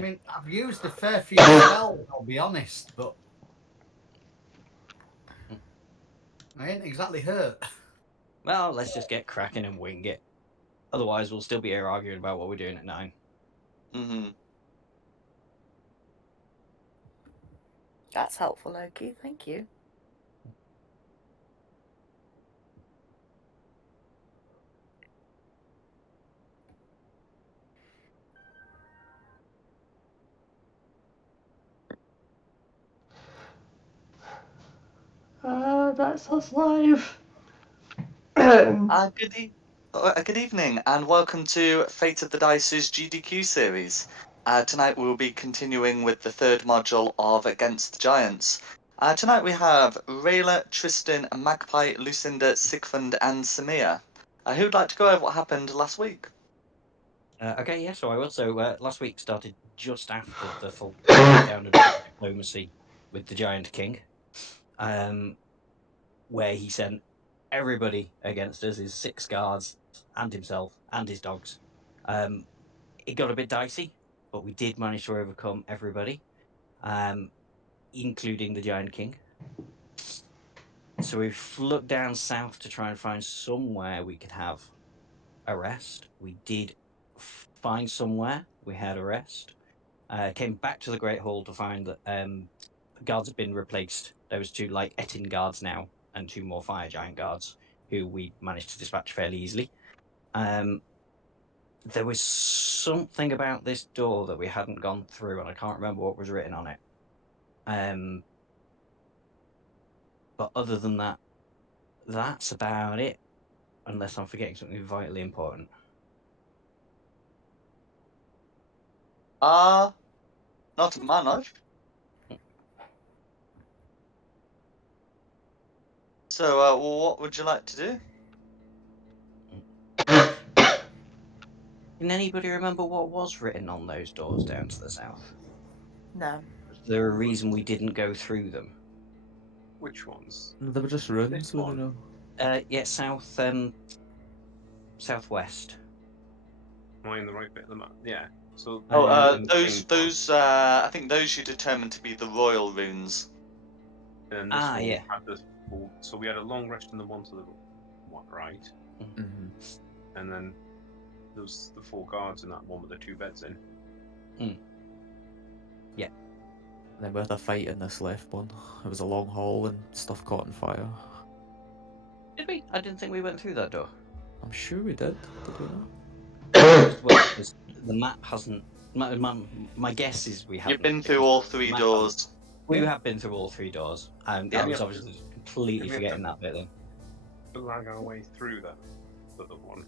I mean, I've used a fair few spells, I'll be honest, but I ain't exactly hurt. Well, let's just get cracking and wing it. Otherwise, we'll still be here arguing about what we're doing at 9. That's helpful, Loki. Thank you. That's us live. Good evening, and welcome to Fate of the Dice's GDQ series. Tonight we'll be continuing with the third module of Against the Giants. Tonight we have Rayla, Tristan, Magpie, Lucinda, Sigfund, and Samir. Who'd like to go over what happened last week? Okay, yeah, so I will. So last week started just after the full breakdown of diplomacy with the Giant King, where he sent everybody against us, his 6 guards, and himself, and his dogs. It got a bit dicey, but we did manage to overcome everybody, including the Giant King. So we flew down south to try and find somewhere we could have a rest. We did find somewhere. We had a rest. Came back to the Great Hall to find that the guards had been replaced. There was 2 like Etin guards now and 2 more Fire Giant guards who we managed to dispatch fairly easily. There was something about this door that we hadn't gone through, and I can't remember what was written on it. But other than that, that's about it. Unless I'm forgetting something vitally important. Not to my knowledge. So, what would you like to do? Can anybody remember what was written on those doors down to the south? No. Was there a reason we didn't go through them? Which ones? They were just runes, were they not? Yeah, southwest. Am I in the right bit of the map? Yeah. So Those. I think those you determined to be the royal runes. and this one yeah. had the so we had a long rest in the one to the right, Mm-hmm. and then there was the 4 guards in that one with the 2 beds in. Yeah. Then we had a fight in this left one. It was a long hall and stuff caught on fire. Did we? I didn't think we went through that door. I'm sure we did. Did we not? Well, the map hasn't. My guess is we haven't. You've been through all 3 doors. We have been through all 3 doors. I was obviously completely forgetting that bit then. Lag our way through that other one.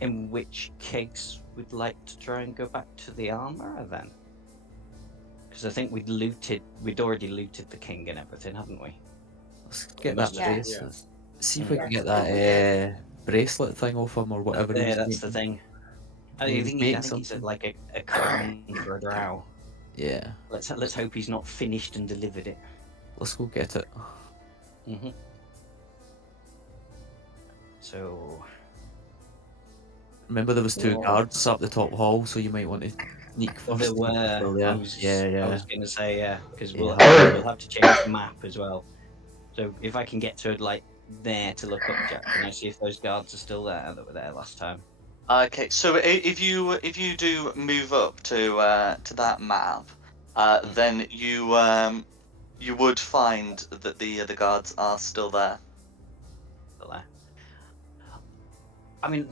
In which case we'd like to try and go back to the armourer then, because I think we'd already looted the king and everything, hadn't we? Let's get that Yeah. bracelet. See if we can get that bracelet thing off him or whatever. Yeah, that's the thing. I think he said like a crown for a drow. Yeah. Let's hope he's not finished and delivered it. Let's go get it. So. Remember there was 2 guards up the top hall, so you might want to sneak first. There were. I was going to say, yeah, because we'll have to change the map as well. So if I can get to like there to look up, Jack, can I see if those guards are still there that were there last time? Okay, so if you do move up to that map, then you would find that the guards are still there. Still there. I mean,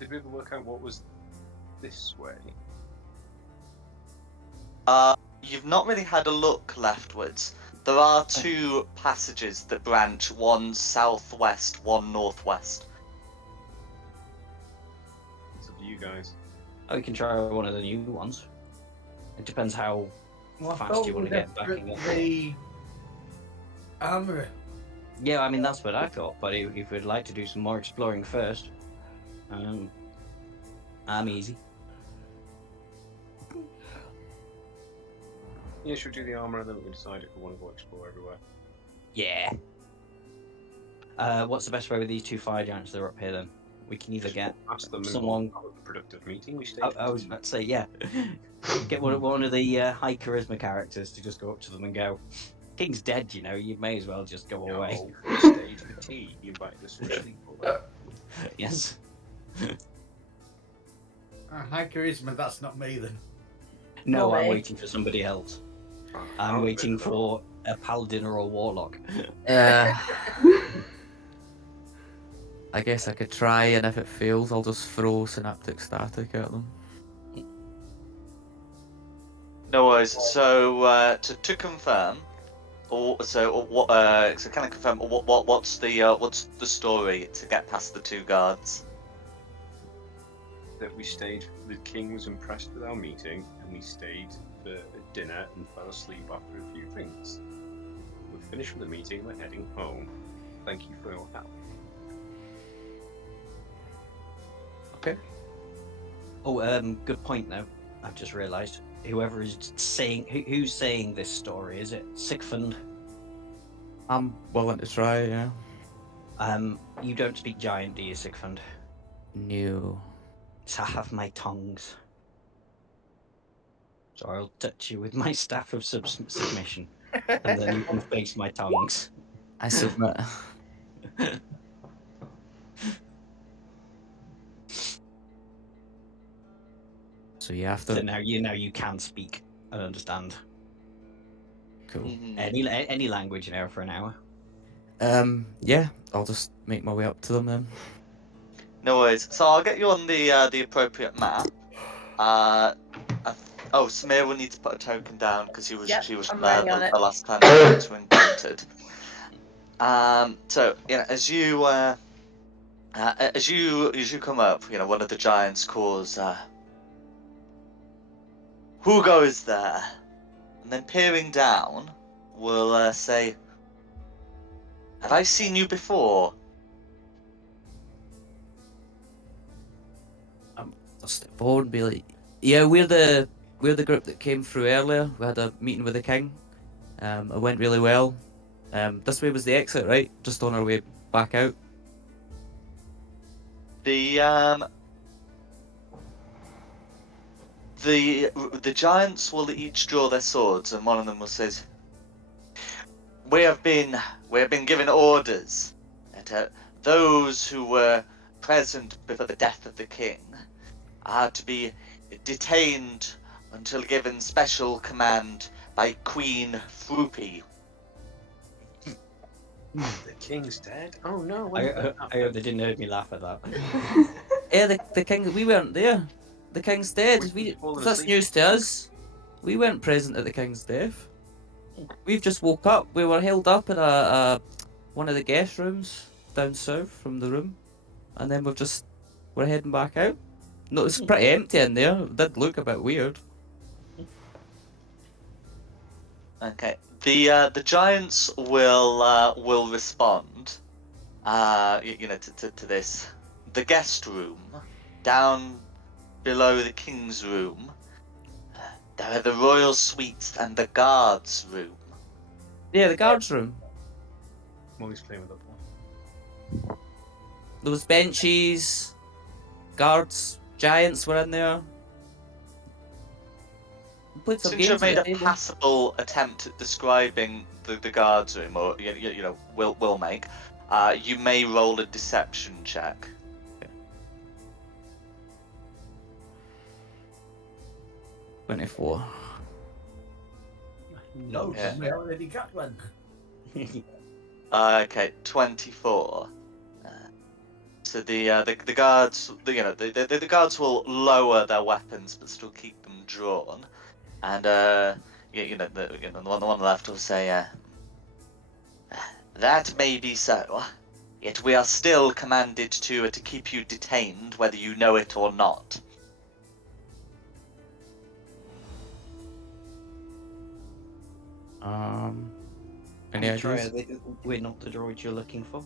Did we ever work out what was this way? You've not really had a look leftwards. There are 2 passages that branch, one southwest, one northwest. It's up to you guys. we can try one of the new ones. It depends how fast you want to get back again. The armory. Yeah, I mean that's what I thought. But if we'd like to do some more exploring first, I'm easy. Yeah, should we do the armor and then we can decide if we want to go explore everywhere. Yeah. What's the best way with these 2 fire giants that are up here then? We can either get Ask them someone. and have a productive meeting. We stayed. I was about to say, yeah. Get one of the high charisma characters to just go up to them and go, "King's dead, you know. You may as well just go away." No, we stayed for tea. He invited us for a sleepover. Yes. High charisma, that's not me then. No, I'm Why? waiting for somebody else. I'm I'll waiting admit that. for a paladin or a warlock. I guess I could try, and if it fails, I'll just throw synaptic static at them. No worries. So to confirm, so can I confirm what's the story to get past the two guards? That we stayed. The king was impressed with our meeting, and we stayed for dinner and fell asleep after a few drinks. We're finished with the meeting. We're heading home. Thank you for your help. Okay. Oh, good point though. I've just realised. Whoever is saying, who's saying this story? Is it Sigfund? I'm willing to try, yeah. You don't speak giant, do you, Sigfund? No. So I have my tongues. So I'll touch you with my staff of submission, and then you can face my tongues. I submit. So you have So to. now you can speak and understand Cool. Mhm. any language, you know, for an hour. Yeah, I'll just make my way up to them then. No worries. So I'll get you on the appropriate map. Samir will need to put a token down because she was I'm writing on the it. last time you were encountered. So as you come up, one of the giants calls, "Who goes there?" And then peering down, will say, "Have I seen you before?" I'll step forward and be like, yeah, we're the group that came through earlier. We had a meeting with the king. It went really well. This way was the exit, right? Just on our way back out. The giants will each draw their swords, and one of them will say, We have been given orders that those who were present before the death of the king are to be detained until given special command by Queen Frupi." The king's dead. Oh no! when I did that hope happen? they didn't heard me laugh at that. Yeah, the king. We weren't there. The king's dead. We've fallen That's asleep. news to us. We weren't present at the king's death. We've just woke up. We were held up in a one of the guest rooms down south from the room, and then we're heading back out. No, it's pretty empty in there. It did look a bit weird. Okay. The giants will respond. To this. The guest room down below the king's room. There are the royal suites and the guards room. Yeah, the guards room. Molly's playing with the ball. There was benches, guards, giants were in there. We played some Since you've games made at a the table. passable attempt at describing the guards room, or will make, you may roll a deception check. Okay. 24. No, Yeah. we already got one. Okay, 24. So the guards, the guards will lower their weapons but still keep them drawn, and the one left will say, "That may be so, yet we are still commanded to keep you detained, whether you know it or not." Any I'm sorry, ideas? we're not the droid you're looking for.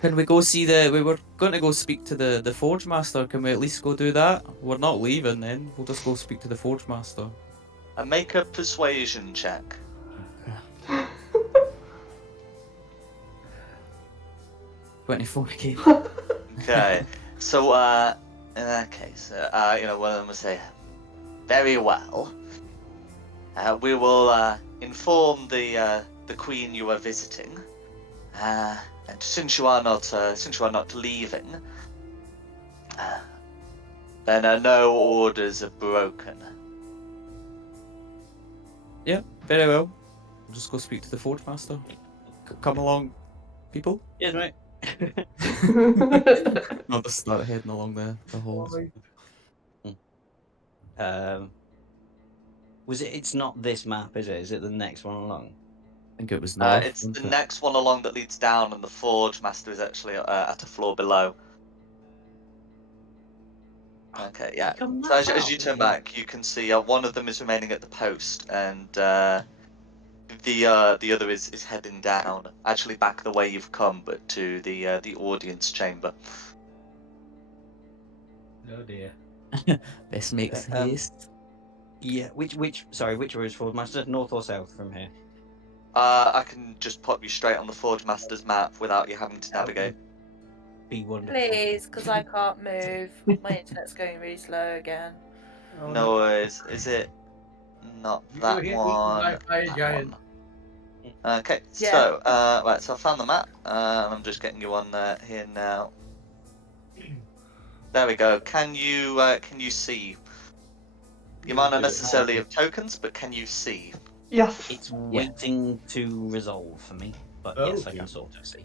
Can we go see we were going to go speak to the Forge Master. Can we at least go do that? We're not leaving then. We'll just go speak to the Forge Master. And make a persuasion check. 24 again. Okay. So, in that case, one of them will say, "Very well. We will inform the Queen you are visiting, and since you are not leaving, then no orders are broken." Yeah, very well. I'll just go speak to the Forge Master. Come along, people. Yes, mate. I'll just start heading along the halls. Was it? It's not this map, is it? Is it the next one along? I think it was north. It's wasn't the it? next one along that leads down, and the Forge Master is actually at a floor below. Okay, yeah. Come So that as you far? turn back, you can see one of them is remaining at the post, and the other is heading down. Actually, back the way you've come, but to the audience chamber. Oh dear. Best makes Okay, haste. Yeah. Which way is Forward Master? North or south from here? I can just pop you straight on the Forge Master's map without you having to navigate. Be wonderful. Please, because I can't move. My internet's going really slow again. Oh, No worries. Is it not You that get eaten one? by a That giant. one. Okay, Yeah. so right, so I found the map, and I'm just getting you on here now. There we go. Can you see? You might not necessarily have tokens, but can you see? Yes. It's waiting to resolve for me, but Oh, yes, I yeah. can sort of see.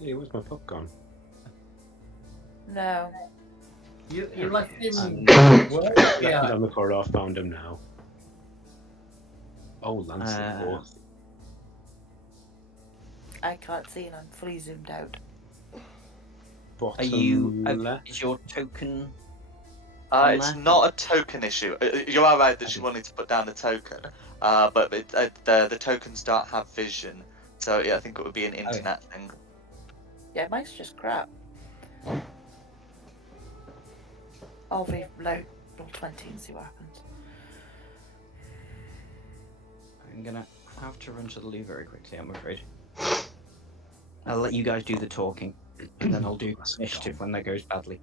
Yeah, where's my pup gone? No. You left him. Um, Where? Left him Yeah. down the corridor, found him now. Oh, Lance the Fourth. I can't see and I'm fully zoomed out. Are you? Bottom left. Is your token? on It's there? not a token issue. You are right that she wanted to put down a token, but the tokens don't have vision, so yeah, I think it would be an internet thing. Yeah, mine's just crap. I'll reload all 20 and see what happens. I'm gonna have to run to the loo very quickly, I'm afraid. I'll let you guys do the talking, and then I'll do initiative when that goes badly.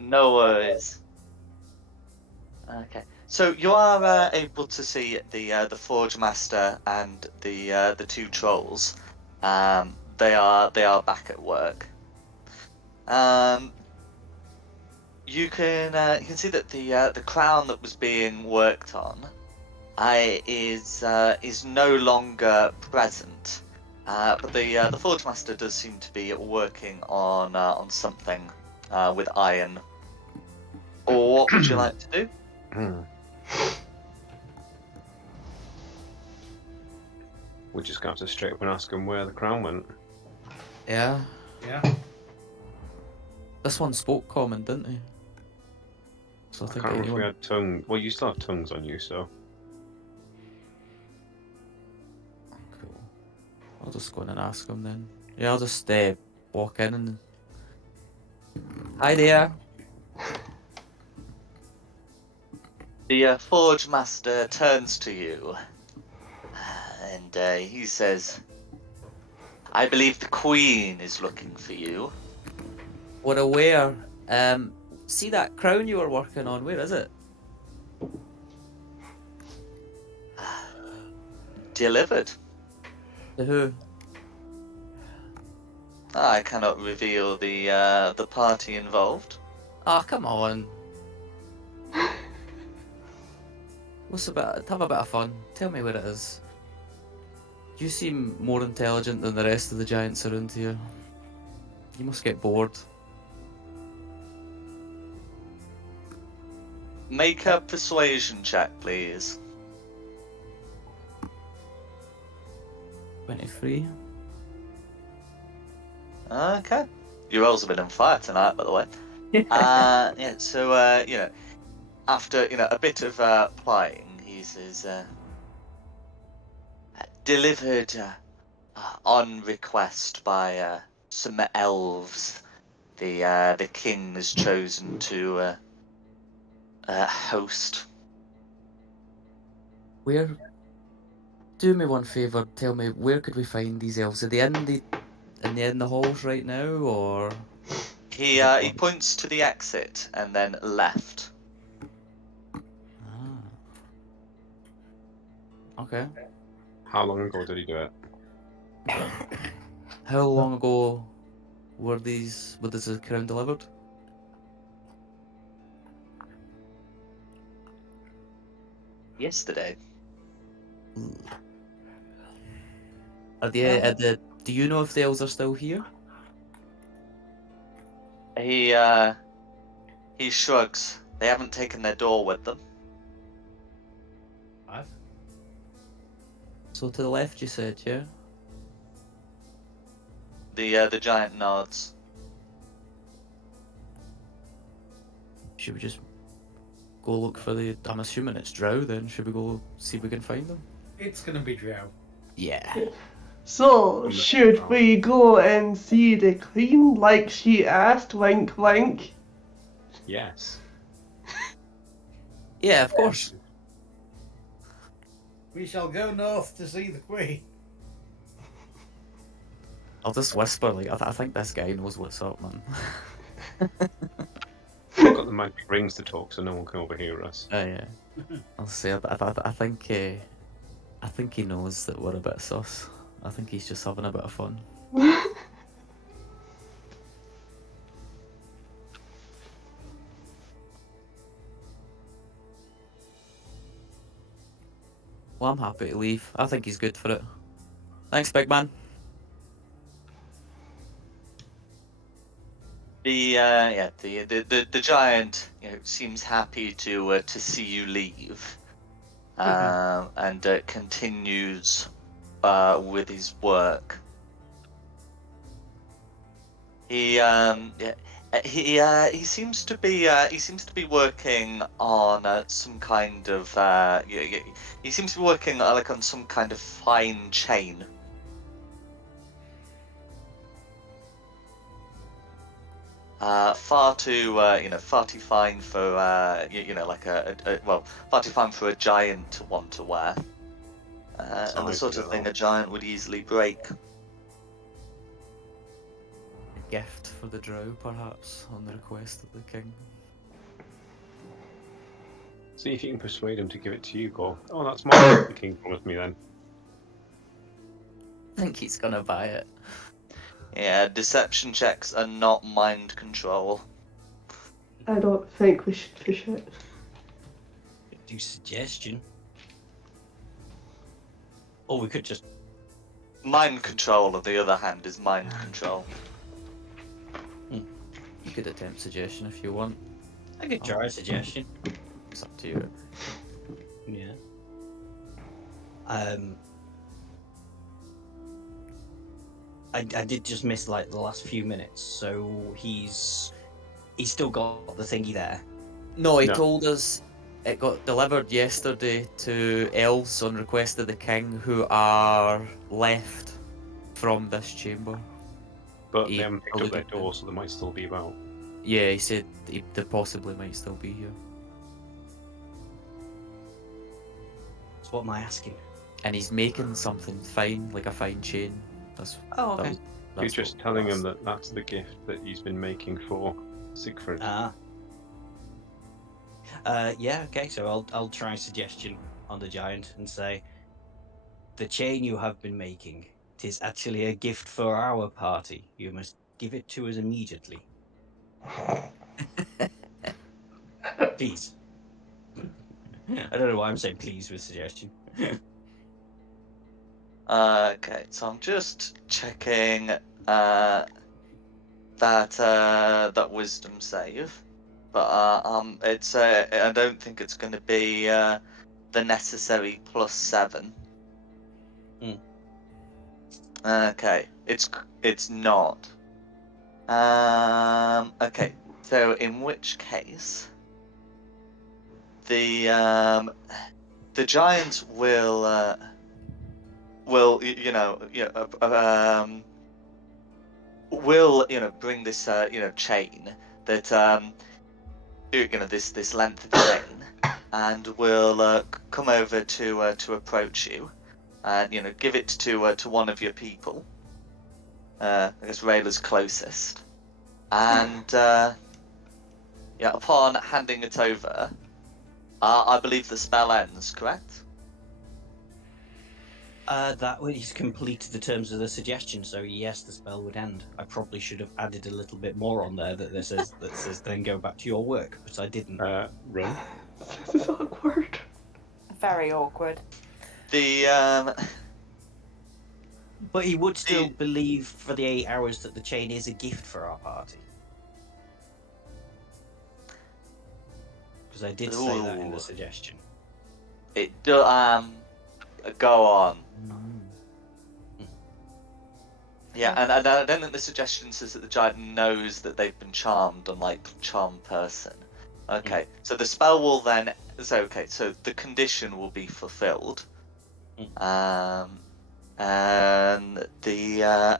No worries. Okay, so you are able to see the Forge Master and the two trolls. They are back at work. You can see that the crown that was being worked on is no longer present. But the Forge Master does seem to be working on something with iron. Or what would you like to do? We're just gonna have to straight up and ask him where the crown went. Yeah. Yeah. This one spoke common, didn't he? So I I think can't remember if we anyone. had tongue. Well, you still have tongues on you, so. Cool. I'll just go in and ask him then. Yeah, I'll just walk in and. Hi there. The Forge Master turns to you, and he says, "I believe the Queen is looking for you." We're aware. See that crown you were working on? Where is it? Delivered. To who? I cannot reveal the party involved. Ah, come on. Have a bit of fun. Tell me where it is. You seem more intelligent than the rest of the giants around here. You must get bored. Make a persuasion check, please. 23. Okay. Your rolls have been on fire tonight, by the way. Yeah. So after a bit of plying, he says, "Delivered on request by some elves. The king has chosen to host." Where Do me one favour. Tell me, where could we find these elves? Are they in the halls right now, or? He Is it he gone? points to the exit and then left. Ah. Okay. How long ago did he do it? How long ago was this crown delivered? Yesterday. Do you know if the elves are still here? He shrugs. They haven't taken their door with them. What? So to the left, you said, yeah. The giant nods. Should we just go look for the? I'm assuming it's Drow. Then should we go see if we can find them? It's gonna be Drow. Yeah. So, should we go and see the queen like she asked? Wink, wink. Yes. Yeah, of course. We shall go north to see the Queen. I'll just whisper like I think this guy knows what's up, man. We've got the magic rings to talk, so no one can overhear us. Oh yeah. I'll say I think he knows that we're a bit sus. I think he's just having a bit of fun. Well, I'm happy to leave. I think he's good for it. Thanks, big man. The giant seems happy to see you leave, and continues with his work. He seems to be working on some kind of he seems to be working like on some kind of fine chain. Far too fine for like far too fine for a giant to want to wear, and the sort of thing a giant would easily break. A gift for the Drow, perhaps, on the request of the king. See if you can persuade him to give it to you, Cole. Oh, that's mine. The king promised me then. I think he's gonna buy it. Yeah, deception checks are not mind control. I don't think we should push it. Do suggestion. Or we could just. Mind control, on the other hand, is mind control. You could attempt suggestion if you want. I could try a suggestion. It's up to you. Yeah. I did just miss like the last few minutes, so he's still got the thingy there. No, he No. told us it got delivered yesterday to elves on request of the king who are left from this chamber. But He they haven't picked up their alluded to- door, so they might still be about. Yeah, he said they possibly might still be here. So what am I asking? And he's making something fine, like a fine chain. Oh, that okay. was- You're that's just what- telling that's- him that that's the gift that he's been making for Siegfried. Yeah, okay, so I'll try suggestion on the giant and say, the chain you have been making, it is actually a gift for our party. You must give it to us immediately. Please. I don't know why I'm saying please with suggestion. Okay, so I'm just checking that wisdom save, but it's I don't think it's going to be the necessary +7. Okay, it's not. Okay, so in which case, the giant will bring this chain that this length of chain, and will come over to approach you, and give it to one of your people. I guess Rayla's closest, and upon handing it over, I believe the spell ends. Correct? That he's completed the terms of the suggestion, so yes, the spell would end. I probably should have added a little bit more on there that says then go back to your work, but I didn't. Run. This is awkward. Very awkward. But he would still believe for the 8 hours that the chain is a gift for our party. Because I did say that in the Ooh. suggestion. It go on. Yeah, and I don't think the suggestion says that the giant knows that they've been charmed, unlike charm person. Okay, so the spell will then. So the condition will be fulfilled. And the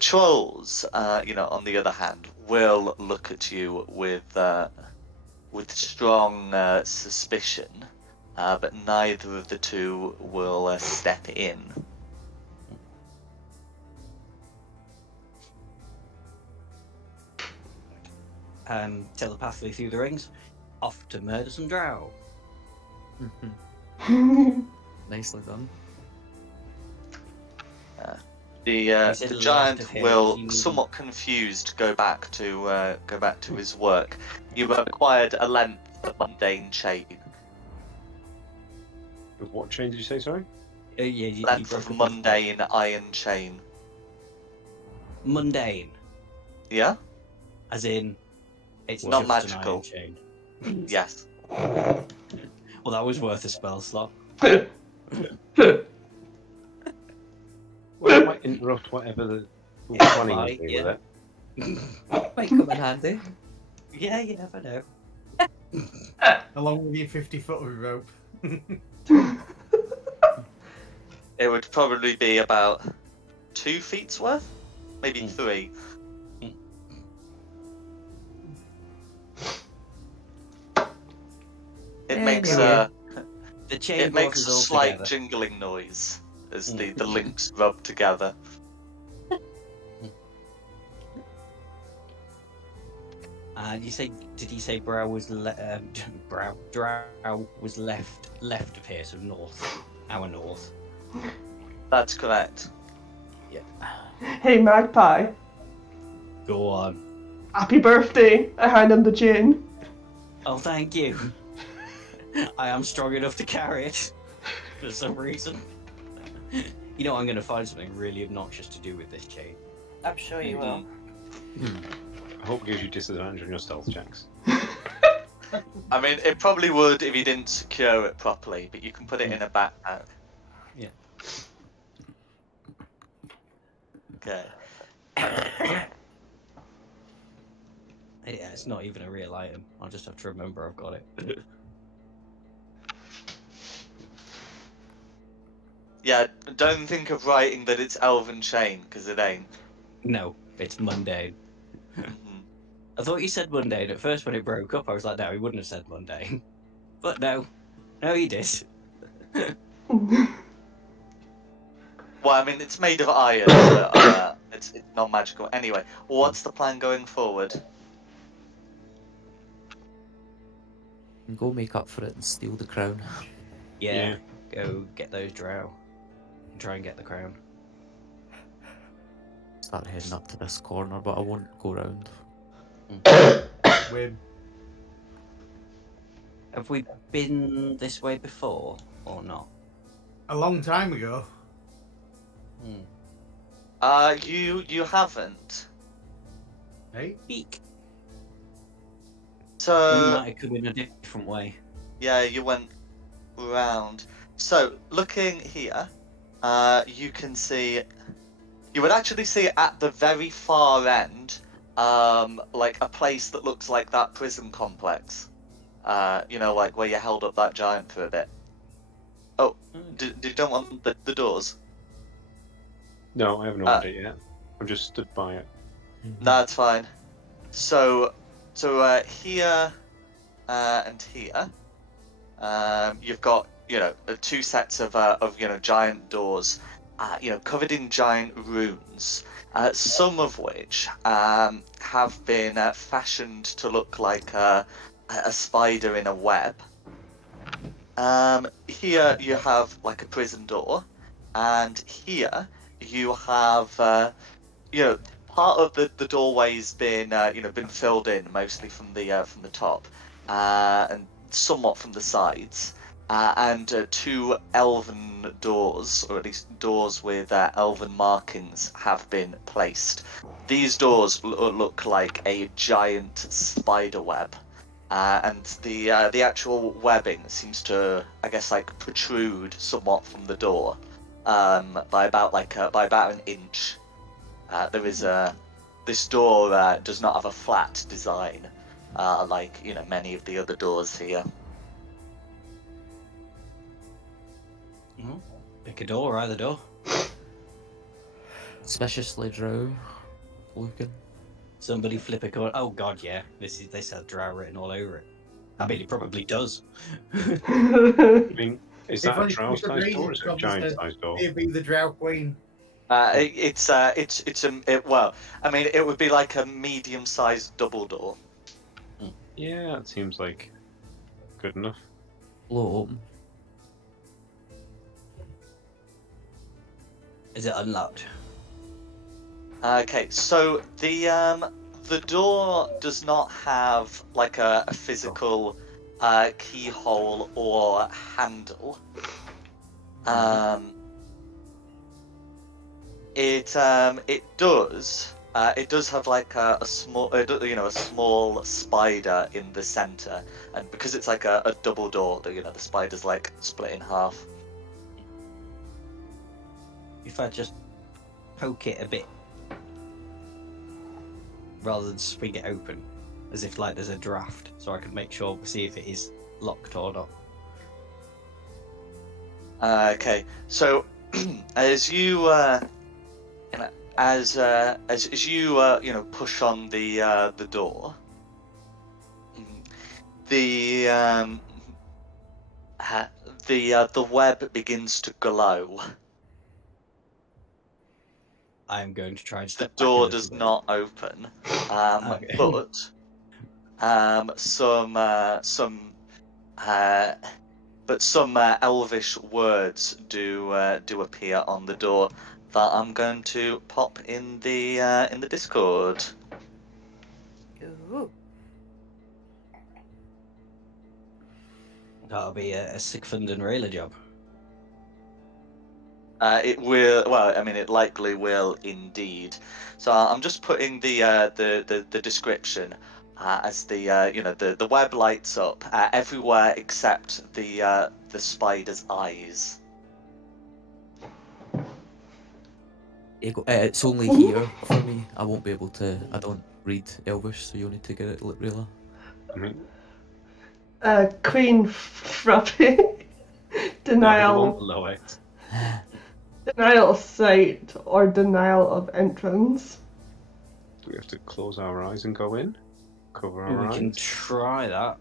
trolls, on the other hand, will look at you with strong suspicion, but neither of the two will step in. Telepathically through the rings, off to murder some drow. Nicely done. The giant will, somewhat confused, go back to his work. You acquired a length of mundane chain. What chain did you say? Sorry. Length of mundane iron chain. Mundane, Yeah. as in it's Not just an magical. iron chain. Yes. Well, that was worth a spell slot. Well, I might interrupt whatever the planning is with it. Might come in handy. Yeah, you never know. Along with your 50-foot of rope. It would probably be about 2 feet's worth, maybe 3. It makes the chain it makes a brought us all slight together. jingling noise as the links rub together. And did he say Drow was left of here, so north, our north. That's correct. Hey, Magpie. Go on. Happy birthday. I hand him the gin. Oh, thank you. I am strong enough to carry it for some reason. You know, I'm going to find something really obnoxious to do with this chain. I'm sure you will. I hope it gives you disadvantage on your stealth checks. I mean, it probably would if you didn't secure it properly, but you can put it in a backpack. Yeah. Okay. Yeah, it's not even a real item. I'll just have to remember I've got it. Yeah, don't think of writing that it's elven chain, because it ain't. No, it's mundane. I thought you said mundane. At first when it broke up, I was like, no, he wouldn't have said mundane. But no, he did. Well, I mean, it's made of iron, but it's non-magical. Anyway, what's the plan going forward? And go make up for it and steal the crown. Yeah, go get those drow. And try and get the crown. Start heading up to this corner, but I won't go round. With Have we been this way before, or not? a long time ago. You haven't. Hey? Eek. We So might have come in a different way. yeah, you went round. So looking here, you can see. You would actually see at the very far end, like a place that looks like that prison complex. Like where you held up that giant for a bit. Oh, you don't want the doors? No, I haven't opened it yet. I'm just stood by it. That's fine. So here and here, you've got two sets of giant doors, covered in giant runes, some of which have been fashioned to look like a spider in a web. Here you have like a prison door, and here you have part of the doorway's been filled in mostly from the top, and somewhat from the sides, and two elven doors, or at least doors with elven markings, have been placed. These doors look like a giant spider web. And the actual webbing seems to, I guess, like protrude somewhat from the door, by about an inch. There is this door does not have a flat design, like many of the other doors here. Pick a door, either door. Suspiciously drow looking. Somebody flip a coin. Oh god, yeah. This has drow written all over it. I mean, it probably does. I mean, is that a If drow we could sized raise door it, or is it a probably giant said sized door? It'd be the Drow Queen. Well, I mean, it would be like a medium-sized double door. Yeah, that seems like good enough. Blow open. Is it unlocked? Okay, so the door does not have like a physical keyhole or handle. It does have like a small spider in the center, and because it's like a double door, the spider's like split in half. If I just poke it a bit, rather than swing it open, as if like there's a draft, so I can make sure, see if it is locked or not. Okay, so as you push on the door, the web begins to glow. I'm going to try and The step back a door little does bit. not open, Okay. but some elvish words do appear on the door that I'm going to pop in the Discord. Ooh. That'll be a Sigfund and Rayla job. It will. Well, I mean, it likely will indeed. So I'm just putting the description as the web lights up everywhere except the spider's eyes. It's only here for me. I won't be able to. I don't read Elvish, so you'll need to get it, Rayla. I mean, Queen Fruppy. Denial. below it. Denial of sight or denial of entrance. Do we have to close our eyes and go in? Cover our We eyes? can try that.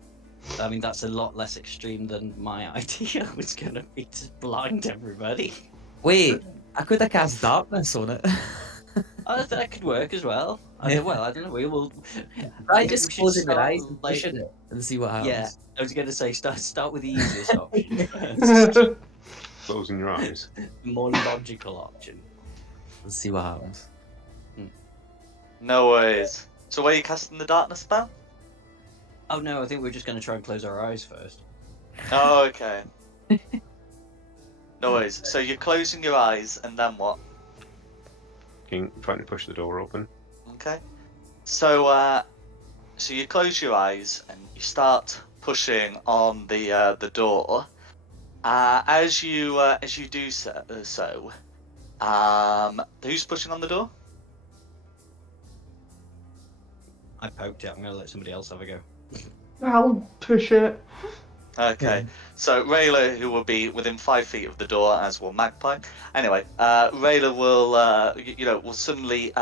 I mean, that's a lot less extreme than my idea was going to be to blind everybody. Wait, I could have cast darkness on it. That could work as well. I don't know. We will. Try we just should closing your start, eyes and like- pushing it and see what happens. Yeah, I was going to say start with the easiest option first. Closing your eyes. The more logical option. Let's see what happens. No worries. So where are you casting the darkness spell? Oh no, I think we're just going to try and close our eyes first. Oh, okay. No worries. So you're closing your eyes, and then what? Trying to push the door open. Okay. So so you close your eyes and you start pushing on the door. As you do so, who's pushing on the door? I poked it. I'm going to let somebody else have a go. I'll push it. Okay, so Rayla, who will be within 5 feet of the door, as will Magpie. Anyway, Rayla will suddenly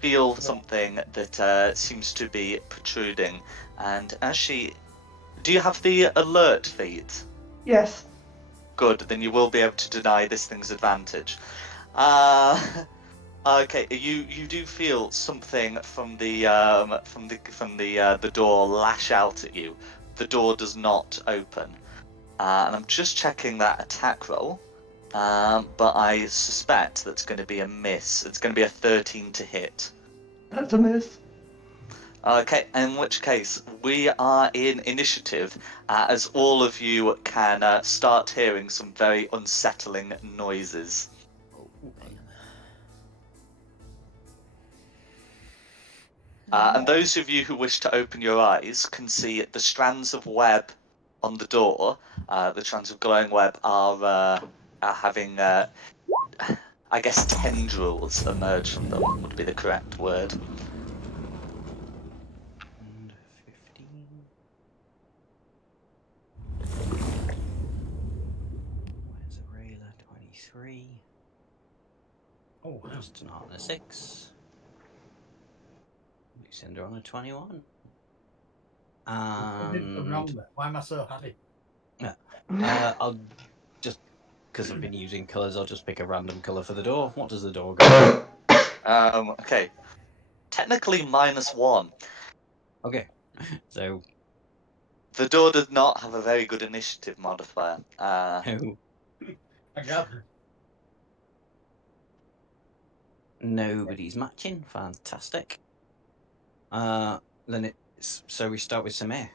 feel something that seems to be protruding, and as she Do you have the alert feat? Yes. Good, then you will be able to deny this thing's advantage. Okay, you do feel something from the door lash out at you. The door does not open, and I'm just checking that attack roll. But I suspect that's going to be a miss. It's going to be a 13 to hit. That's a miss. Okay, in which case we are in initiative, as all of you can start hearing some very unsettling noises. And those of you who wish to open your eyes can see the strands of web on the door. The strands of glowing web are having, I guess, tendrils emerge from them would be the correct word. And 15. Where's a Rayla? 23. Oh, wow. Just an on a 6. Lucinda on a 21. What did go And wrong there? Why am I so happy? I'll just, because I've been using colours, I'll just pick a random colour for the door. What does the door go? Okay. Technically -1. Okay, so The door does not have a very good initiative modifier. no, I got nobody's matching. Fantastic. Then it's so we start with Samir.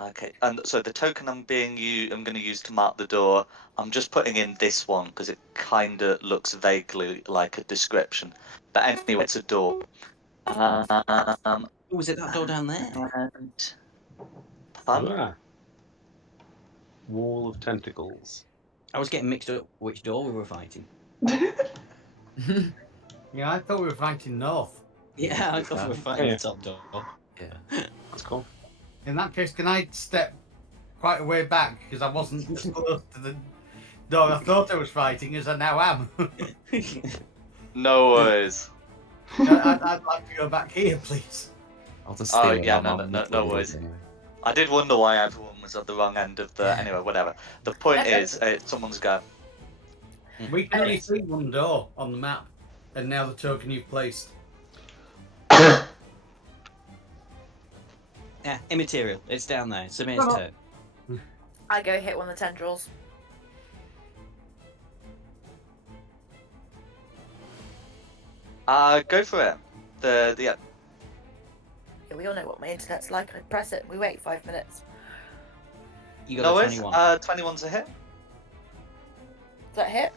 Okay, and so the token I'm going to use to mark the door, I'm just putting in this one because it kind of looks vaguely like a description. But anyway, it's a door. Oh, was it that door down there? And pardon? Ah, wall of tentacles. I was getting mixed up which door we were fighting. Yeah, I thought we were fighting north. Yeah, I thought we were fighting Yeah. the top door. Yeah. That's cool. In that case, can I step quite a way back because I wasn't as close to the door I thought I was fighting as I now am. No worries. I'd like to go back here, please. I'll just Oh, stay where yeah, I'm no, at no, and no, look no where it worries. is anyway. I did wonder why everyone was at the wrong end of the. Anyway, whatever. The point is, someone's go. We can only see one door on the map, and now the token you've placed. Yeah, immaterial. It's down there. Samir's Oh. turn. I go hit one of the tendrils. Go for it. The Yeah, we all know what my internet's like. I press it. We wait 5 minutes. You got no a worries. 21. 21's a hit. Does that hit?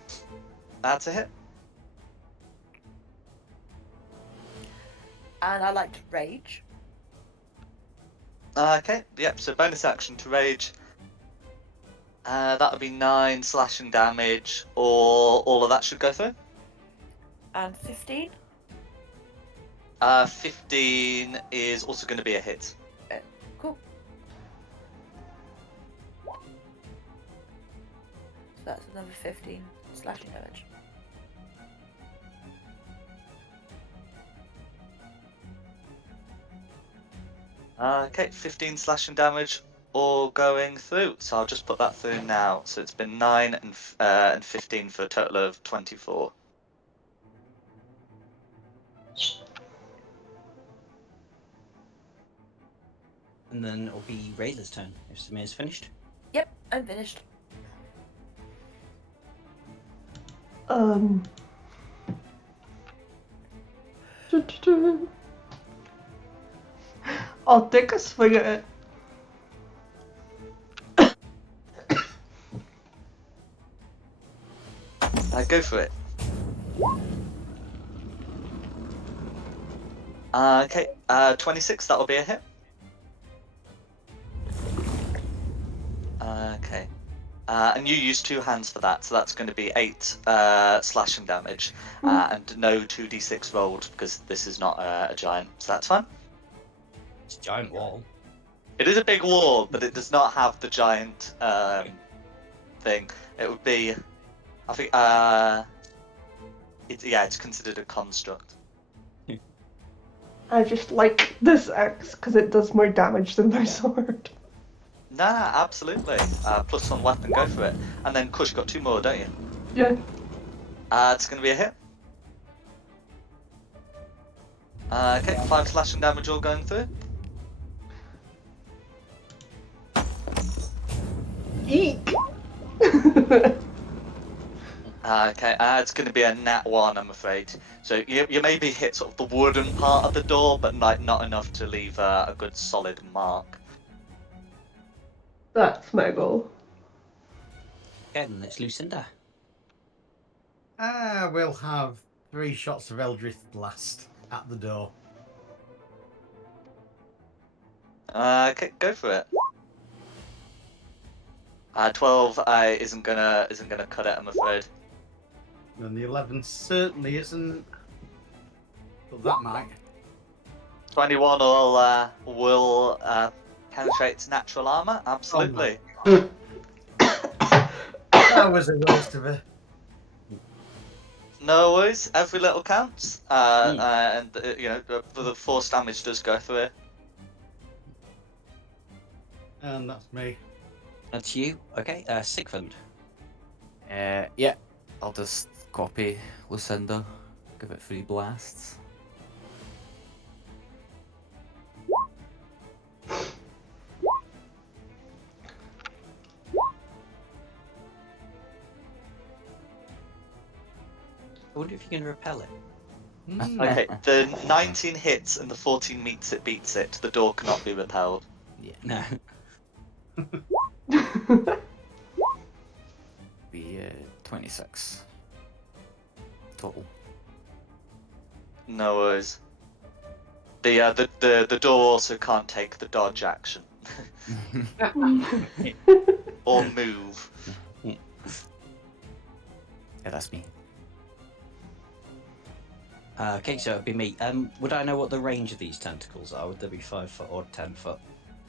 That's a hit. And I like to rage. Okay. Yep. So bonus action to rage. That would be 9 slashing damage, or all of that should go through. And 15. 15 is also going to be a hit. Cool. So that's another 15 slashing damage. Okay, 15 slashing damage, all going through. So I'll just put that through now. So it's been 9 and 15 for a total of 24. And then it'll be Rayla's turn if Samir's finished. Yep, I'm finished. I'll take a swing at it. Go for it. Okay, 26, that'll be a hit. Okay. And you use 2 hands for that, so that's going to be 8 slashing damage, and no 2d6 rolled because this is not a giant, so that's fine. It's a giant wall. It is a big wall, but it does not have the giant thing. It would be, I think, it's considered a construct. I just like this axe because it does more damage than my sword. Nah, absolutely. Plus one weapon, go for it. And then, Kush, you got 2 more, don't you? Yeah. It's going to be a hit. Okay, 5 slashing damage all going through. Eek! Okay, it's going to be a nat 1, I'm afraid. So you maybe hit sort of the wooden part of the door, but not enough to leave a good solid mark. That's my goal. Okay, then it's Lucinda. We'll have 3 shots of Eldritch Blast at the door. Okay, go for it. 12 isn't gonna cut it, I'm afraid. And the 11 certainly isn't. But that might. 21 will penetrate its natural armor. Absolutely. That was a waste of a. No worries. Every little counts. And you know, the force damage does go through it. And that's me. That's you. Okay, Sigfund. Yeah, I'll just copy Lucinda, give it 3 blasts. I wonder if you can repel it. Okay, the 19 hits and the 14 meets it, beats it. The door cannot be repelled. Yeah, No. be 26 total. No worries. The door also can't take the dodge action or move. Yeah, that's me. Okay, so it'd be me. Would I know what the range of these tentacles are? Would they be 5 foot or 10 foot?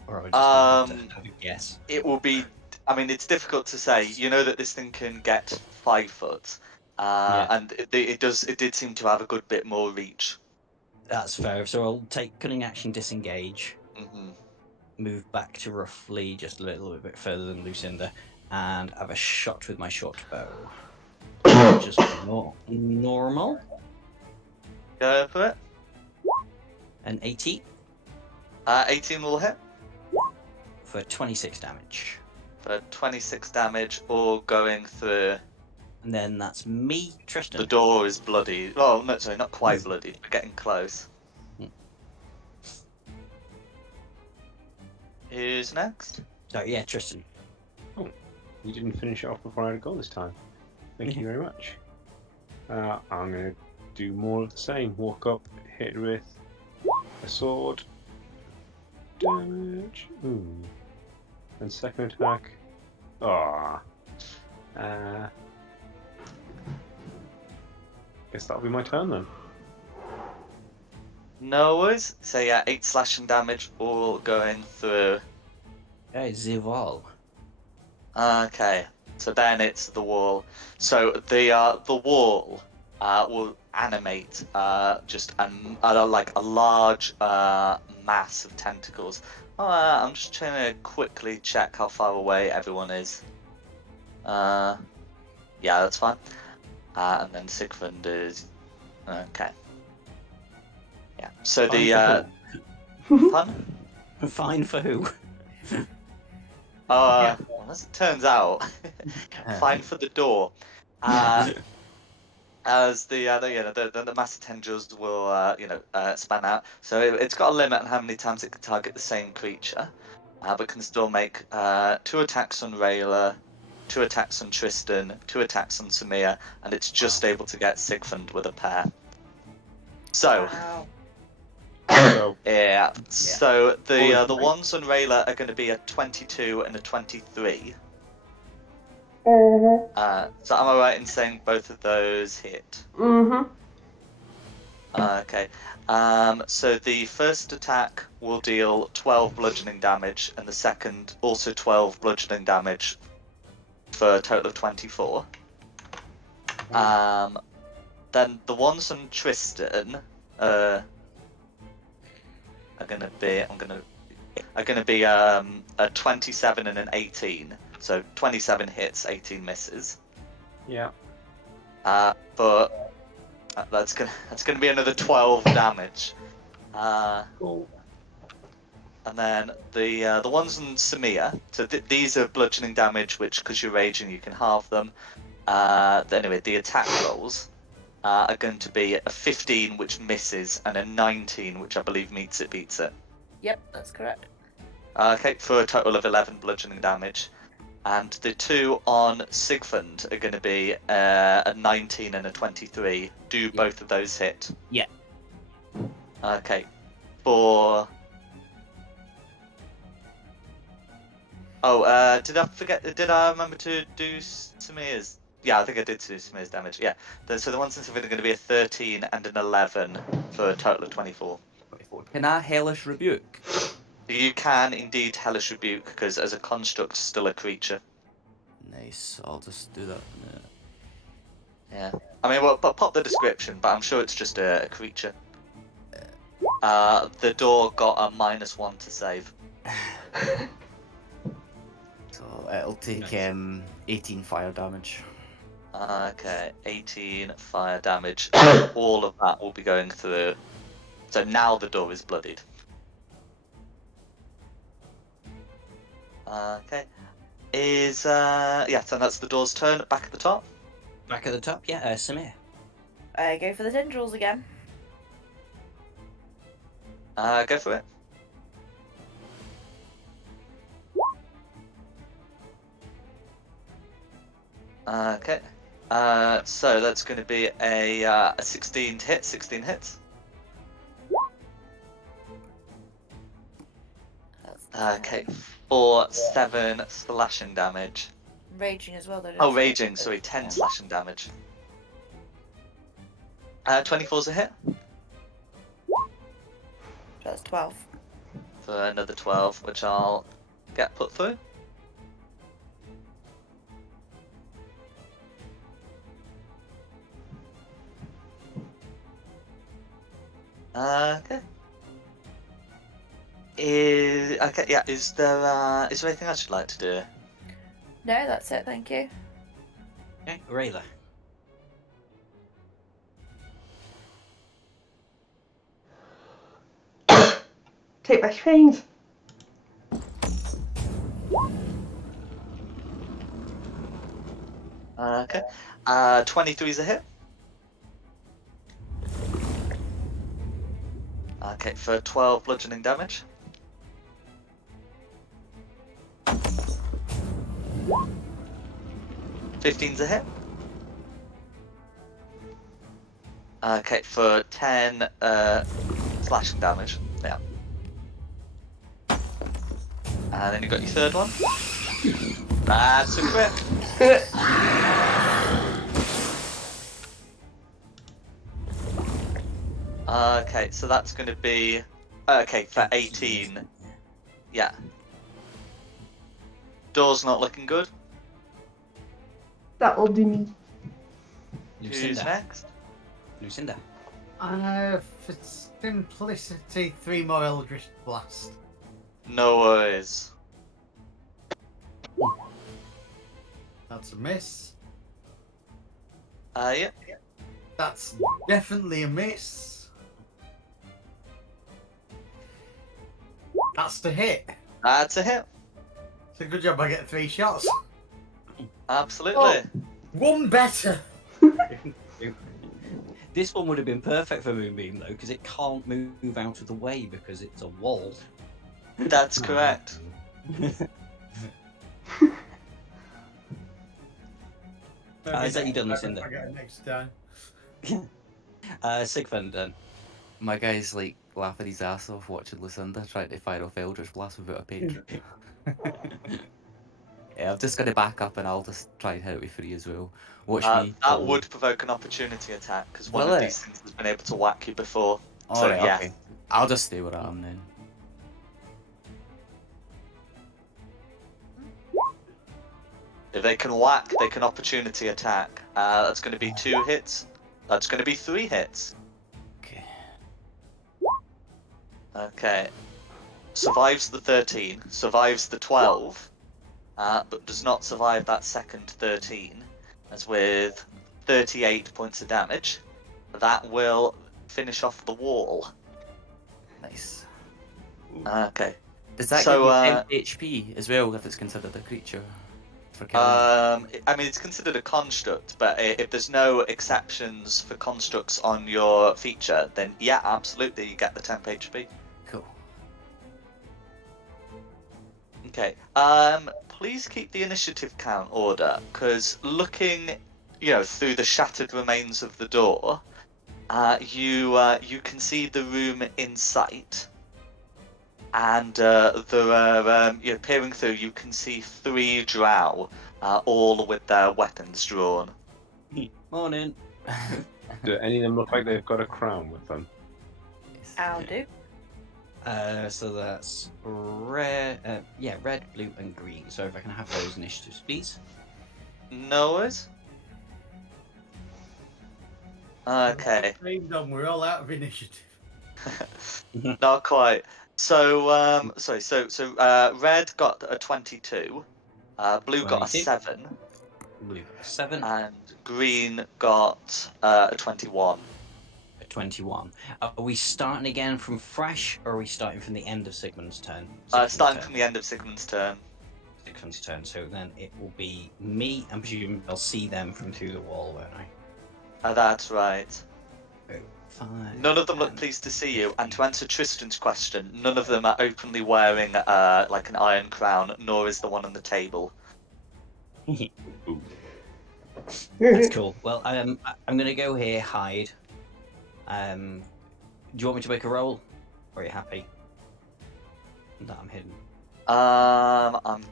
Or would I just have to guess? It will be. I mean, it's difficult to say. You know that this thing can get 5 foot, and it did seem to have a good bit more reach. That's fair. So I'll take cunning action, disengage, Hmm. move back to roughly just a little bit further than Lucinda, and have a shot with my short bow. Just normal. Go for it. An 18 18 will hit for 26 damage. for 26 damage, all going through. And then that's me, Tristan. The door is bloody. Oh no, sorry, not quite bloody. We're getting close. Who's next? So yeah, Tristan. You didn't finish it off before I had a go this time. Thank you very much. I'm going to do more of the same. Walk up, hit with a sword. Damage. Ooh. And second attack. Ah. Guess that'll be my turn then. No worries. So yeah, 8 slashing damage, all going through. Hey, Zival. Okay, so then it's the wall. So the wall will animate just like a large mass of tentacles. I'm just trying to quickly check how far away everyone is. Yeah, that's fine. And then Sigfund is okay. Yeah. So the fun. Fine for who? Well, as it turns out, fine for the door. As the massive tendrils will span out. So it's got a limit on how many times it can target the same creature, but can still make 2 attacks on Rayla, 2 attacks on Tristan, 2 attacks on Samir, and it's just able to get Sigfund with a pair. So. Wow. So, Yeah. So the ones on Rayla are going to be a 22 and a 23. So am I right in saying both of those hit? Mm-hmm. Okay. So the first attack will deal 12 bludgeoning damage, and the second also 12 bludgeoning damage, for a total of 24. Then the ones on Tristan, are gonna be a 27 and an 18. So 27 hits, 18 misses. Yeah. But that's gonna be another 12 damage. Cool. And then the ones on Samir. So these are bludgeoning damage, which because you're raging, you can halve them. Anyway, the attack rolls are going to be a 15, which misses, and a 19, which I believe beats it. Yep, that's correct. Okay, for a total of 11 bludgeoning damage. And the two on Sigfund are going to be a 19 and a 23. Do both of those hit? Yeah. Okay. For... Oh, did I forget? Did I remember to do Samir's? Yeah, I think I did do Samir's damage. Yeah. So the ones in Sigfund are going to be a 13 and an 11 for a total of 24. Can I hellish rebuke? You can indeed Hellish Rebuke, because as a construct, still a creature. Nice. I'll just do that. Yeah. I mean, well, pop the description, but I'm sure it's just a creature. The door got a -1 to save. So it'll take 18 fire damage. Okay, 18 fire damage. All of that will be going through. So now the door is bloodied. Okay. Yeah, so that's the door's turn. Back at the top. Back at the top, yeah, Samir. Go for the tendrils again. Go for it. Okay. So that's going to be a 16 to hit. 16 hits. That's Okay. For 7 slashing damage. raging as well, though. Oh, raging. Sorry, 10 slashing damage. 24's a hit. That's 12. For another 12, which I'll get put through. Okay. Okay, yeah. Is there anything else you'd like to do? No, that's it. Thank you. Okay, Rayla. Take my chains. Okay. 23's a hit. Okay, for 12 bludgeoning damage. $15's a hit. Okay, for 10 slashing damage. Yeah. And then you got your third one. That's a crit. Okay, so that's going to be for 18. Yeah. Door's not looking good. That'll do me. Who's Lucinda. next? Lucinda. For simplicity, 3 more Eldritch Blast. No worries. That's a miss. Yeah. That's definitely a miss. That's the hit. That's a hit. It's a good job I get 3 shots. Absolutely. Oh. One better. This one would have been perfect for Moonbeam though, because it can't move out of the way because it's a wall. That's correct. Is that you done, Lucinda? I get it next time. Sigfund then. My guy's like laughing his ass off watching Lucinda trying to fire off Eldritch Blast without a page. Yeah, I'm just gonna back up and I'll just try and hit it with 3 as well. Watch me. That would provoke an opportunity attack because one Will of it? these things has been able to whack you before. Oh, so right, yeah. okay. I'll just stay where I am then. If they can whack, they can opportunity attack. That's going to be 2 hits. That's going to be 3 hits. Okay. Okay. Survives the 13, survives the 12, but does not survive that second 13, as with 38 points of damage. That will finish off the wall. Nice. Okay. Does that So, give you 10 HP as well if it's considered a creature for killing? I mean, it's considered a construct, but if there's no exceptions for constructs on your feature, then yeah, absolutely, you get the temp HP. Cool. Okay. Please keep the initiative count order, because looking, through the shattered remains of the door, you can see the room in sight, and there are, peering through, you can see 3 drow, all with their weapons drawn. Morning. Do any of them look like they've got a crown with them? I'll do. So that's red, red, blue, and green. So if I can have those initiatives, please. No worries. Okay. Framed on, we're all out of initiative. Not quite. So, red got a 22, blue got a 22. 7, Blue 7, and green got a 21. a 21. Are we starting again from fresh, or are we starting from the end of Sigmund's turn? Starting from the end of Sigmund's turn. Sigmund's turn. So then it will be me. I'm presuming I'll see them from through the wall, won't I? That's right. 5, None of them look 10, pleased to see you, and to answer Tristan's question, none of them are openly wearing like an iron crown, nor is the one on the table. Ooh. That's cool. Well, I'm gonna go here, hide. Do you want me to make a roll, or are you happy that I'm hidden? I'm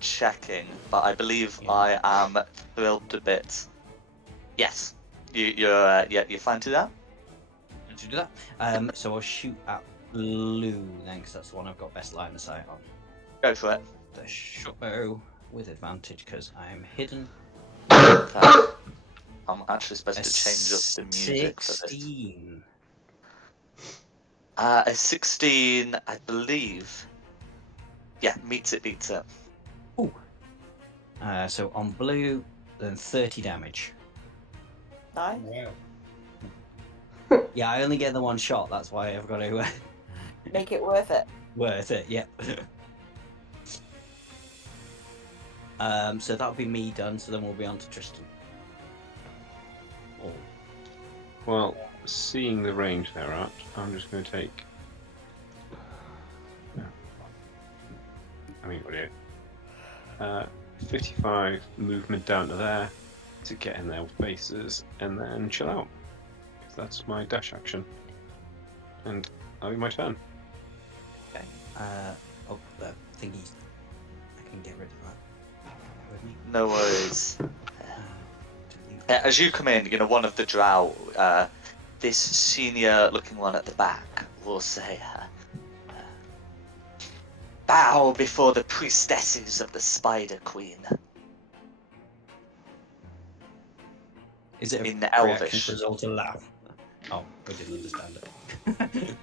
checking, but I believe Yeah. I am thrilled a bit. Yes, you're fine to that. To do that. So I'll shoot at blue then, because that's the one I've got best line of sight on. Go for it. The short bow with advantage because I'm hidden. I'm actually supposed to change up the music for this. 16. A 16, I believe. Yeah, meets it, beats it. Ooh. So on blue, then 30 damage. Nice. Wow. Yeah, I only get the one shot. That's why I've got to Make it worth it. worth it. Yeah. So that'll be me done. So then we'll be on to Tristan. Oh. Well, seeing the range they're at, I'm just going to take. I mean, what do you? 55 movement down to there to get in their faces and then chill out. Because that's my dash action. And that'll be my turn. Okay. The thingies. I can get rid of that. With me. No worries. Delete. As you come in, one of the drow, this senior-looking one at the back, will say, "Bow before the priestesses of the Spider Queen." Is it a in reaction Elvish. for us all to laugh? Oh, I didn't understand it.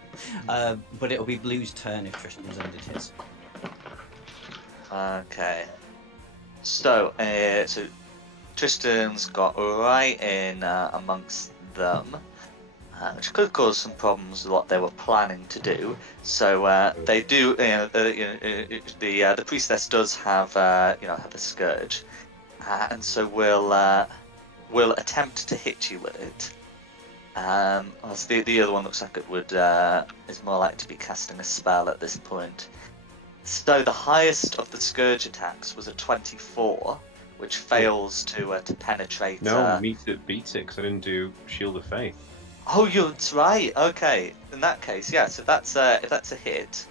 But it'll be Blue's turn if Tristan's ended his. Okay. So Tristan's got right in amongst them, which could cause some problems with what they were planning to do. So they do, the priestess does have, have a scourge, and so will attempt to hit you with it. Whilst the other one looks like it would is more likely to be casting a spell at this point. So the highest of the scourge attacks was a 24, which fails to penetrate. No, meets it, beats it, because I didn't do Shield of Faith. Oh, you're right. Okay, in that case, yeah. So that's if that's a hit,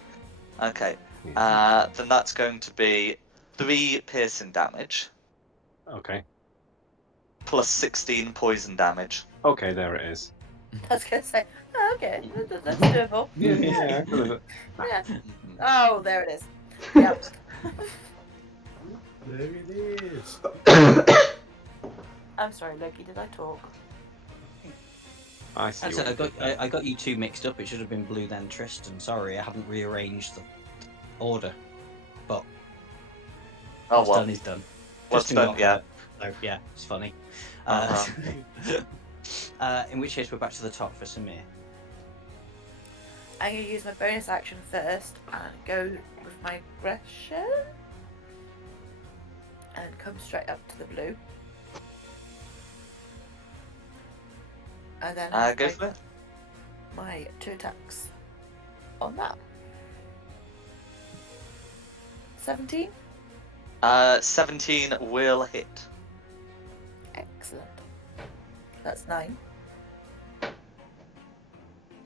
okay. Then that's going to be 3 piercing damage Okay. plus 16 poison damage. Okay, there it is. I was gonna say, oh, okay, that's doable. Yeah. Yeah. Oh, there it is. Yep. There it is. I'm sorry, Loki. Did I talk? I see. That's what it, you did there. I got you two mixed up. It should have been Blue then Tristan. Sorry, I haven't rearranged the order. But Oh what's well. done is done. What's Tristan done? got Yeah. hurt, so yeah, it's funny. Uh-huh. In which case, we're back to the top for Samir. I'm going to use my bonus action first and go with my aggression. And come straight up to the blue. And then Go for it. my 2 attacks on that. 17? 17 will hit. Excellent. That's 9.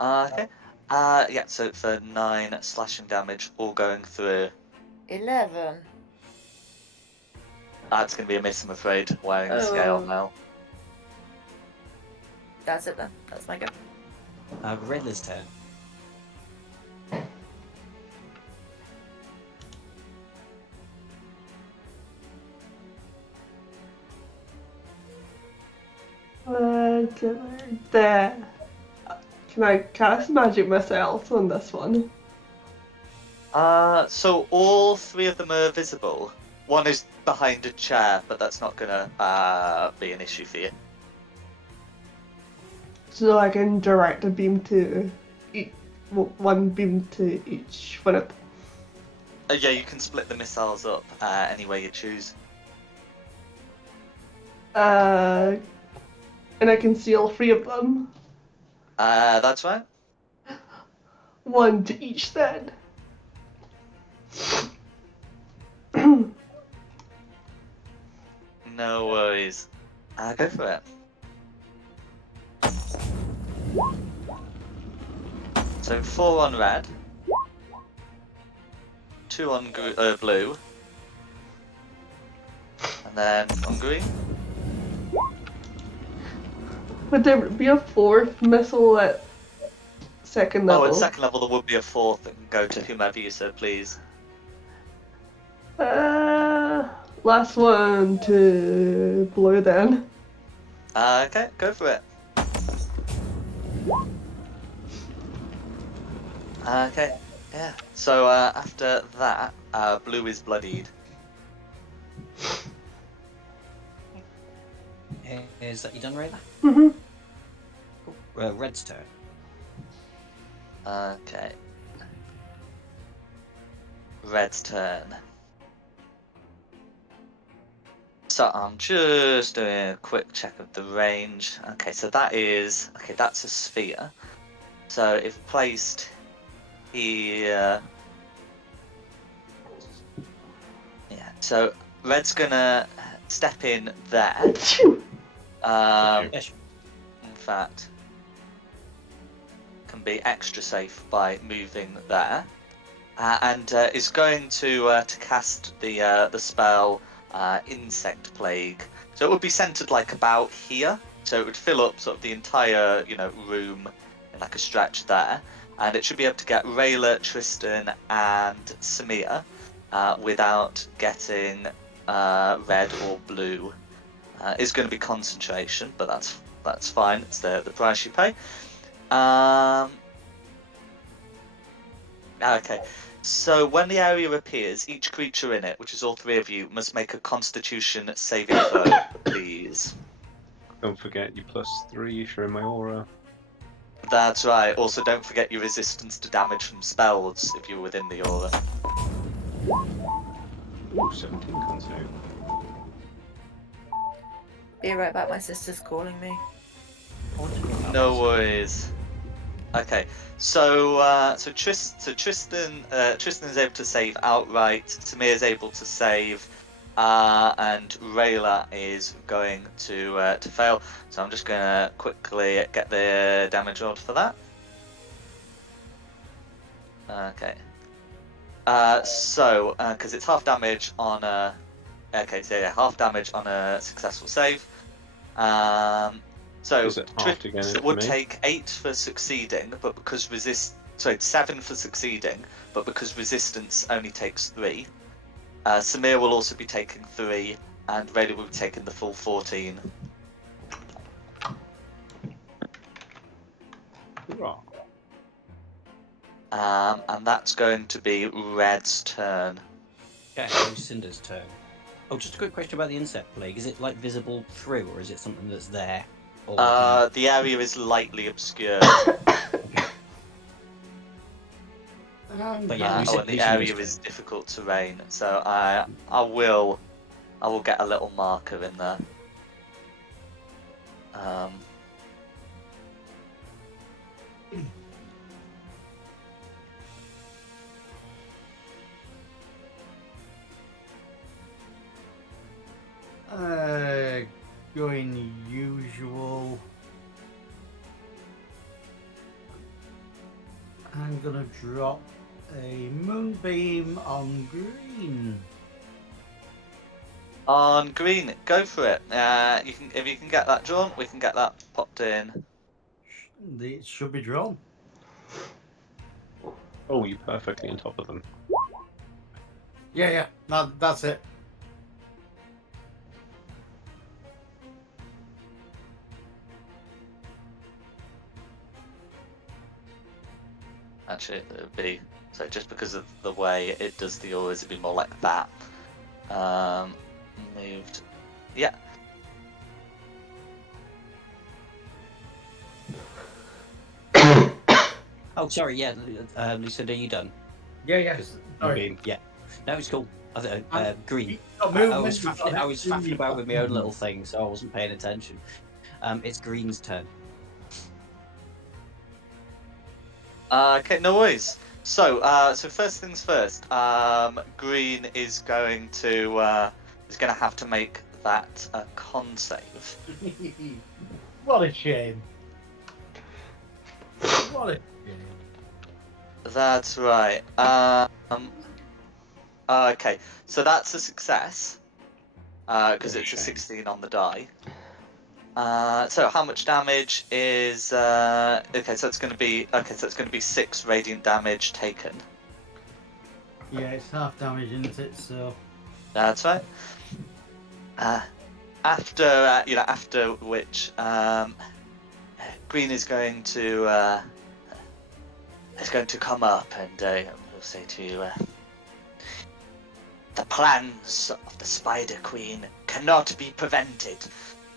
Okay. Yeah, so for 9 slashing damage, all going through. 11. That's going to be a miss, I'm afraid, wearing the scale Oh. now. That's it then. That's my go. Redler's turn. There. Can I cast magic myself on this one? So all 3 of them are visible. One is behind a chair, but that's not going to be an issue for you. So I can direct a beam to one beam to each one of them. Yeah, you can split the missiles up any way you choose. And I can see all 3 of them. That's right. 1 to each then. No worries. Go for it. So 4 on red, 2 on blue, and then on green. Would there be a 4th missile at second level? Oh, at second level there would be a 4th that can go to whomever you so please. Last one to blue then. Okay, go for it. Okay, yeah. So after that, blue is bloodied. Is that you done, Rayla? Mm-hmm. Cool. Red's turn. Okay. Red's turn. So I'm just doing a quick check of the range. Okay, so that is... Okay, that's a sphere. So if placed here... Yeah, so Red's gonna step in there. Yes. In fact, can be extra safe by moving there. And is going to cast the spell Insect Plague. So it would be centered like about here. So it would fill up sort of the entire room in like a stretch there, and it should be able to get Rayla, Tristan, and Samir without getting red or blue. Is going to be concentration, but that's fine. It's the price you pay. Okay. So when the area appears, each creature in it, which is all 3 of you, must make a Constitution saving throw, please. Don't forget you +3 if you're in my aura. That's right. Also, don't forget your resistance to damage from spells if you're within the aura. Ooh, 17 con save. Be right back, my sister's calling me. No worries. Okay, so Tristan is able to save outright. Samir is able to save, and Rayla is going to fail. So I'm just gonna quickly get the damage rolled for that. Okay. Because it's half damage on a. Okay, so yeah, half damage on a successful save. So Is it halved again it for would me? take 8 for succeeding, but because 7 for succeeding, but because resistance only takes 3. Samir will also be taking 3, and Rayla will be taking the full 14. Hurrah. And that's going to be Red's turn. Okay, so Cinder's turn. Oh, just a quick question about the insect plague. Is it like visible through, or is it something that's there? Or The area is lightly obscured. But yeah, And the area is difficult terrain, so I will get a little marker in there. Going usual. I'm gonna drop a moonbeam on green. On green, go for it. If you can get that drawn, we can get that popped in. It should be drawn. Oh, you're perfectly on top of them. Yeah. That's it. Actually, it would be so just because of the way it does the auras, it'd be more like that. Moved. Yeah. Oh, sorry. Yeah, Lucinda, are you done? Yeah. Sorry. Yeah. No, it's cool. Green. Got I movement, was you've got faffing about with my own little thing, so I wasn't paying attention. It's Green's turn. Okay, no worries. So first things first. Green is going to have to make that a con save. What a shame. What a shame. That's right. Okay, so that's a success because it's a Shame. 16 on the die. So how much damage is? Okay, so it's going to be 6 radiant damage taken. Yeah, it's half damage, isn't it? So. That's right. After which, Green is going to come up and will say to you, "The plans of the Spider Queen cannot be prevented,"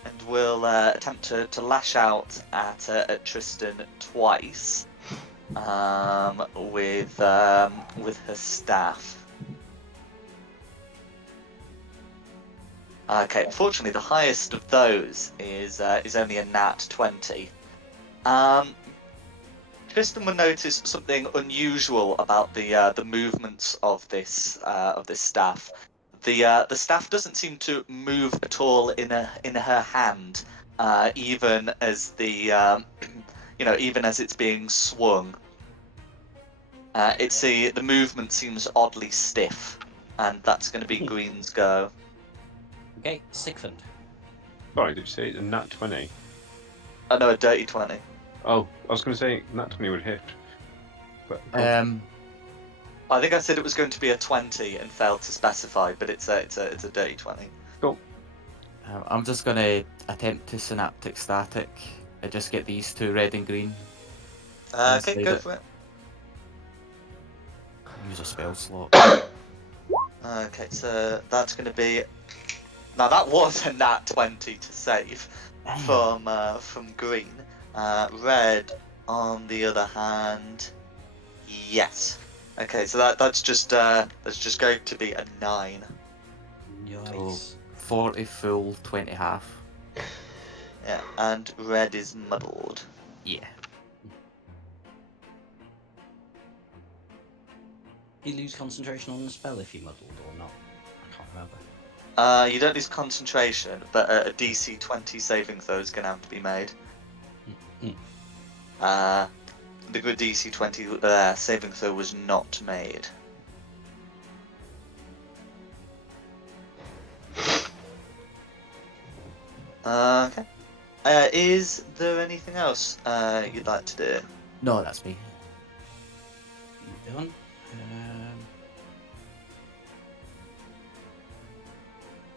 and will attempt to lash out at Tristan twice with her staff. Okay, unfortunately, the highest of those is only a nat 20. Tristan will notice something unusual about the movements of this staff. The staff doesn't seem to move at all in her hand, even as even as it's being swung. The movement seems oddly stiff, and that's going to be Green's go. Okay, Sigfund. Sorry, did you say a nat 20? Oh no, a dirty 20. Oh, I was going to say nat 20 would hit. But I think I said it was going to be a 20 and failed to specify, but it's a dirty 20. cool. I'm just gonna attempt to synaptic static and just get these two red and green. Okay, Inside go it. for it. Use a spell slot. Okay, so that's going to be. Now that was a nat 20 to save from Green. Red, on the other hand, yes. Okay, so that's just going to be a 9. Nice. 40 full, 20 half. Yeah, and red is muddled. Yeah. You lose concentration on the spell if you muddled or not. I can't remember. You don't lose concentration, but a DC 20 saving throw is going to have to be made. The good DC 20 saving throw was not made. Okay. Is there anything else you'd like to do? No, that's me. Done.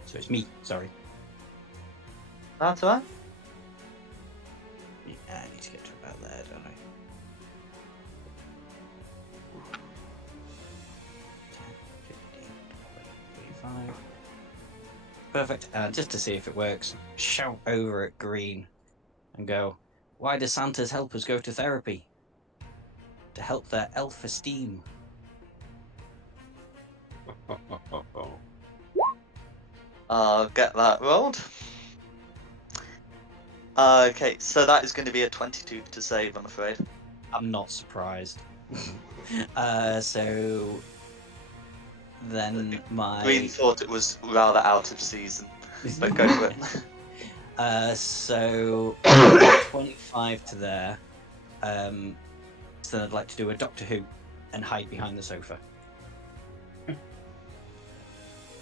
So it's me. Sorry. That's alright. I need to get to about there, don't I? 10, 15, 20, 25. Perfect. Just to see if it works, shout over at Green and go, why do Santa's helpers go to therapy? To help their elf esteem. I'll get that rolled. Okay, so that is going to be a 22 to save, I'm afraid. I'm not surprised. So then my Green thought it was rather out of season, but go for it. So 25 to there. So I'd like to do a Doctor Who and hide behind the sofa.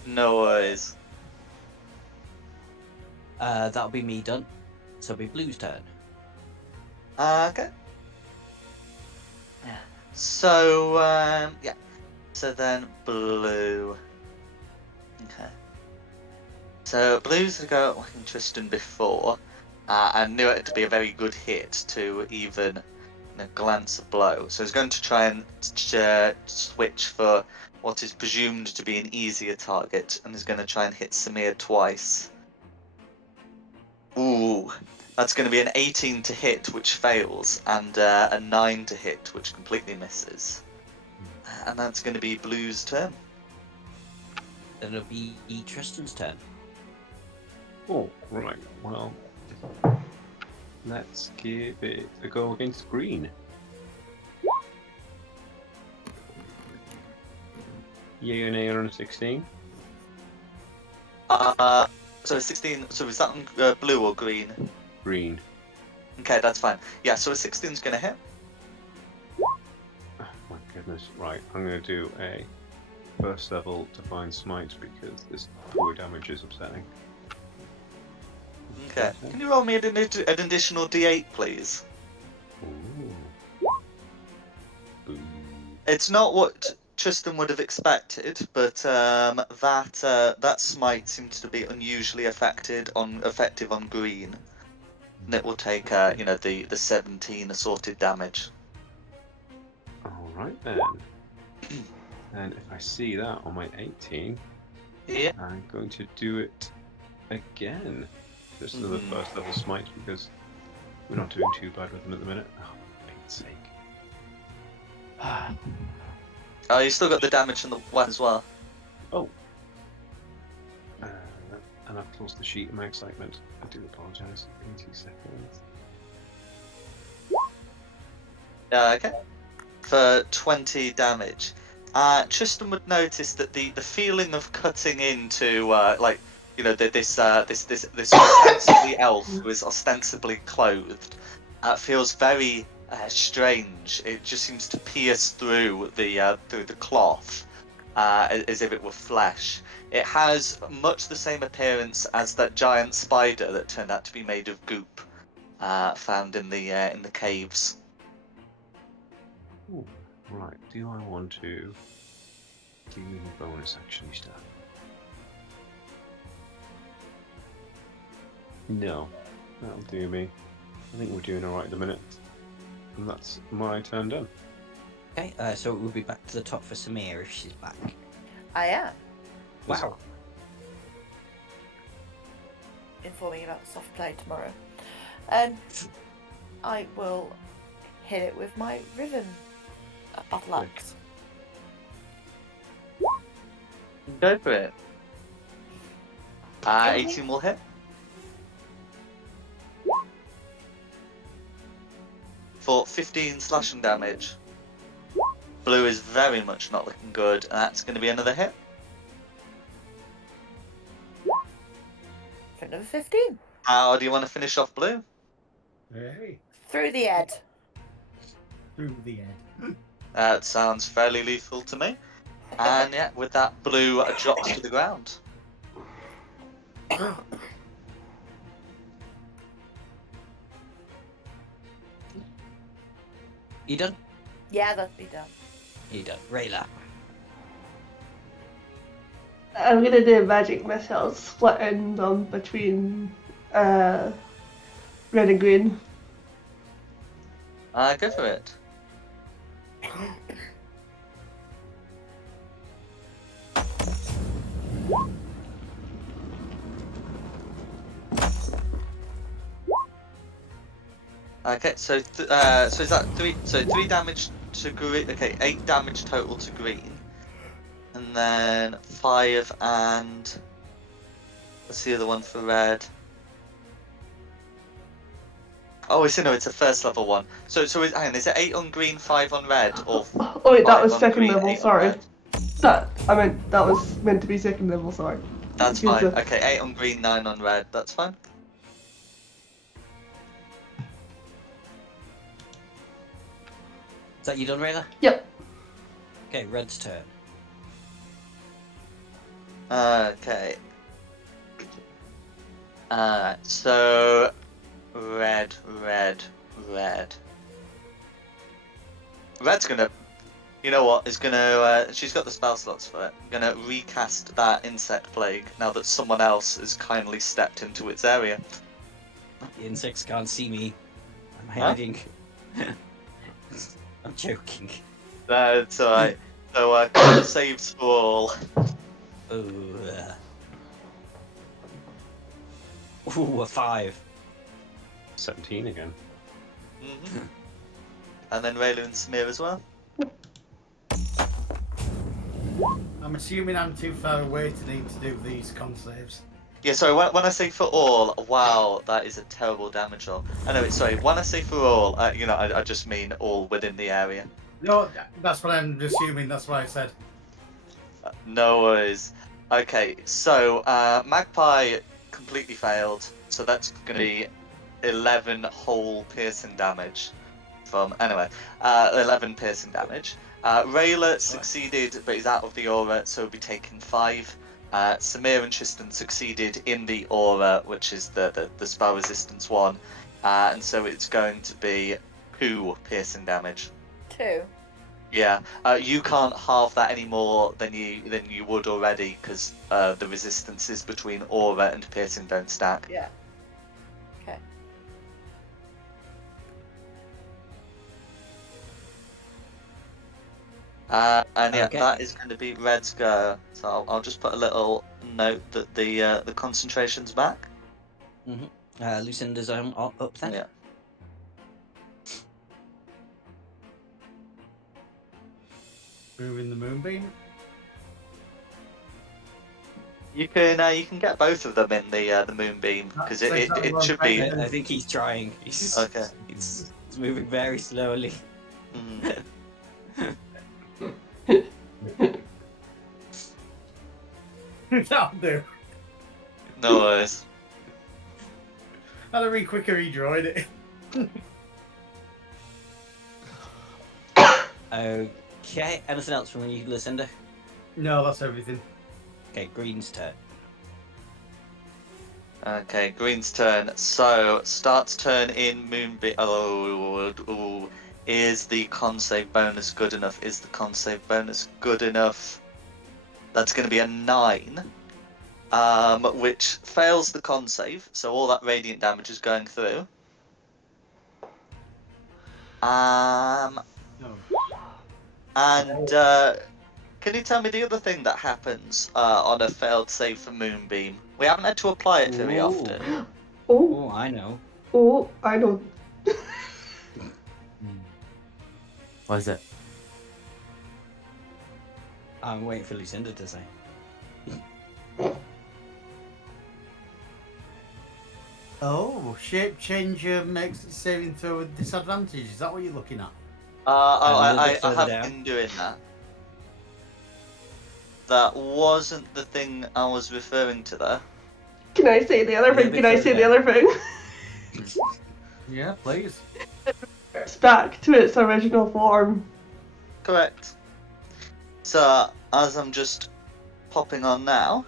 No worries. That'll be me done. So it'll be Blue's turn. Okay. So, yeah. So then Blue. Okay. So Blue's to go like Tristan before, and knew it to be a very good hit to even glance a blow. So he's going to try and switch for what is presumed to be an easier target, and he's going to try and hit Samir twice. Ooh, that's going to be an 18 to hit, which fails, and a 9 to hit, which completely misses. And that's going to be Blue's turn. Then it'll be Tristan's turn. Oh, right. Well, let's give it a go against Green. Yay or nay on a 16? So 16. So is that on Blue or Green? Green. Okay, that's fine. Yeah, so a 16's going to hit. Oh my goodness. Right, I'm going to do a first level Divine Smite because this poor damage is upsetting. Okay. Can you roll me an additional d8, please? Ooh. Boo. It's not what Tristan would have expected, but that smite seems to be unusually effective on Green, and it will take the 17 assorted damage. All right then. And if I see that on my 18, Yeah. I'm going to do it again. This is the first level smite because we're not doing too bad with them at the minute. Oh, for Pete's sake. Oh, you still got the damage from the one as well. Oh. And I've closed the sheet in my excitement. I do apologise. Give me 2 seconds. Okay. For 20 damage. Tristan would notice that the feeling of cutting into this ostensibly elf who is ostensibly clothed feels very strange. It just seems to pierce through the cloth as if it were flesh. It has much the same appearance as that giant spider that turned out to be made of goop found in the caves. Ooh, right, do I want to do bonus action stuff? No, that'll do me. I think we're doing alright at the minute. And that's my turn done. Okay, so we'll be back to the top for Samir if she's back. I am. Wow. Informing about soft play tomorrow. I will hit it with my Riven battle axe. Go for it. 18 will hit. For 15 slashing damage. Blue is very much not looking good, and that's going to be another hit. For another 15. How do you want to finish off Blue? Hey, Through the head. through the end. That sounds fairly lethal to me. And yeah, with that, Blue drops to the ground. You done? Yeah, that'll be done. You done. Rayla. I'm gonna do magic missiles, splitting them between red and green. Go for it. Okay, so so is that 3? So 3 damage to green. Okay, 8 damage total to green, and then 5 and what's the other one for red? Oh, it's a first level one. So hang on, is it 8 on green, 5 on red, or Oh wait, that 5 was on second green, level. 8 on Sorry. red? That was meant to be second level. Sorry. That's Because fine. Okay, 8 on green, 9 on red. That's fine. Is that you done, Rayla? Yep. Okay, red's turn. Okay. So red. Red's gonna. You know what? Is gonna. She's got the spell slots for it. Gonna recast that insect plague now that someone else has kindly stepped into its area. The insects can't see me. I'm Huh? hiding. I'm joking. That's alright. So con saves for all. Ooh. Ooh, a 5. 17 again. And then Raylu and Samir as well. I'm assuming I'm too far away to need to do these con saves. Yeah, sorry, when I say for all, wow, that is a terrible damage roll. I know, sorry, when I say for all, I just mean all within the area. No, that's what I'm assuming. That's what I said. No worries. Okay, so Magpie completely failed, so that's going to be 11 whole piercing damage from, anyway, 11 piercing damage. Rayla succeeded, but is out of the aura, so he'll be taking 5. Samir and Tristan succeeded in the aura, which is the spell resistance one, and so it's going to be 2 piercing damage. 2. Yeah, you can't halve that any more than you would already, because the resistances between aura and piercing don't stack. Yeah. Okay. And yeah, Okay. that is going to be Red's go. So I'll just put a little note that the concentration's back. Lucinda's up then. Yeah. Moving the moonbeam. You can get both of them in the moonbeam because That's it exactly what I'm should trying be to do. I think he's trying. He's, okay. He's moving very slowly. Mhm. That'll do. No worries. That'll be quicker. He droid it. Okay, anything else from you, Lucinda? No, that's everything. Okay, green's turn. Okay, green's turn. So starts turn in moonbeam. Oh, is the con save bonus good enough? Is the con save bonus good enough? That's going to be a 9, which fails the con save. So all that radiant damage is going through. No. And can you tell me the other thing that happens on a failed save for moonbeam? We haven't had to apply it very Ooh. often. Oh, Oh, I know. oh, I know. What is it? I'm waiting for Lucinda to say. Oh, shape changer makes it saving throw with disadvantage. Is that what you're looking at? I further have down. been doing that. That wasn't the thing I was referring to there. Can I say the other A little thing? bit Can I say the further other thing? Yeah, please. It's back to its original form. Correct. So as I'm just popping on now,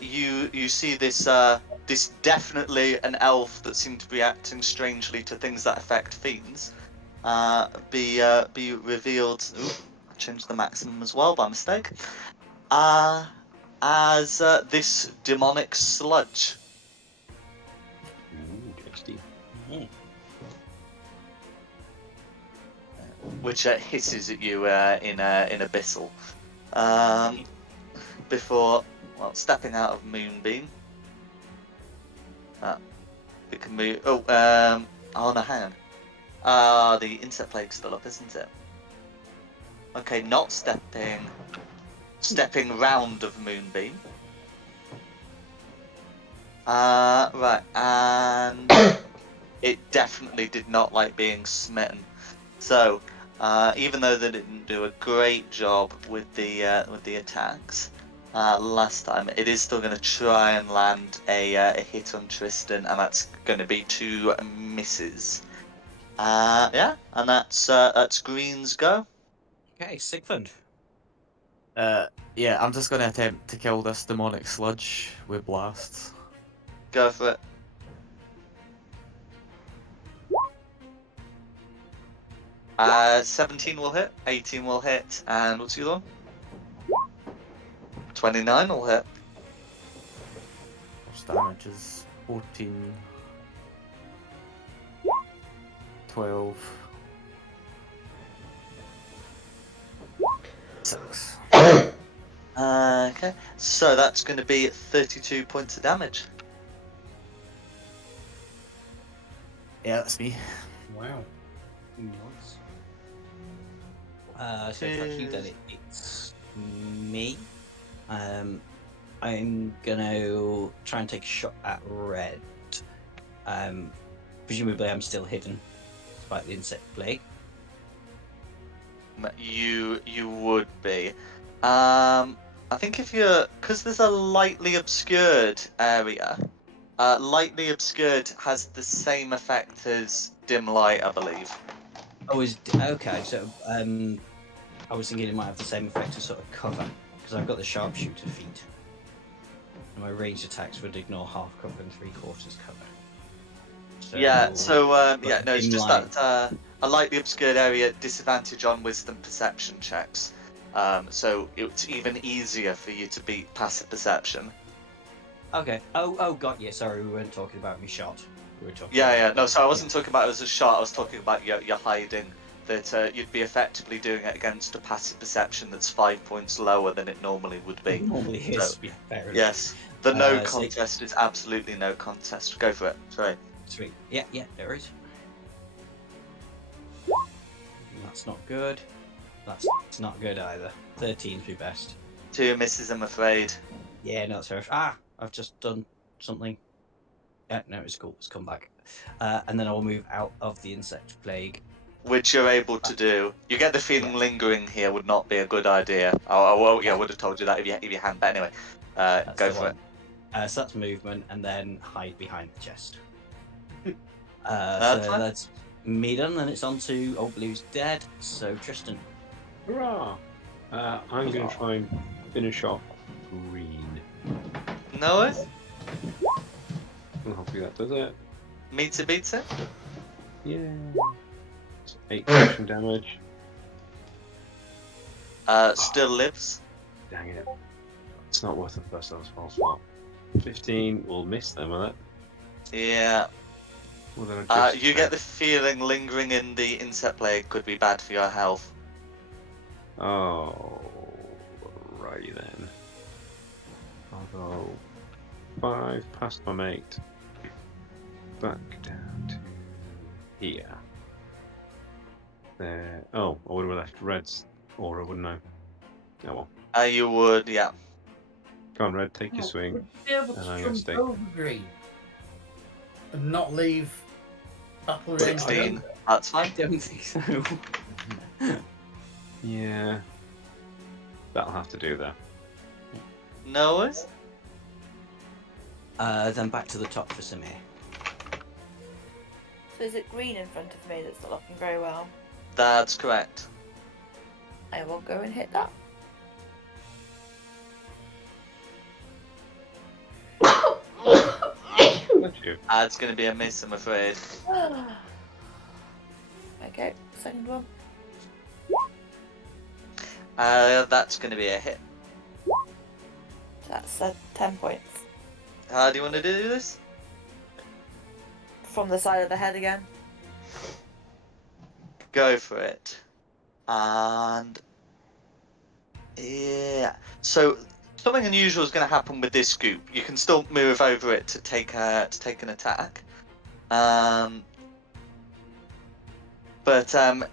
you see this this definitely an elf that seemed to be acting strangely to things that affect fiends. Be revealed. Ooh, I changed the maximum as well by mistake. As this demonic sludge. Ooh, tasty. which hisses at you in abyssal. Before, well, stepping out of Moonbeam. It can move. Oh, no, hang on. The insect plague's still up, isn't it? Okay, not stepping. Stepping round of Moonbeam. Right, and it definitely did not like being smitten. So, even though they didn't do a great job with the attacks last time, it is still going to try and land a hit on Tristan, and that's going to be 2 misses. Yeah, and that's Green's go. Okay, Sigfund. Yeah, I'm just gonna attempt to kill this demonic sludge with blasts. Go for it. Uh, 17 will hit, 18 will hit, and what's the other one? 29 will hit. What's damage is 14, 12, 6. Okay, so that's going to be 32 points of damage. Yeah, that's me. Wow. So if that's you, then it's me. I'm gonna try and take a shot at red. Presumably I'm still hidden despite the insect plague. You would be. I think if you're, because there's a lightly obscured area. Lightly obscured has the same effect as dim light, I believe. Oh, okay. So I was thinking it might have the same effect as sort of cover because I've got the sharpshooter feat. And my ranged attacks would ignore half cover and 3/4 cover. So, Yeah. So yeah, no, it's dim just light. that a lightly obscured area disadvantage on wisdom perception checks. So it's even easier for you to beat passive perception. Okay. Oh, got you. Sorry, we weren't talking about me shot. We were talking. Yeah, about yeah. No, so I wasn't talking about it as a shot. I was talking about your hiding. That you'd be effectively doing it against a passive perception that's 5 points lower than it normally would be. It normally is. So, Yeah, fair enough. yes, the no So- contest is absolutely no contest. Go for it. Sorry. Sweet. Yeah, there is. That's not good. That's not good either. 13's my best. 2 misses, I'm afraid. Yeah, no, sorry. I've just done something. Yeah, no, it's cool. It's come back. And then I'll move out of the insect plague. Which you're able to do. You get the feeling lingering here would not be a good idea. I would have told you that if you hadn't. But anyway, That's go the for one. it. So that's movement, and then hide behind the chest. That's So fine. that's me done, and it's on to Old Blue's dead. So Tristan. Hurrah! I'm going to try and finish off Green. No worries. And hopefully that does it. Meets it, beats it. Yeah. It's 8 slashing damage. Still lives. Dang it. It's not worth the first level's false swap. 15 will miss them with it. Yeah. Well, then I just You get the feeling lingering in the insect plague could be bad for your health. Oh, righty then. I'll go 5 past my mate. Back down to here. There. Oh, I would have left Red's aura, wouldn't I? Oh well. You would, yeah. Come on, Red, take your swing. Would you be able And to I'm gonna jump stay. over green and not leave battle range? 16. That's I fine. don't think so. Yeah. That'll have to do there. No worries. Then back to the top for Samir. So is it green in front of me that's not looking very well? That's correct. I will go and hit that. That's you. It's going to be a miss, I'm afraid. Okay, second one. That's going to be a hit. That's 10 points. How do you want to do this? From the side of the head again. Go for it. And yeah, so something unusual is going to happen with this group. You can still move over it to take an attack, but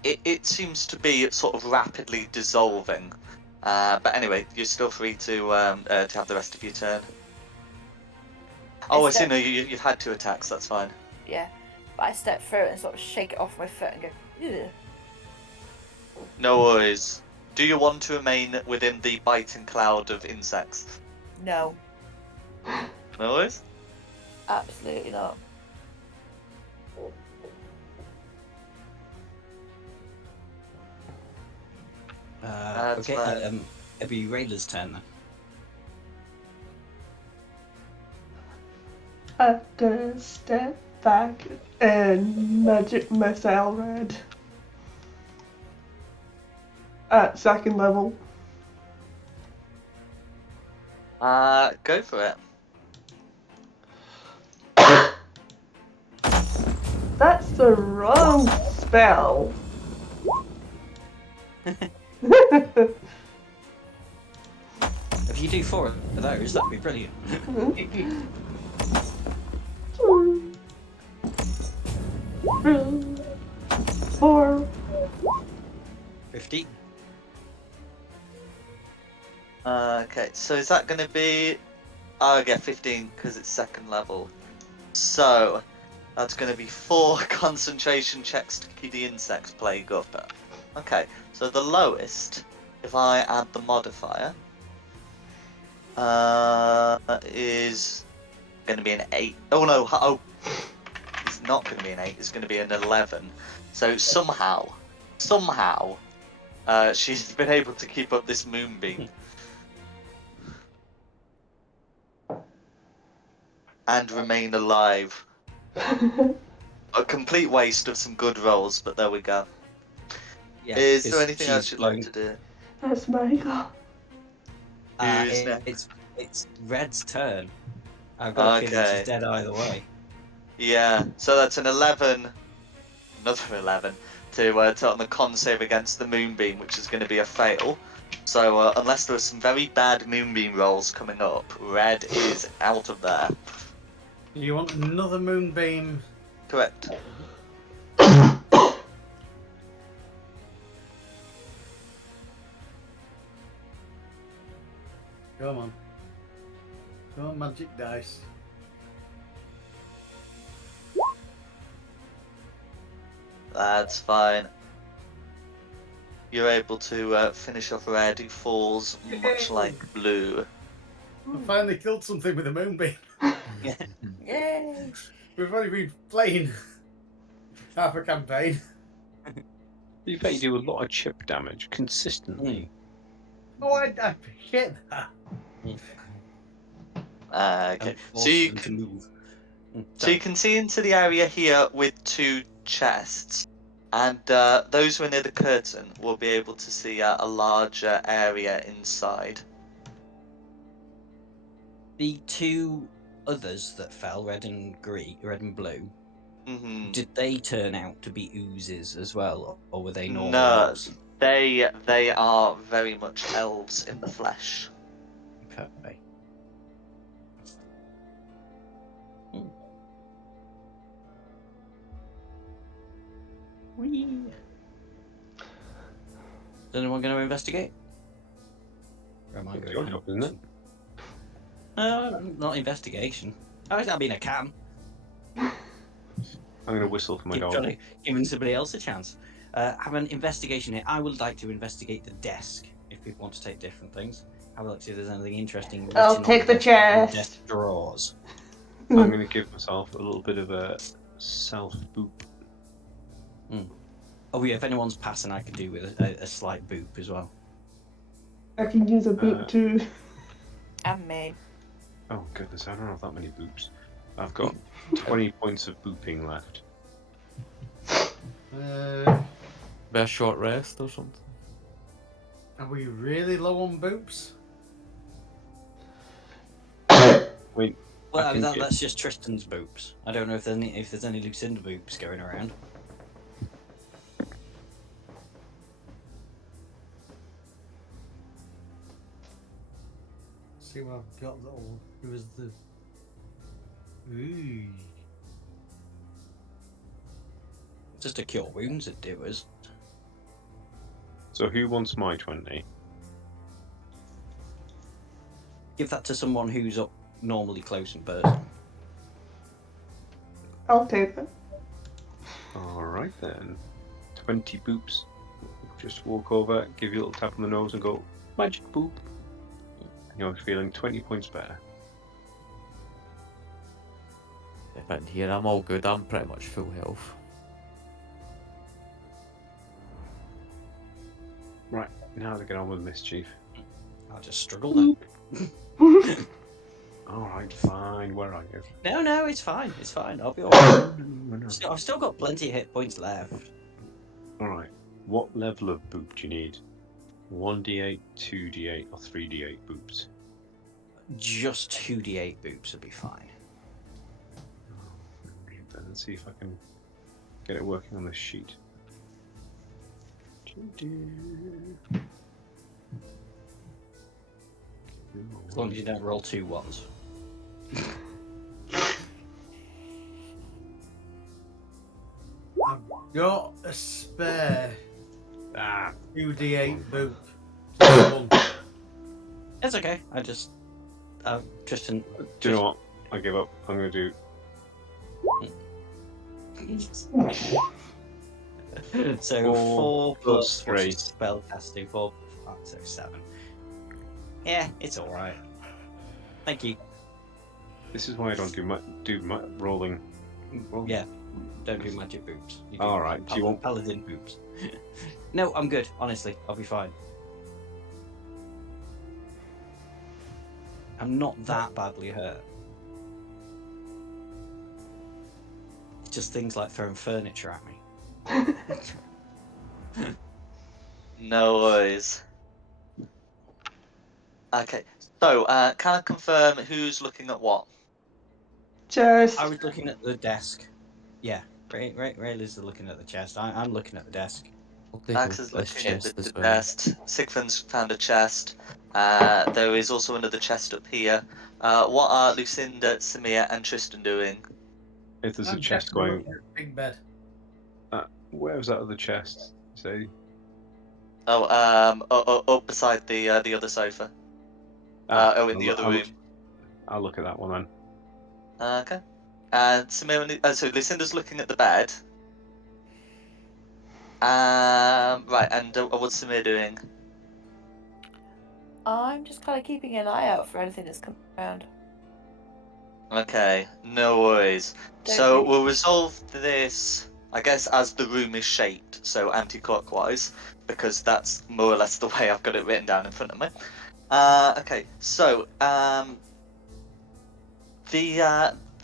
it seems to be sort of rapidly dissolving. But anyway, you're still free to have the rest of your turn. Oh, I see. No, you've had 2 attacks. That's fine. Yeah, but I step through it and sort of shake it off my foot and go, ugh. No worries. Do you want to remain within the biting cloud of insects? No, No worries. absolutely not. That's Okay, fine. it'll be Rayla's turn then. I'm gonna step back and magic missile red. At 2nd level. Go for it. That's the wrong spell. If you do 4 of those, that'd be brilliant. 4. 50. Okay, so is that going to be... Oh, yeah, 15 because it's 2nd level. So that's going to be 4 concentration checks to keep the insect plague up. Okay, so the lowest, if I add the modifier, is going to be an 8. Oh no, oh, it's not going to be an 8. It's going to be an 11. So somehow, she's been able to keep up this moonbeam. And remain alive. A complete waste of some good rolls, but there we go. Yeah, Is there 'cause anything else she's you'd like to do? That's my goal. Who's next? It's Red's turn. I've got a feeling Okay. she's dead either way. Yeah, so that's an 11, another 11, to on the con save against the moonbeam, which is going to be a fail. So unless there are some very bad moonbeam rolls coming up, Red is out of there. You want another moonbeam? Correct. Come on. Come on, magic dice. That's fine. You're able to finish off Red, who falls much like Blue. I finally killed something with a moonbeam. Yay! We've only been playing half a campaign. You bet you do a lot of chip damage consistently. Oh, I appreciate that. Okay, And so you force them to move. So you can see into the area here with 2 chests, and those who are near the curtain will be able to see a larger area inside. The 2 others that fell, red and blue, Mm-hmm. did they turn out to be oozes as well, or were they normal No, elves? they are very much elves in the flesh. Okay. Whee. Is anyone going to investigate? Or am I It's going your to? job, isn't it? Not investigation. I mean, I can. I'm going to whistle for my Keep dog. trying to giving somebody else a chance. Have an investigation here. I would like to investigate the desk. If people want to take different things, I would like to see if there's anything interesting. I'll written take on the desk chest. drawers. I'm going to give myself a little bit of a self-boop. Oh yeah, if anyone's passing, I could do with a slight boop as well. I can use a boot too. And me. Oh goodness, I don't have that many boops. I've got 20 points of booping left. Be a short rest or something. Are we really low on boops? Wait, Well, I can get- that's just Tristan's boops. I don't know if there's any Lucinda boops going around. see what I've got. It was the. Ooh. Just to cure wounds, it was. So who wants my 20? Give that to someone who's up normally close in person. I'll take it. Alright then. 20 boops. Just walk over, give you a little tap on the nose and go, magic boop. And you're feeling 20 points better. But in here, I'm all good. I'm pretty much full health. Right, now to get on with mischief. I'll just struggle then. Alright, fine, where are you? No, it's fine. It's fine. I'll be alright. No. I've still got plenty of hit points left. Alright, what level of boop do you need? 1d8, 2d8, or 3d8 boops? Just 2d8 boops would be fine. Let's see if I can get it working on this sheet. As long as you don't roll 2 ones. I've got a spare Ah, 2d8 boop. One. It's okay. Tristan. do you know what? I give up. I'm gonna do. So 4 plus 3 spell casting, 4, 5, so 7. Yeah, it's alright. Thank you. This is why I don't do rolling. Yeah, don't do magic boots. You do Alright, do you want- paladin boots? No, I'm good. Honestly, I'll be fine. I'm not that badly hurt. It's just things like throwing furniture at me. No worries. Okay, so can I confirm who's looking at what? Just. I was looking at the desk. Yeah, Rayleigh's looking at the chest. I'm looking at the desk. I'll take Max a is this looking at chest the as well. chest. Sigfund's found a chest. There is also another chest up here. What are Lucinda, Samir, and Tristan doing? If there's a I'm chest definitely going, looking at the big bed. where was that other chest? Say. Oh, up beside the other sofa. In the other room. I'll look at that one then. Okay. And Samir, so Lucinda's looking at the bed. Right, and what's Samir doing? I'm just kind of keeping an eye out for anything that's coming around. Okay, no worries. Don't So you? we'll resolve this, I guess, as the room is shaped, so anti-clockwise, because that's more or less the way I've got it written down in front of me. Okay, so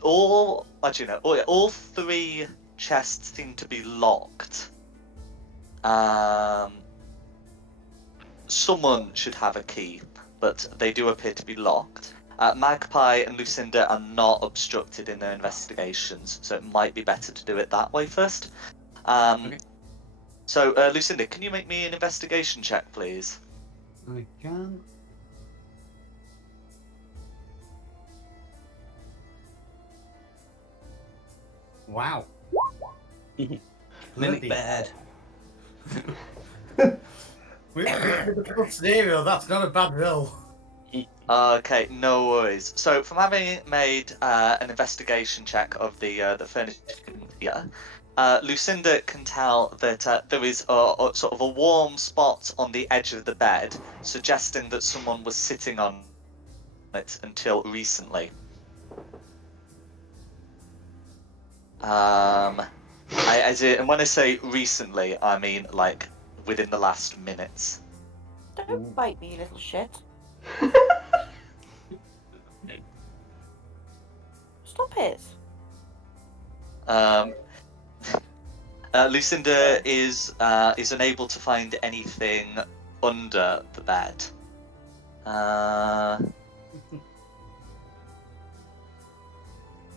all 3 chests seem to be locked. Someone should have a key, but they do appear to be locked. Magpie and Lucinda are not obstructed in their investigations, so it might be better to do it that way first. Okay. So, Lucinda, can you make me an investigation check, please? I can. Wow. Mimic Bloody- bad. With the full scenario, that's not a bad roll. Okay, no worries. So, from having made an investigation check of the furniture here, Lucinda can tell that there is a sort of a warm spot on the edge of the bed, suggesting that someone was sitting on it until recently. And when I say recently, I mean like within the last minutes. Don't bite me, you little shit. Stop it. Lucinda is unable to find anything under the bed.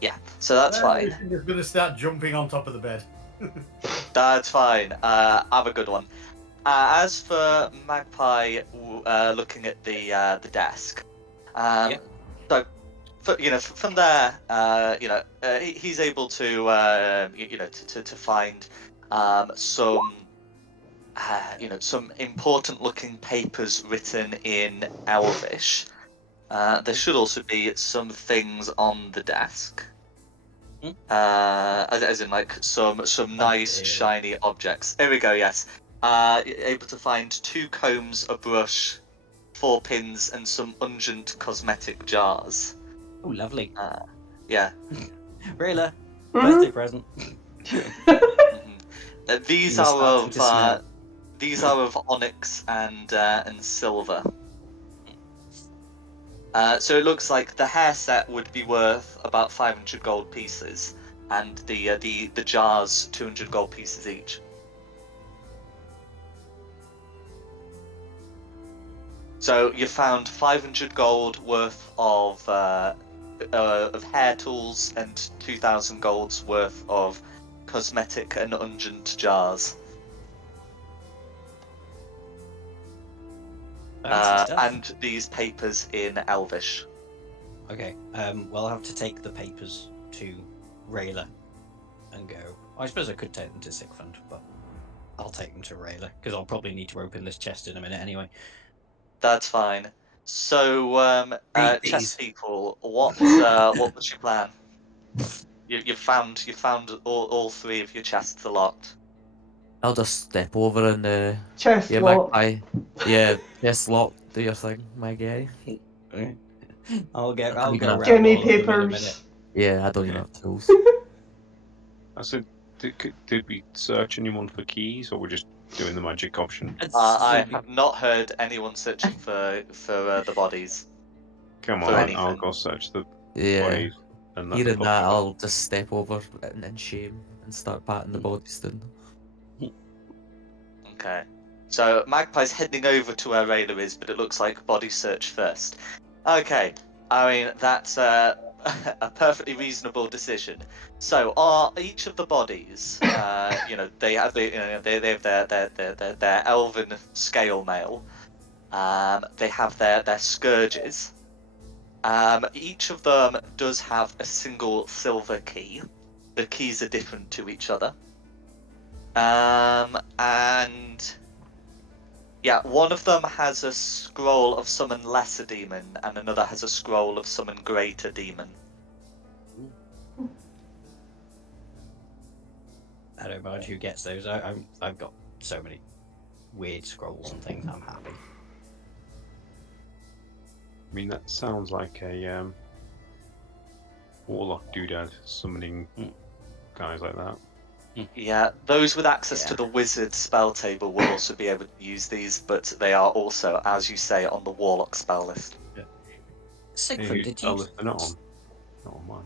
Yeah, so that's fine. You're going to start jumping on top of the bed. That's fine. Have a good one. As for Magpie looking at the desk, Yeah. So, from there, he's able to, to find some, some important-looking papers written in Elvish. There should also be some things on the desk. Hmm? As in like some nice here. shiny objects. Here we go. Yes. Able to find 2 combs, a brush, 4 pins, and some ungent cosmetic jars. Oh, lovely. Yeah. Rayla, Mhm. birthday present. These You were are starting to smell. of these are of onyx and silver. So it looks like the hair set would be worth about 500 gold pieces, and the jars 200 gold pieces each. So you found 500 gold worth of hair tools and 2,000 golds worth of cosmetic and ungent jars. Fancy stuff. And these papers in Elvish. Okay. Well, I'll have to take the papers to Rayla and go. I suppose I could take them to Sick Fund, but I'll take them to Rayla because I'll probably need to open this chest in a minute anyway. That's fine. So, Read chess these. people, what was your plan? You found all 3 of your chests are locked. I'll just step over and Chest yeah, lock. Magpie. Yeah, chest lock. Do your thing, my guy. I'll I go even have- around Give me all of them in a minute. papers. Yeah, I don't even have tools. I said, did we search anyone for keys, or we're just doing the magic option? I have not heard anyone searching for the bodies. Come For on, I'll anything. go search the Yeah. bodies. And Hearing fuck that, it up. I'll just step over in shame and start patting the bodies down. Okay. So Magpie's heading over to where Rayla is, but it looks like body search first. Okay. I mean, that's a perfectly reasonable decision. So, are each of the bodies, they have they have their elven scale mail. They have their scourges. Each of them does have a single silver key. The keys are different to each other. And yeah, one of them has a scroll of summon lesser demon, and another has a scroll of summon greater demon. I don't mind who gets those. I've got so many weird scrolls and things. I'm happy. I mean, that sounds like a warlock doodad summoning guys like that. Yeah, those with access to Yeah. the wizard spell table will also be able to use these, but they are also, as you say, on the warlock spell list. Siegfried, did you? They're not on. Not on mine.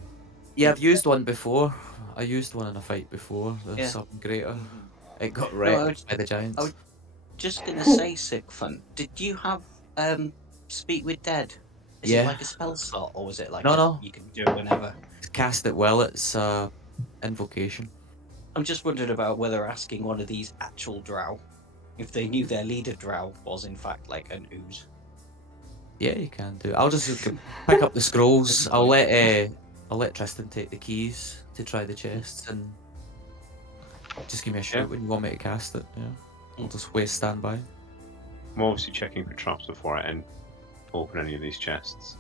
Yeah, I've used one before. I used one in a fight before. The Yeah. Something Greater. It got I wrecked was- by the giants. I was- Just gonna say, Siegfried, did you have Speak with Dead? Is Yeah. it like a spell slot, or was it like No. you can do it whenever? Cast it well. It's invocation. I'm just wondering about whether asking one of these actual drow if they knew their leader drow was in fact like an ooze. Yeah, you can do. I'll just pick up the scrolls. I'll let Tristan take the keys to try the chests and just give me a shout when you want me to cast it. Yeah, I'll just wait standby. I'm obviously checking for traps before I open any of these chests.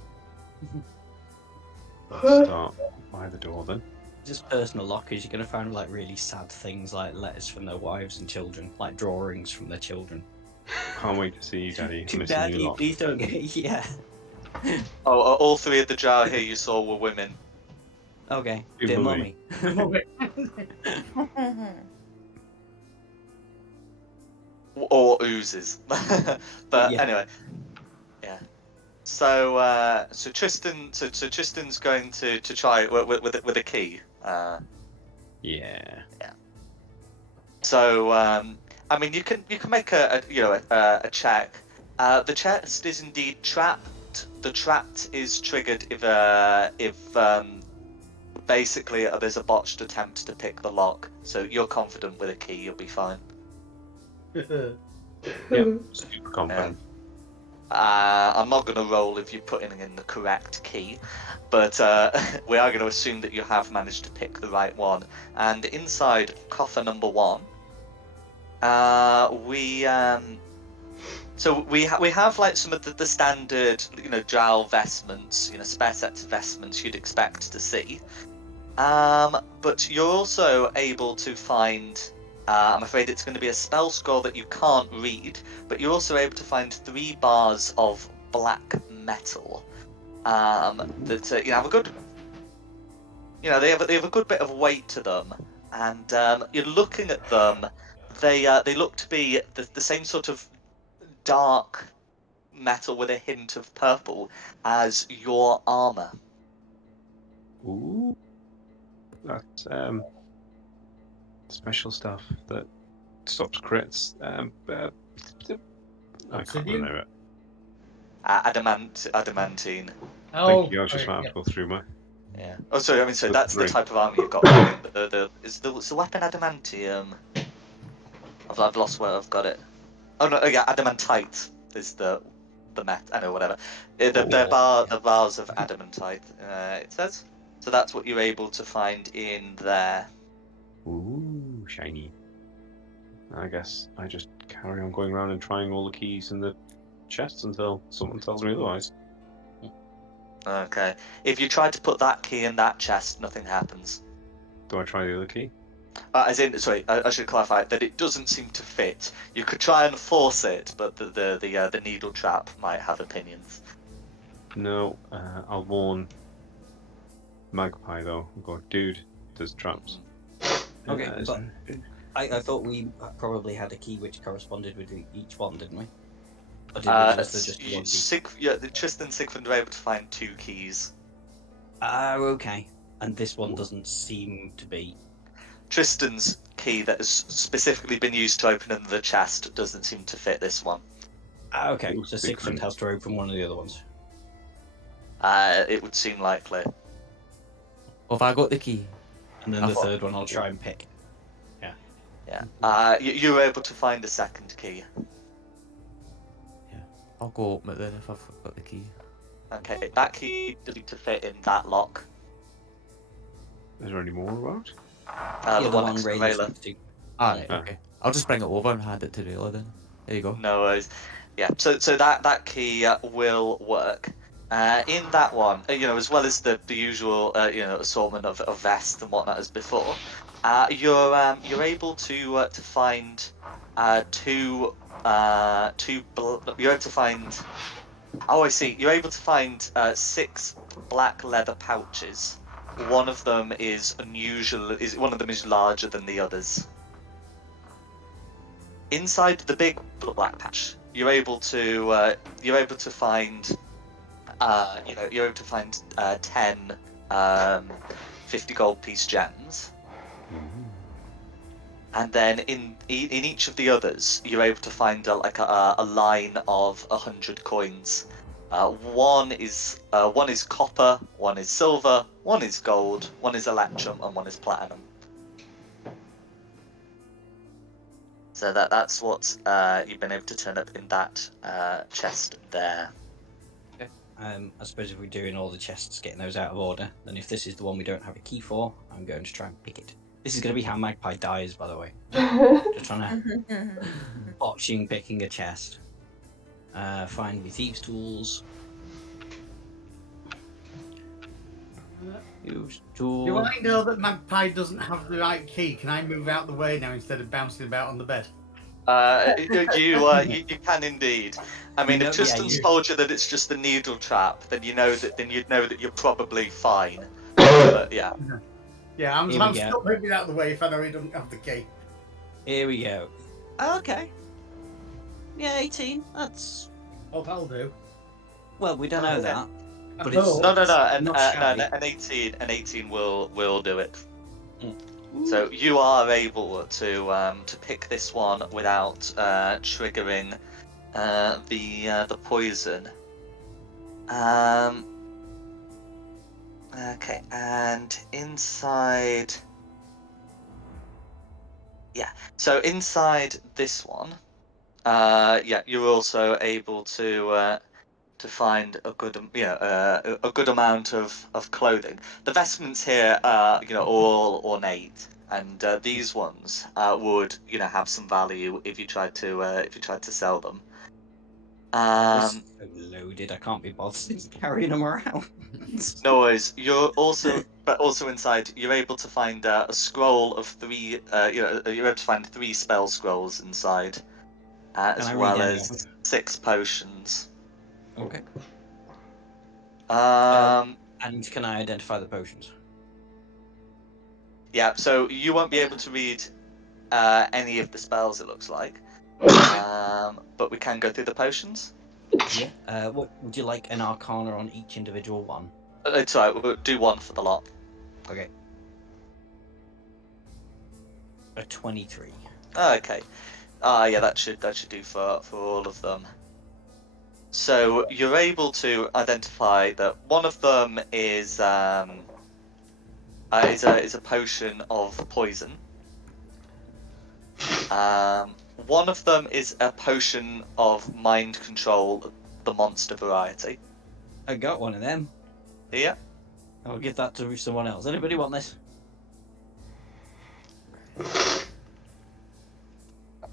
Let's start by the door then. Just personal lockers, you're gonna find like really sad things like letters from their wives and children, like drawings from their children. Can't wait to see you, Daddy. To Missing Daddy, you lot. please don't get yeah. Oh, all 3 of the jar here you saw were women. Okay, Good dear movie. mummy. Or oozes. But Yeah. anyway, yeah. So Tristan's going to try with a key. Yeah. So I mean, you can make a check. The chest is indeed trapped. The trapped is triggered if basically there's a botched attempt to pick the lock. So you're confident with a key, you'll be fine. Yep. Super confident. I'm not going to roll if you're putting in the correct key, but we are going to assume that you have managed to pick the right one. And inside coffer number 1, we have like some of the standard, drow vestments, spare sets of vestments you'd expect to see. But you're also able to find, I'm afraid it's going to be a spell scroll that you can't read, but you're also able to find 3 bars of black metal that have a good, they have a good bit of weight to them, and you're looking at them. They look to be the same sort of dark metal with a hint of purple as your armor. Ooh, that's special stuff that stops crits. I can't Obsidian? remember it. Adamantine. Oh, Thank you. I was just right, about to go through my. Yeah. Oh, sorry. I mean, sorry. The That's the 3. type of armor you've got. Is the weapon adamantium? I've lost where I've got it. Oh no. Oh yeah, adamantite is the met. I know, whatever. The bars of adamantite. It says. So that's what you're able to find in there. Ooh, shiny. I guess I just carry on going around and trying all the keys in the chests until someone tells me otherwise. Okay. If you try to put that key in that chest, nothing happens. Do I try the other key? Sorry, I should clarify that it doesn't seem to fit. You could try and force it, but the needle trap might have opinions. No, I'll warn Magpie though. I'll go, dude, there's traps. Okay, is but there- I thought we probably had a key which corresponded with each one, didn't we? Or was there just one key? Tristan and Sigmund were able to find 2 keys. Oh, okay. And this one doesn't seem to be. Tristan's key that has specifically been used to open the chest doesn't seem to fit this one. Ah, okay, Ooh, so Sigmund. Sigfrid has to open one of the other ones. It would seem likely. Well, if I got the key, And then I the thought- third one I'll try and pick. Yeah. You were able to find a second key. I'll go open it then if I've got the key. Okay, that key doesn't to fit in that lock. Is there any more about? The one next to Rayleigh's Rayla. next to. Alright, Yeah. okay. I'll just bring it over and hand it to Rayla then. There you go. No worries. Yeah, so that key will work. In that one, as well as the usual, assortment of vests and whatnot as before, you're able to find two. You're able to find. Oh, I see. You're able to find 6 black leather pouches. One of them is unusual. One of them is larger than the others. Inside the big black patch, you're able to find 10 50 gold piece gems, and then in each of the others, you're able to find a line of 100 coins. One is copper, one is silver, one is gold, one is electrum, and one is platinum. So that's what you've been able to turn up in that chest there. I suppose if we're doing all the chests, getting those out of order, then if this is the one we don't have a key for, I'm going to try and pick it. This is going to be how Magpie dies, by the way. Just trying to botching picking a chest. Find me thieves' tools. Use tool. Do I know that Magpie doesn't have the right key? Can I move out the way now instead of bouncing about on the bed? You can indeed. I mean, if Tristan's you- told you that it's just a needle trap, then you'd know that you're probably fine. But yeah. Yeah, I'm Here we go. still moving out the way if I know he doesn't have the key. Here we go. Okay. Yeah, 18. That's. Oh, that'll do. Well, we don't know Okay. that. But Oh. it's. No. An Not shabby. 18 will do it. Mm. So you are able to pick this one without triggering the poison. Okay, and inside. Yeah, so inside this one, Yeah, you're also able to find a good, a good amount of clothing. The vestments here are, all ornate, and these ones would, have some value if you tried to sell them. They're so loaded, I can't be bothered carrying them around. No worries. But also inside, you're able to find a scroll of 3. You're able to find 3 spell scrolls inside, as I read well any as of 6 potions. Okay. Um, And can I identify the potions? yeah. So you won't be able to read any of the spells. It looks like. But we can go through the potions. Yeah. What would you like an arcana on each individual one? It's alright. We'll do one for the lot. Okay. A 23. Okay. Yeah, that should do for all of them. So you're able to identify that one of them is a potion of poison. One of them is a potion of mind control, the monster variety. I got one of them. Yeah. I'll give that to someone else. Anybody want this?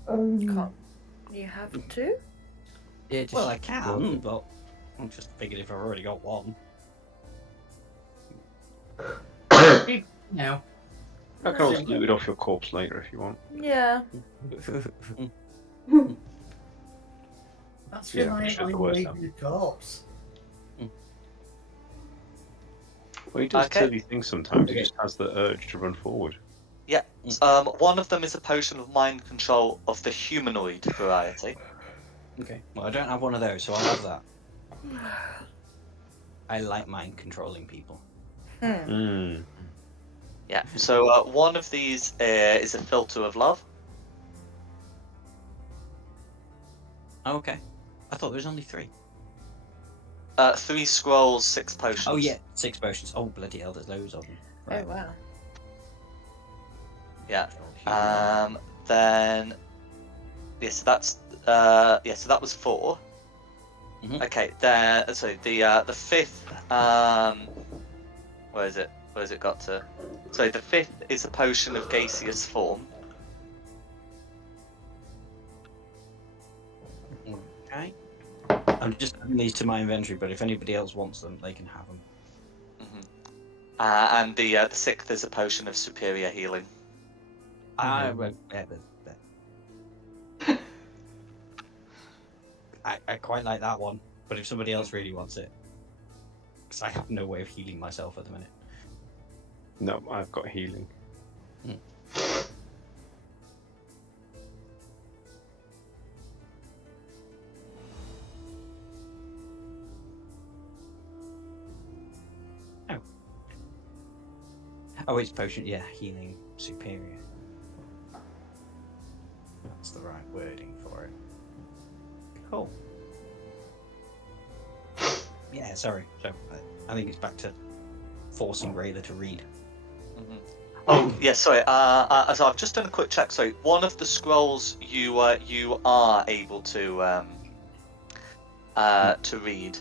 Can't you have 2? Yeah, just Well, I can, but I'm just figured if I've already got one. No. I can also loot it off your corpse later if you want. Yeah. That's Yeah, for we should my always leaving the corpse. Well, he does Okay. silly things sometimes. Okay. He just has the urge to run forward. Yeah. One of them is a potion of mind control of the humanoid variety. Okay. Well, I don't have one of those, so I'll have that. I like mind controlling people. Mm. Yeah. So one of these is a filter of love. Oh, okay. I thought there was only 3. 3 scrolls, 6 potions. Oh yeah, 6 potions. Oh bloody hell, there's loads of them. Oh wow. Yeah. Human. Then. Yeah. So that's. So that was 4. Mhm. Okay. Then. Sorry. The 5th. Where is it? Where has it got to? So the 5th is a potion of gaseous form. Okay. I'm just adding these to my inventory, but if anybody else wants them, they can have them. And the 6th is a potion of superior healing. I quite like that one, but if somebody else really wants it, because I have no way of healing myself at the minute. No, I've got healing. Oh, it's potion. Yeah, healing superior. That's the right wording for it. Cool. Yeah, sorry. So I think it's back to forcing Rayla to read. Oh, yeah, sorry. So I've just done a quick check. So one of the scrolls you are able to read.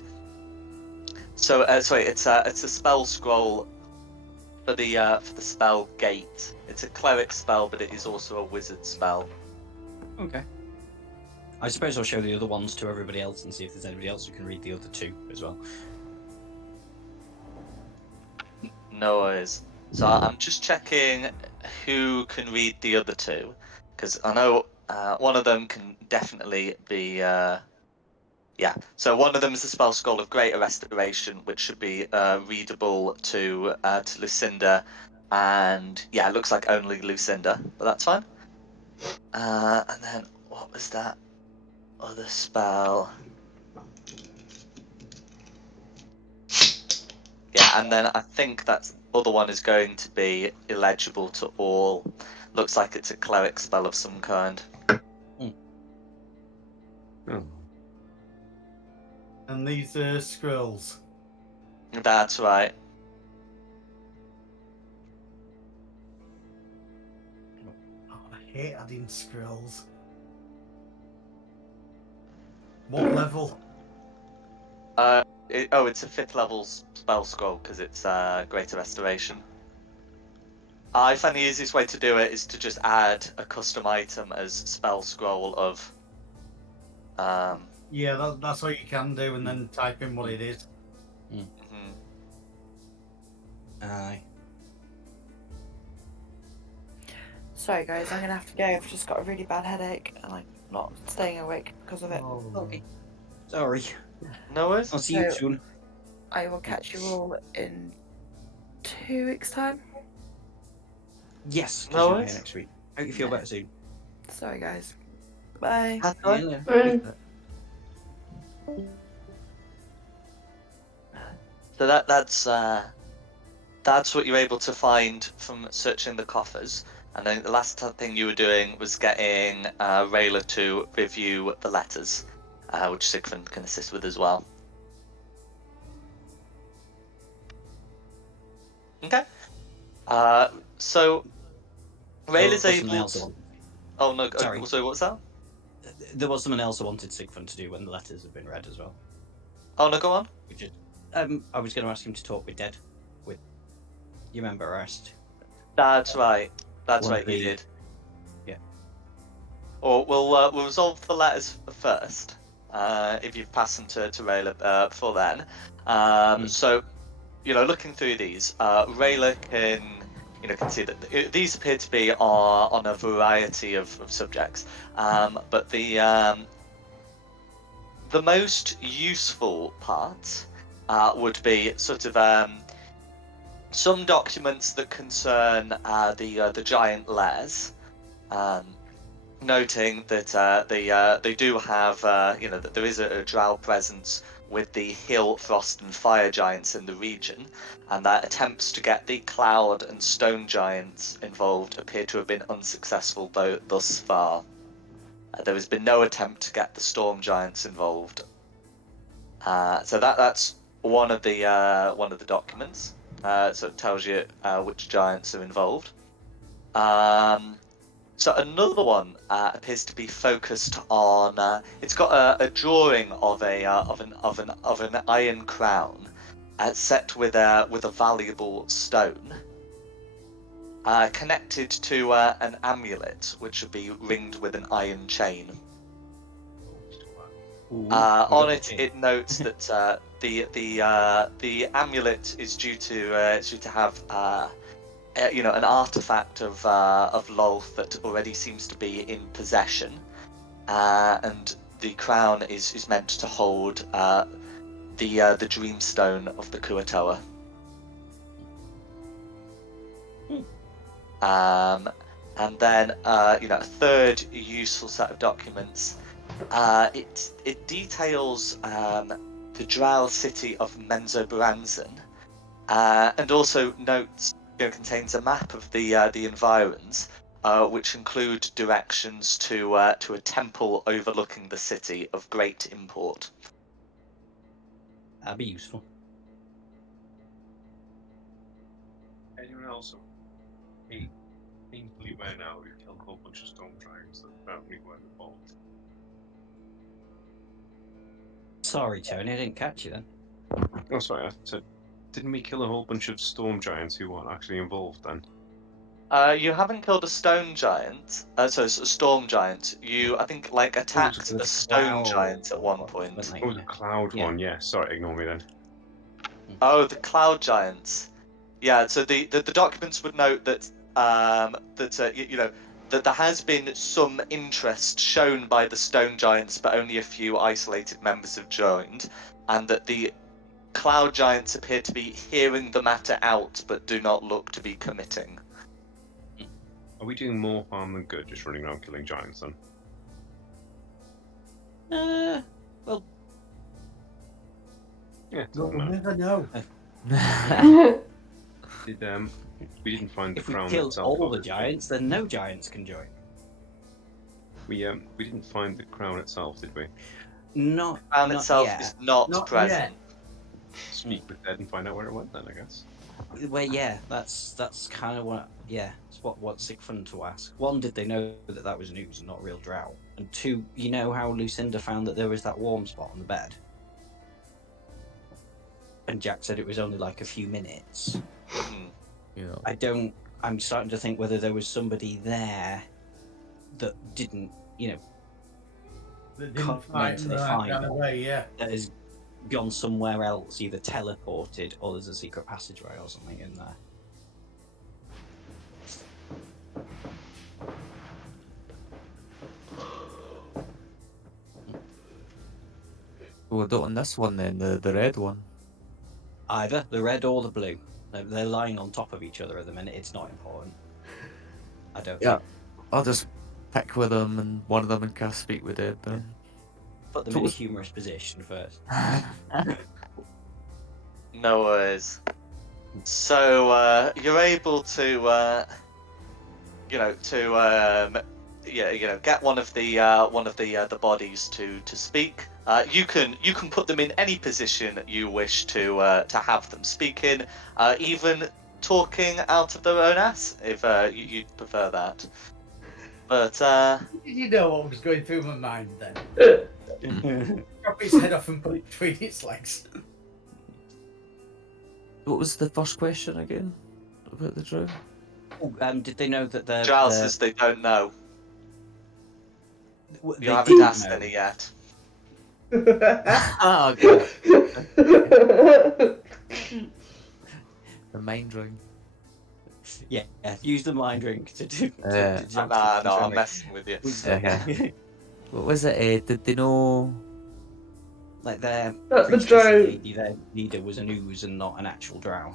So sorry, it's a spell scroll for the spell Gate. It's a cleric spell, but it is also a wizard spell. Okay. I suppose I'll show the other ones to everybody else and see if there's anybody else who can read the other 2 as well. No worries. So I'm just checking who can read the other 2, because I know one of them can definitely be. Yeah. So one of them is the spell scroll of Greater Restoration, which should be readable to Lucinda, and yeah, it looks like only Lucinda, but that's fine. And then what was that other spell? Yeah, and then I think that other one is going to be illegible to all. Looks like it's a cleric spell of some kind. And these are scrolls. That's right. Oh, I hate adding scrolls. What level? It's a 5th level spell scroll because it's Greater Restoration. I find the easiest way to do it is to just add a custom item as spell scroll of. Yeah, that's all you can do, and then type in what it is. Mhm. Aye. Sorry, guys, I'm gonna have to go. I've just got a really bad headache and I'm not staying awake because of it. Okay. Sorry. No worries. I'll see you So- soon. I will catch you all in 2 weeks' time. Yes, 'cause No you're worries. here next week. Hope you feel better soon. Sorry, guys. Bye. That's See you right. later. Bye. So that's what you're able to find from searching the coffers. And then the last thing you were doing was getting Rayla to review the letters, which Sigfrid can assist with as well. Okay. So Rayla's There was something able. else I wanted- Oh no! Sorry. So what was that? There was something else I wanted Sigfrid to do when the letters have been read as well. Oh no! Go on. Which is, I was going to ask him to talk with Dead. You remember I asked? That's right. That's One right. of You the- did. Yeah. Or we'll resolve the letters first. If you've passed them to Rayla before then. So, looking through these, Rayla can see that these appear to be on a variety of subjects. But the most useful part would be sort of some documents that concern the giant lairs, noting that they do have that there is a drow presence with the hill, frost, and fire giants in the region, and that attempts to get the cloud and stone giants involved appear to have been unsuccessful thus far. There has been no attempt to get the storm giants involved. So that's one of the documents. So it tells you which giants are involved. So another one appears to be focused on. It's got a drawing of an iron crown, set with a valuable stone, connected to an amulet, which would be ringed with an iron chain. On it notes that the amulet is due to have an artifact of Lolth that already seems to be in possession, and the crown is meant to hold the Dreamstone of the Kuatoa. And then a third useful set of documents. It details the drow city of Menzoberranzan, and also notes contains a map of the environs, which include directions to a temple overlooking the city of great import. That'd be useful. Anyone else painfully aware now we've killed a whole bunch of storm dragons that apparently weren't involved. Sorry, Tony, I didn't catch you then. Oh, sorry, I said, didn't we kill a whole bunch of storm giants who weren't actually involved then? You haven't killed a stone giant, a storm giant. You, I think, attacked the a stone cloud giant at one one, point. wasn't Oh, the cloud Yeah. one, yeah. Sorry, ignore me then. Oh, the cloud giants. Yeah. So the documents would note that that there has been some interest shown by the stone giants, but only a few isolated members have joined, and that the cloud giants appear to be hearing the matter out, but do not look to be committing. Are we doing more harm than good just running around killing giants then? Well, Yeah, it We'll doesn't matter. never know. We didn't find the if we crown kill itself. all the obviously. giants, then no giants can join. We didn't find the crown itself, did we? The crown Not itself yet. is not Not present. Speak with Dead and find out where it went then, I guess. Well, yeah, that's kind of what. Yeah, it's what's fun to ask. One, did they know that that was an ooze and not a real drow? And two, you know how Lucinda found that there was that warm spot on the bed, and Jack said it was only like a few minutes. Hmm. You know. I'm starting to think whether there was somebody there that didn't, That Cut didn't fight into and the ran final. away, yeah. that has gone somewhere else, either teleported or there's a secret passageway or something in there. Well, on this one then, the red one. Either the red or the blue. They're lying on top of each other at the minute. It's not important. I don't Yeah. think. I'll just pick with them and one of them and cast Speak with Dead then. Put them So in a was- humorous position first. No worries. So you're able to, get one of the bodies to speak. You can put them in any position you wish to have them speak in, even talking out of their own ass if you'd prefer that. But Did you know what was going through my mind then? Chop its head off and put it between its legs. What was the first question again about the drow? Did they know that Giles says they don't know. they You haven't didn't asked know. any yet. Ah, okay. The mind ring. Yeah, use the mind drink to do. Yeah. Nah, no, I'm messing with you. Okay. What was it? Did they know? Like their That's the priestess drow. lady, their leader was an ooze and not an actual drow.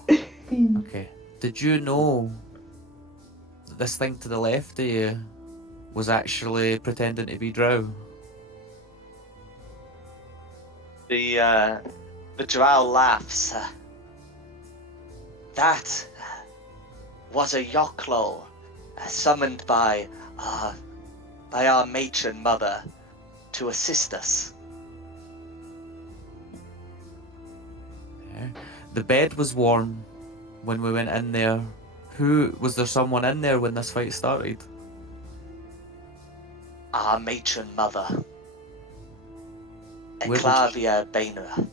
Okay. Did you know that this thing to the left of you was actually pretending to be drow? The drow laughs. That was a Yoclo summoned by our matron mother to assist us. Yeah. The bed was warm when we went in there. Was there someone in there when this fight started? Our matron mother, Where did Eclavia Bainera.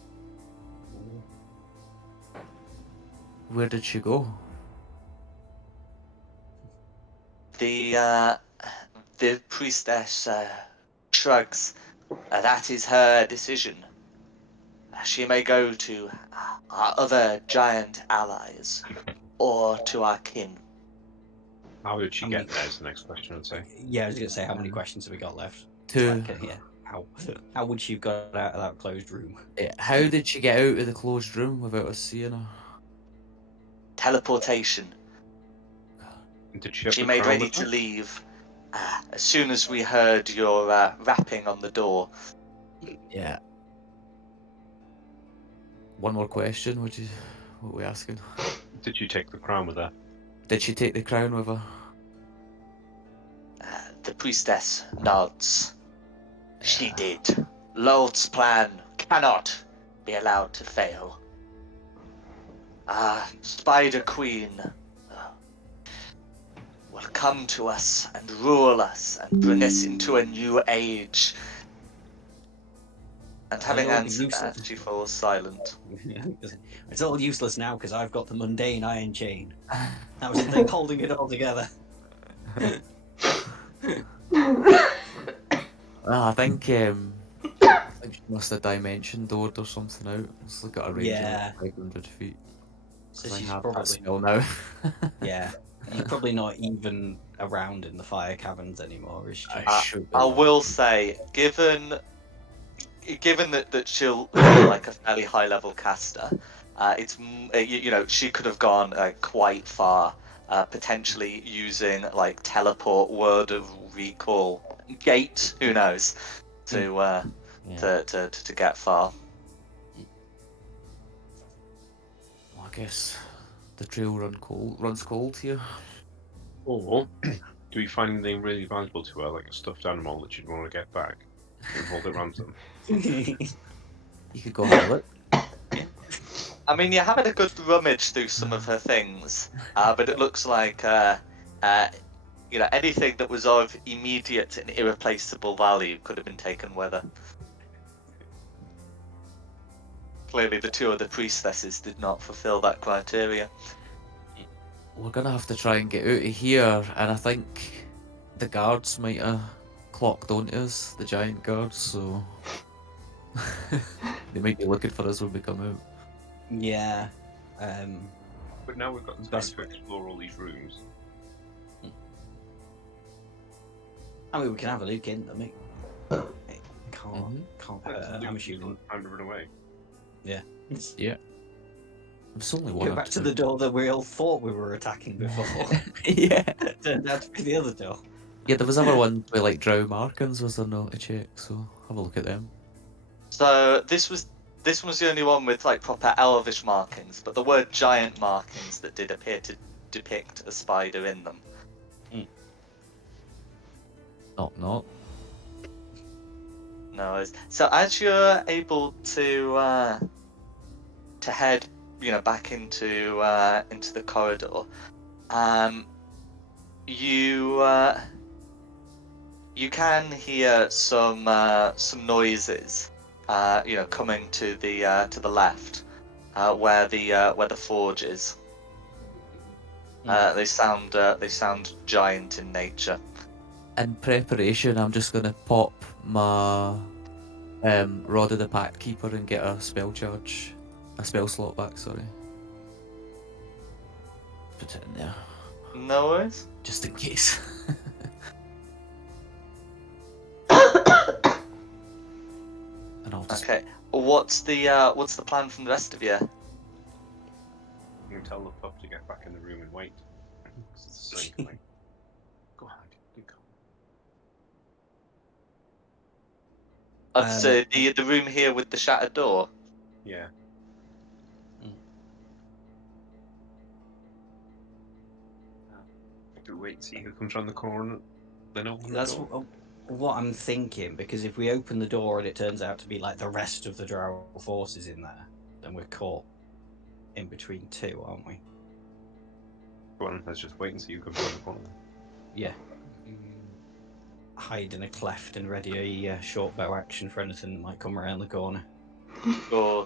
Where did she go? The priestess shrugs. That is her decision. She may go to our other giant allies, or to our kin. How did she How get many- there is the next question, I'd say. Yeah, I was gonna say, how many questions have we got left? Two. Like, yeah, how would she have got out of that closed room? How did she get out of the closed room without us seeing her? Teleportation. Did she have She the made crown ready with to her? leave as soon as we heard your rapping on the door. Yeah. One more question. What are we asking? Did you take the crown with her? Did she take the crown with her? The priestess nods. She did. Lord's plan cannot be allowed to fail. Spider Queen will come to us and rule us and bring us into a new age. And having It'll be answered that, useless. she falls silent. It's all useless now because I've got the mundane iron chain. That was the thing holding it all together. I think she must have dimension doored or something out. It's like got a range Yeah. of 500 feet. So 'Cause I she's have that probably spell now. yeah. You're probably not even around in the fire caverns anymore, is she? I should be I like- will say, given that she'll like a fairly high level caster, she could have gone quite far, potentially using like teleport, word of recall, gate, who knows, to get far. Well, I guess the trail runs cold here. Or do we find anything really valuable to her, like a stuffed animal that you'd want to get back and hold it ransom? You could go have a look. I mean, you're having a good rummage through some of her things, but it looks like anything that was of immediate and irreplaceable value could have been taken with her. Clearly, the two other priestesses did not fulfill that criteria. We're gonna have to try and get out of here, and I think the guards might have clocked onto us, the giant guards, so they might be looking for us when we come out. Yeah. But now we've got time Best to way. explore all these rooms. I mean, we can have a look in them. It can't. Mhm. Can't. Let's I'm loot assuming. time to run away. Yeah. There's only one. Go back to the door that we all thought we were attacking before. Yeah. Turned out to be the other door. Yeah, there was other ones with like drow markings, was there not, to check, so have a look at them. So this was the only one with like proper elvish markings, but there were giant markings that did appear to depict a spider in them. Not. No, so as you're able to head, back into the corridor, you can hear some noises, coming to the left, where the forge is. They sound giant in nature. In preparation, I'm just gonna pop my Rod of the Pact Keeper and get a spell slot back, sorry. Put it in there, No worries. just in case. And I'll just... Okay. What's the plan from the rest of you? You can tell the pup to get back in the room and wait. 'Cause it's the same thing. Go ahead, you go. That's the room here with the shattered door. Yeah. Do we wait and see who comes around the corner, then open the That's door? what I'm thinking, because if we open the door and it turns out to be like the rest of the drow forces in there, then we're caught in between two, aren't we? Go on, let's just wait and see who comes around the corner. Yeah. Hide in a cleft and ready a short bow action for anything that might come around the corner. Or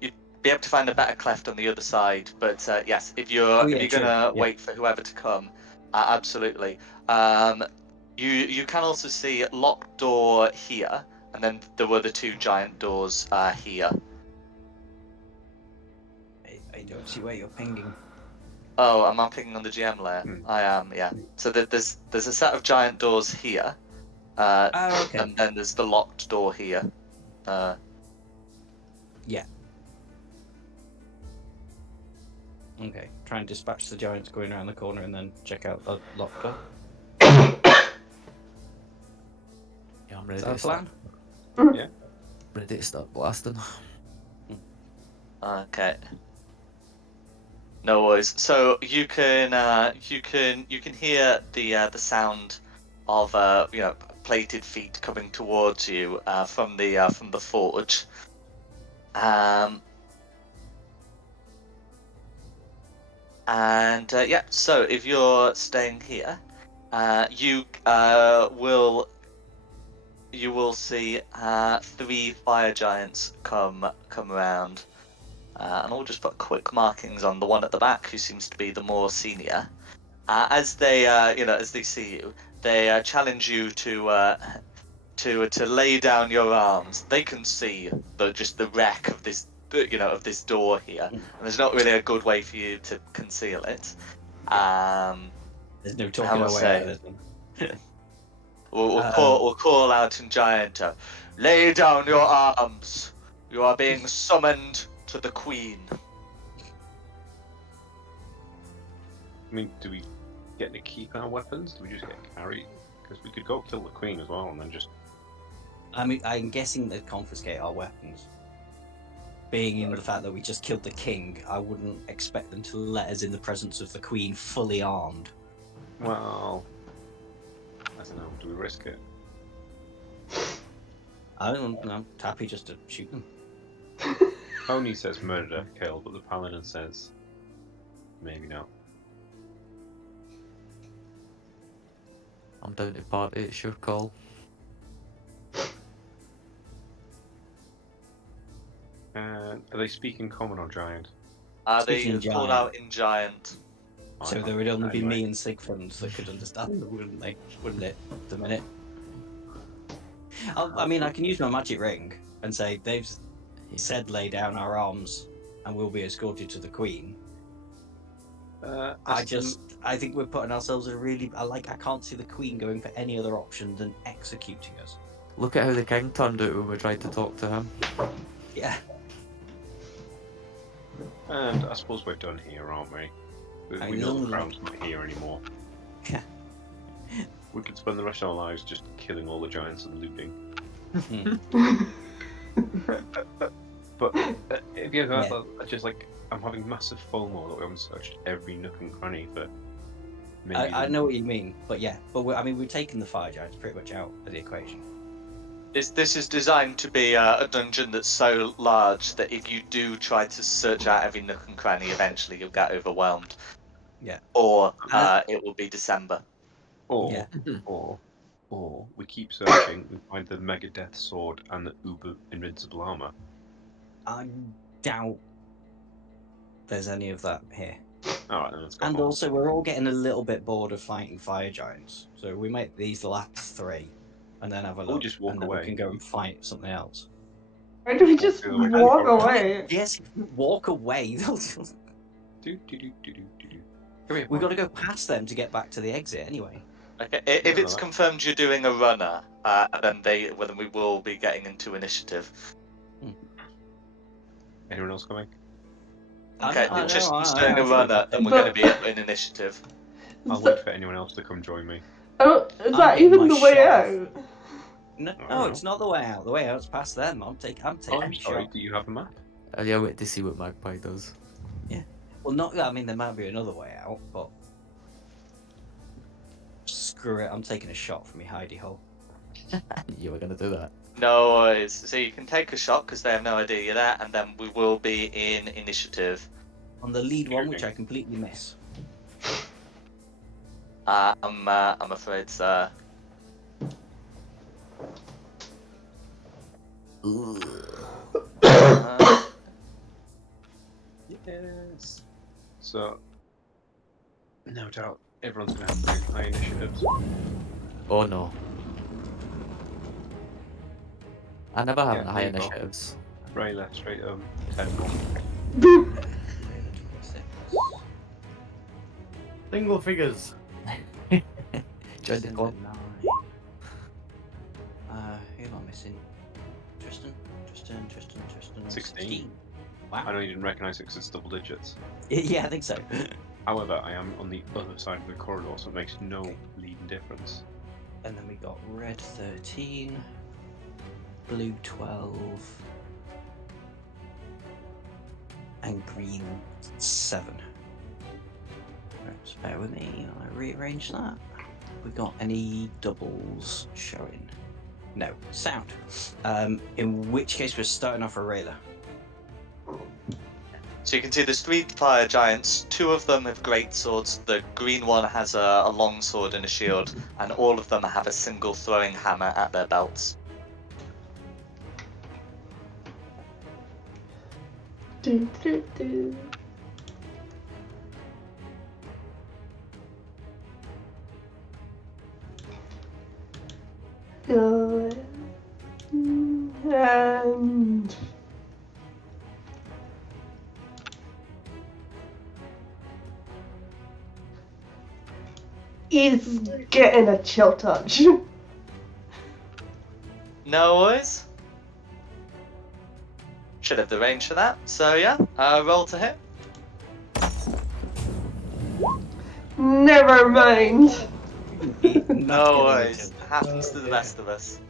you'd be able to find a better cleft on the other side. But yes, if you're true, gonna yeah. wait for whoever to come, absolutely. You can also see a locked door here, and then there were the two giant doors here. I don't see where you're pinging. Oh, am I picking on the GM layer? I am, yeah. So there's a set of giant doors here, Okay. and then there's the locked door here. Yeah. Okay. Try and dispatch the giants going around the corner and then check out the locked door. Yeah, I'm ready Is to that a plan? Yeah. Ready to start blasting. Okay. No worries. So you can hear the sound of plated feet coming towards you from the forge. So if you're staying here, you will see 3 fire giants come around. And I'll just put quick markings on the one at the back, who seems to be the more senior. As they see you, they challenge you to lay down your arms. They can see the wreck of this door here, and there's not really a good way for you to conceal it. There's no talking our way out of this. We'll call out in giant. Lay down your arms. You are being summoned to the Queen. I mean, do we get to keep our weapons? Do we just get carried? Because we could go kill the Queen as well and then just... I mean, I'm guessing they'd confiscate our weapons. Being in the fact that we just killed the king, I wouldn't expect them to let us in the presence of the Queen fully armed. Well... I don't know, do we risk it? I don't know, I'm happy just to shoot them. Pony says murder, kill, but the paladin says maybe not. I'm down to party, it's your call. Are they speaking common or giant? They Speaking called giant. out in giant. So I there would only be anyway. me and Sigfrids that could understand them, wouldn't they? Wouldn't it? At the minute. I mean, I can use my magic ring and say they've said lay down our arms and we'll be escorted to the Queen. I think we're putting ourselves in a really. I can't see the Queen going for any other option than executing us. Look at how the king turned out when we tried to talk to him. Yeah. And I suppose we're done here, aren't we? I We mean, know the only- crown's not here anymore. Yeah. We could spend the rest of our lives just killing all the giants and looting. But if you heard Yeah. that, just like I'm having massive FOMO that we haven't searched every nook and cranny for. Maybe I know what you mean, but yeah, but we're taking the fire giants pretty much out of the equation. This is designed to be a dungeon that's so large that if you do try to search out every nook and cranny, eventually you'll get overwhelmed. Yeah. Or it will be December. Or, Yeah. or we keep searching, we find the Mega Death Sword and the Uber Invincible Armor. I doubt there's any of that here. Alright, then let's go And home. also, we're all getting a little bit bored of fighting fire giants, so we make these the last 3, and then have a Or look, just walk and then away. we can go and fight something else. Why do we just the other way. walk away? Yes, walk away. Do. Come here, We've boy. got to go past them to get back to the exit anyway. Okay, if Yeah, it's that- confirmed you're doing a runner, then we will be getting into initiative. Anyone else coming? Okay, I know, just I doing a know. runner, then we're going to be in initiative. I'll wait for anyone else to come join me. Oh, is I'm that getting even my the way shot out? No, Oh. it's not the way out. The way out's past them. I'm taking Oh, a I'm sorry, shot. do you have a map? Yeah, wait to see what Magpie does. Well, not. I mean, there might be another way out, but screw it. I'm taking a shot from my hidey hole. You were gonna do that. No worries. So you can take a shot because they have no idea you're there, and then we will be in initiative. On the lead one, which I completely miss. I'm afraid, sir. Yes. So, no doubt, everyone's going to have very high initiatives. Oh no. I never have Yeah, high there you go. initiatives. Right, left, straight, 10 more. Single figures. Join the club. Who am I missing? Tristan. 16. Wow. I know you didn't recognise it because it's double digits. Yeah, I think so. However, I am on the other side of the corridor, so it makes no bleeding difference. And then we got red 13, blue 12, and green 7. Right, just bear with me, I'll rearrange that. We got any doubles showing? No, sound. In which case we're starting off a railer. So you can see there's 3 fire giants. 2 of them have great swords. The green one has a long sword and a shield, and all of them have a single throwing hammer at their belts. Do, do, do. And he's getting a chill touch. No worries. Should have the range for that. So yeah, roll to hit. Never mind. No worries. Happens to the best of us.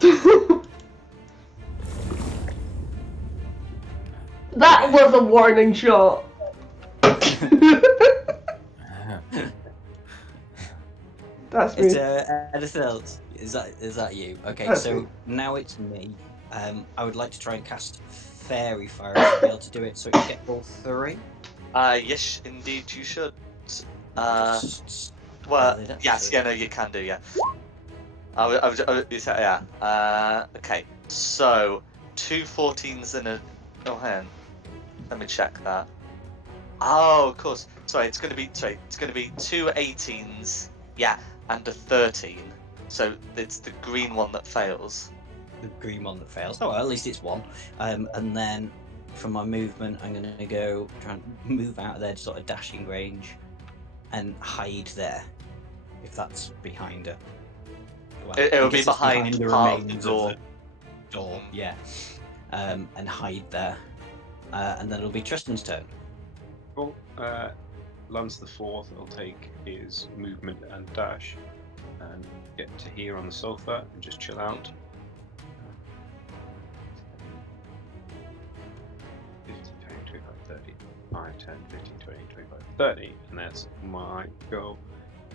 That was a warning shot. That's Is me. anything else? Is that you? Okay, That's so me. now it's me. I would like to try and cast fairy fire to be able to do it, so it can get all 3. Yes, indeed you should. Well, Spell it up, yes, so- yeah, no, you can do, yeah. Yeah. Okay, so 2 14s and a. Oh, hang on. Let me check that. Oh, of course. Sorry, it's gonna be 2 18s. Yeah, and a 13. So it's the green one that fails. The green one that fails. Oh, well, at least it's 1. And then from my movement, I'm going to go try and move out of there, sort of dashing range, and hide there, if that's behind her. Well, It'll I be guess it's behind the part of the remains door. door, yeah. And hide there. And then it'll be Tristan's turn. Cool. Lance the fourth will take his movement and dash and get to here on the sofa and just chill out. 50, 20, 25, 30, 5, 10, 15, 20, 25, 30, and that's my go.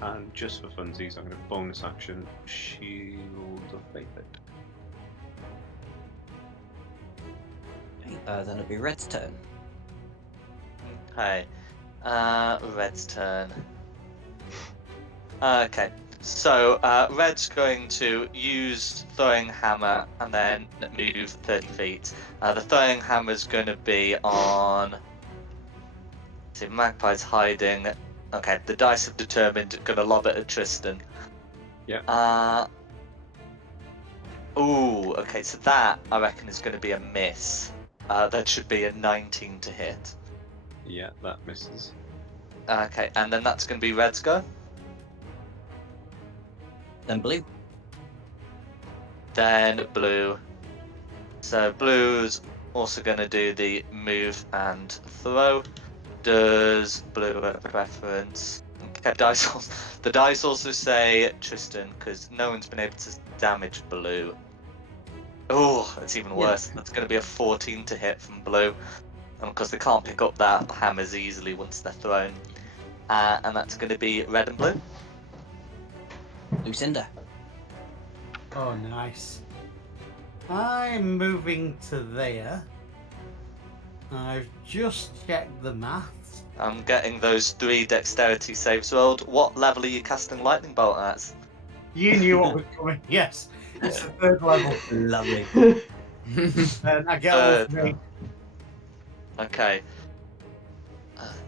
And just for funsies, I'm going to bonus action Shield of Faith it. Okay, then it'll be Red's turn. Okay. Red's turn. Okay. So, Red's going to use throwing hammer and then move 30 feet. The throwing hammer is going to be on. See, Magpie's hiding. Okay, the dice have determined going to lob it at Tristan. Yeah. Ooh, okay, so that I reckon is going to be a miss. That should be a 19 to hit. Yeah, that misses. Okay, and then that's going to be Red's go. Then Blue. Then Blue. So Blue's also going to do the move and throw. Does Blue have a preference? Okay, the dice also say Tristan, because no one's been able to damage Blue. Oh, that's even worse. That's going to be a 14 to hit from Blue. And of course they can't pick up their hammers easily once they're thrown. And that's going to be Red and Blue. Lucinda. Oh, nice. I'm moving to there. I've just checked the maths. I'm getting those 3 dexterity saves rolled. What level are you casting Lightning Bolt at? You knew what was coming. Yes, it's the 3rd level. Lovely. And I get all 3. Okay.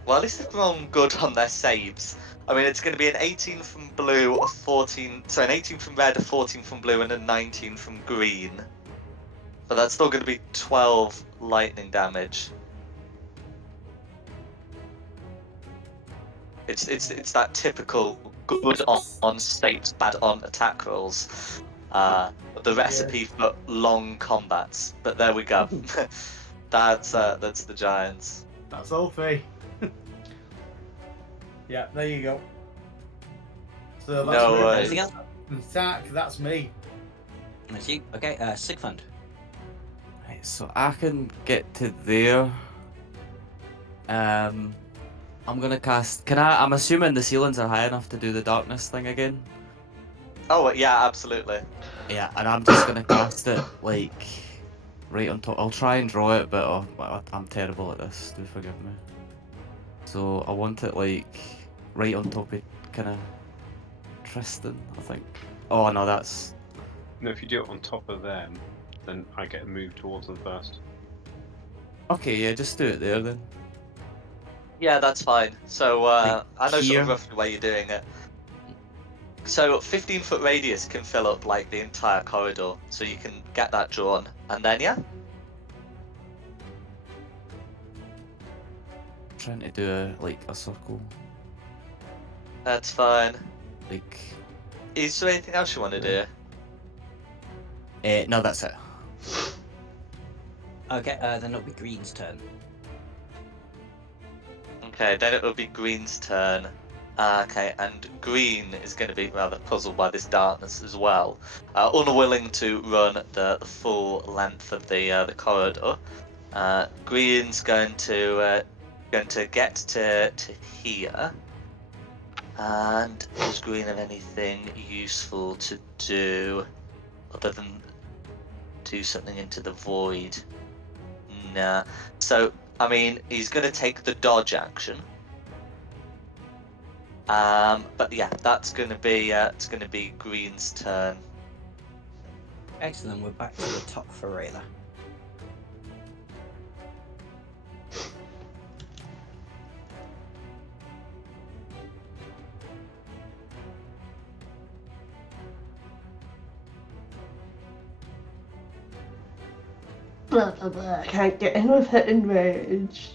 Well, at least they've rolled good on their saves. I mean, it's going to be an 18 from Blue, a 14... So an 18 from Red, a 14 from Blue, and a 19 from Green. But that's still going to be 12 lightning damage. It's that typical good on saves, bad on attack rolls. The recipe for long combats. But there we go. That's the Giants. That's all 3. Yeah, there you go. So that's No me. worries. Anything else? Attack, that's me. That's you. Okay, Sigfund. Right, so I can get to there. I'm gonna cast. I'm assuming the ceilings are high enough to do the darkness thing again. Oh yeah, absolutely. Yeah, and I'm just gonna cast it like right on top. I'll try and draw it, but I'm terrible at this. Do forgive me. So I want it like right on top of kind of Tristan, I think. Oh no, that's. No, if you do it on top of them, then I get a move towards them first. Okay, yeah, just do it there then. Yeah, that's fine. So I know sort here. of roughly where you're doing it. So 15-foot radius can fill up like the entire corridor, so you can get that drawn, and then yeah. Trying to do a circle, That's fine. like. Is there anything else you want to do? No, that's it. Okay, then it'll be Green's turn. Okay, then it will be Green's turn. Okay, and Green is going to be rather puzzled by this darkness as well. Unwilling to run the full length of the corridor. Green's going to get to here. And does Green have anything useful to do other than do something into the void? Nah. So, I mean, he's going to take the dodge action. But yeah, that's going to be it's going to be Green's turn. Excellent. We're back to the top for Rayla. Blah blah blah. I can't get in with hitting range.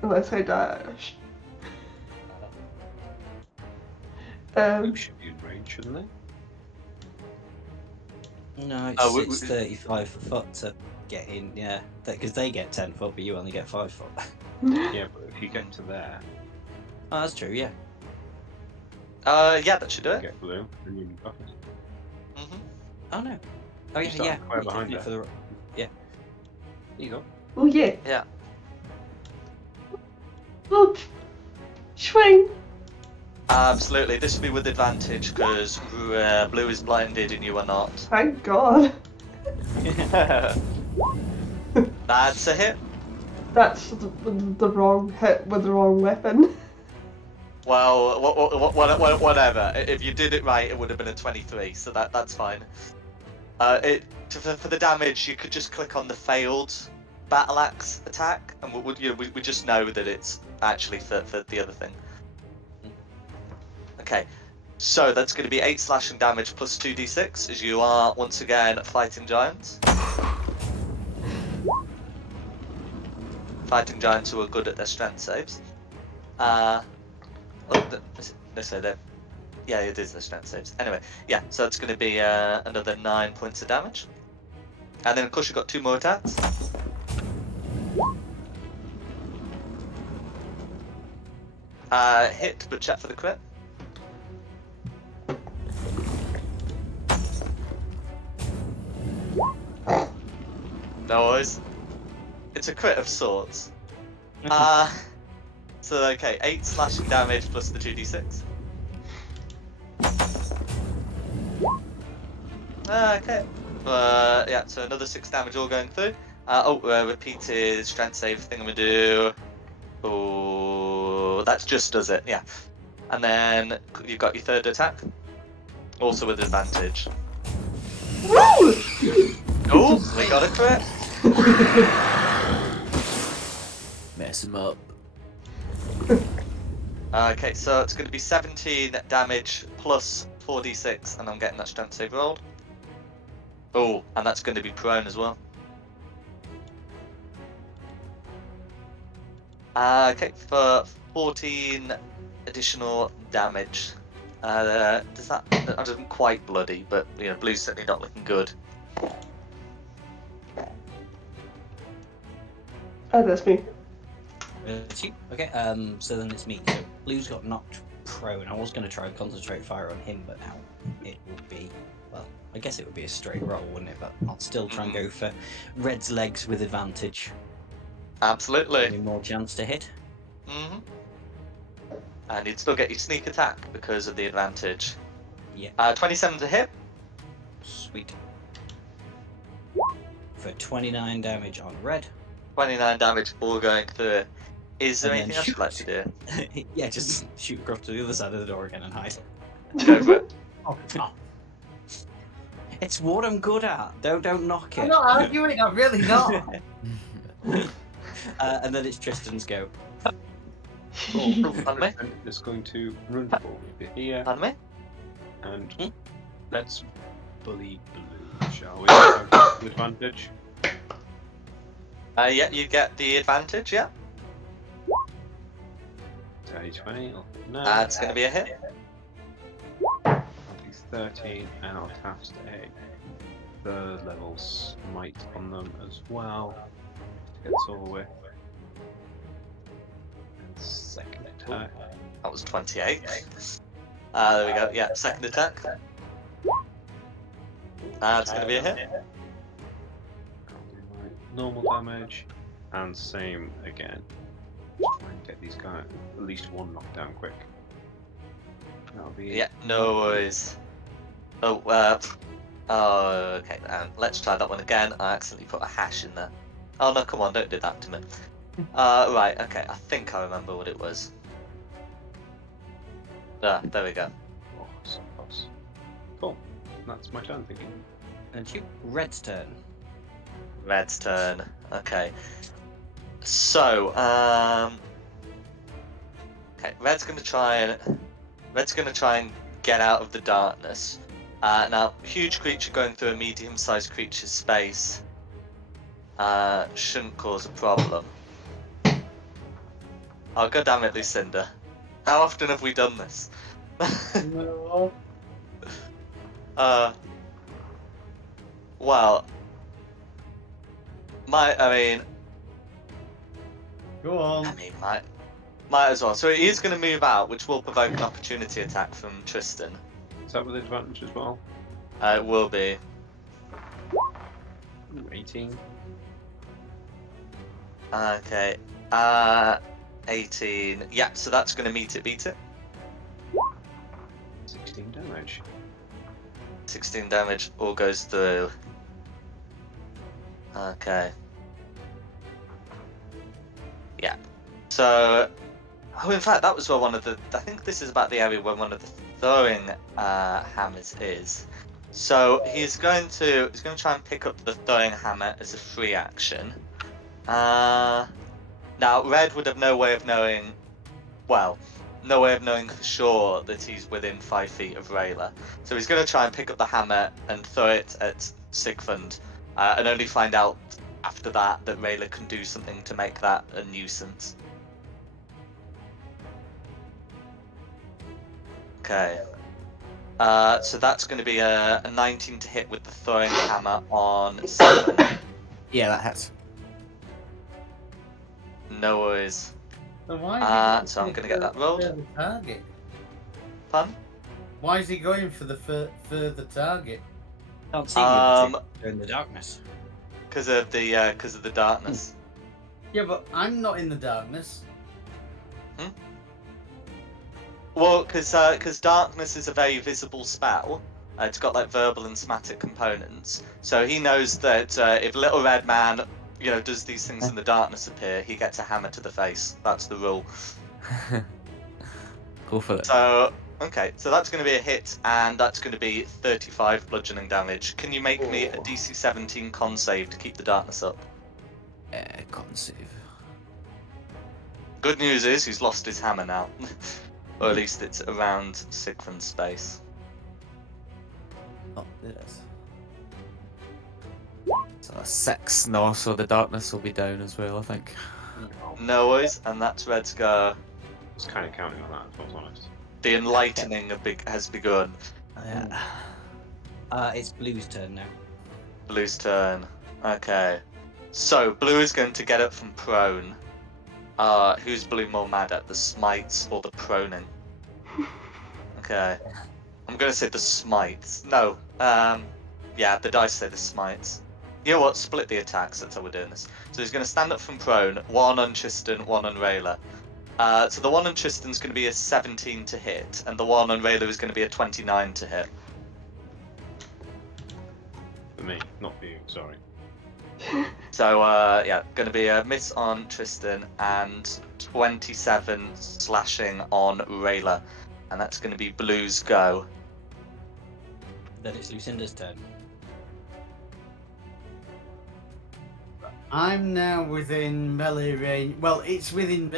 Unless I dash. Blue should be in range, shouldn't they? No, it's, Oh, it's 35 for foot to get in, yeah. Because they get 10 foot, but you only get 5 foot. Yeah, but if you get to there, Oh, that's true, yeah. Yeah, that should do you it. get blue, and you got it. Hmm. Oh, no. Oh, You yeah, start yeah. square you behind can do it her. for the... Yeah. There you go. Oh yeah. Yeah. Oops. Swing. Absolutely. This will be with advantage because blue is blinded and you are not. Thank God. That's a hit. That's the wrong hit with the wrong weapon. Well, whatever. If you did it right, it would have been a 23, so that's fine. For the damage, you could just click on the failed battle axe attack, and we just know that it's actually for the other thing. Okay, so that's going to be 8 slashing damage plus 2d6, as you are once again fighting giants. Fighting giants who are good at their strength saves. Yeah, it is the strength saves. Anyway, yeah, so it's going to be another 9 points of damage. And then, of course, you've got 2 more attacks. Hit, but check for the crit. No worries. It's a crit of sorts. So, okay, 8 slashing damage plus the 2d6. Okay. Yeah, so another 6 damage all going through. Repeated strength save thing I'm gonna do. Oh, that just does it, yeah. And then you've got your third attack. Also with advantage. Woo! Oh, we got a crit. Mess him up. Okay, so it's going to be 17 damage plus 4d6, and I'm getting that strength save rolled. Oh, and that's going to be prone as well. Okay, for 14 additional damage. Does that doesn't quite bloody, but you know, blue's certainly not looking good. Oh, that's me. It's you. Okay, so then it's me. So blue's got knocked prone. I was going to try and concentrate fire on him, but now it would be, well, I guess it would be a straight roll, wouldn't it? But I'll still try and go for red's legs with advantage. Absolutely. Any more chance to hit? Mm-hmm. And you'd still get your sneak attack because of the advantage. Yeah. 27 to hit. Sweet. For 29 damage on red. 29 damage all going through. Is there And then anything else you'd like to do? Yeah, just shoot across to the other side of the door again and hide. Go for it. Oh, no. It's what I'm good at. Don't knock it. I'm not arguing, I'm really not. And then it's Tristan's go. Pardon me? And it's going to run forward to here, Pardon me? and let's bully blue, shall we? With advantage. Yeah, you get the advantage, yeah. Say 20. No. That's going to be a hit. I'll do 13, and I'll cast a third level smite on them as well. To get this over with. And second attack. That was 28. There we go. Yeah, second attack. That's going to be a hit. I'll do my normal damage, and same again. Try and get these guys at least one knockdown quick. That'll be Yeah, no worries. Oh, okay. Let's try that one again. I accidentally put a hash in there. Oh no, come on, don't do that to me. Right, okay, I think I remember what it was. There we go. Oh, so close. Cool. That's my turn thinking. And you, red's turn. Red's turn. Okay. So, okay, Red's gonna try and get out of the darkness. Now, huge creature going through a medium-sized creature's space shouldn't cause a problem. Oh, god damn it, Lucinda. How often have we done this? No. Well, I Go on. mean, might as well. So he is going to move out, which will provoke an opportunity attack from Tristan. Is that with advantage as well? It will be. Ooh, 18. Okay. 18. Yeah, so that's going to beat it. 16 damage. 16 damage, all goes through. Okay. Yeah. So, in fact, that was where one of the. I think this is about the area where one of the throwing hammers is. So he's going to try and pick up the throwing hammer as a free action. Now, Red would have no way of knowing. Well, no way of knowing for sure that he's within 5 feet of Rayla. So he's going to try and pick up the hammer and throw it at Sigfund, and only find out after that Rayla can do something to make that a nuisance. Okay. So that's going to be a 19 to hit with the throwing hammer on Sigfund. Yeah, that hits. No worries. So why is he So I'm gonna get that rolled. for the target? Fun. Why is he going for the further target? Can't see you in the darkness. Because of the darkness. Yeah, but I'm not in the darkness. Well, because darkness is a very visible spell. It's got like verbal and somatic components. So he knows that if Little Red Man, does these things in the darkness appear, he gets a hammer to the face. That's the rule. Go for it. So okay, so that's going to be a hit, and that's going to be 35 bludgeoning damage. Can you make me a DC 17 con save to keep the darkness up? Con save. Good news is he's lost his hammer now. Or at least it's around Sigfund's space. Oh, there it is. So a 6. No, so the darkness will be down as well, I think. No worries, and that's Red's go. I was kind of counting on that, if I was honest. The enlightening has begun. Yeah. It's Blue's turn now. Blue's turn. Okay. So, Blue is going to get up from prone. Who's Blue more mad at, the smites or the proning? Okay. I'm going to say the smites. No. Yeah, the dice say the smites. You know what? Split the attacks. That's how we're doing this. So he's going to stand up from prone. One on Tristan, one on Rayla. So the one on Tristan's going to be a 17 to hit, and the one on Rayla is going to be a 29 to hit. For me, not for you, sorry. So, yeah, going to be a miss on Tristan and 27 slashing on Rayla. And that's going to be Blue's go. Then it's Lucinda's turn. I'm now within melee range. Well, it's within.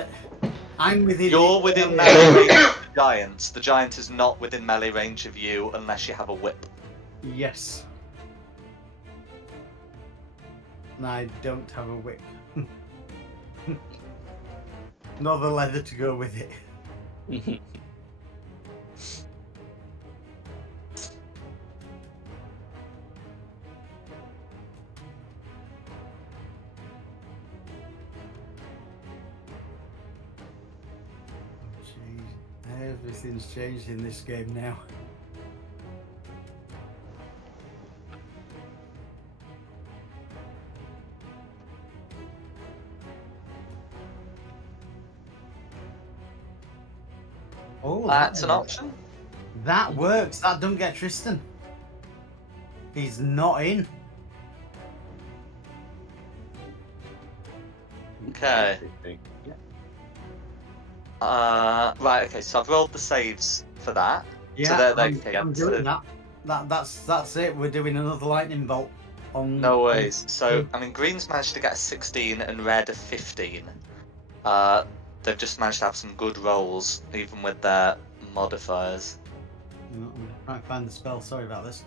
I'm within. You're within melee range of the giant. The giant is not within melee range of you unless you have a whip. Yes. And I don't have a whip. Nor the leather to go with it. Jeez, everything's changed in this game now. Oh, That's an option. That works. That don't get Tristan. He's not in. Okay. Right. Okay. So I've rolled the saves for that. Yeah, they're I'm doing that. That's it. We're doing another lightning bolt. No worries. So I mean, green's managed to get a 16 and red a 15. They've just managed to have some good rolls, even with their modifiers. I'm trying to find the spell. Sorry about this.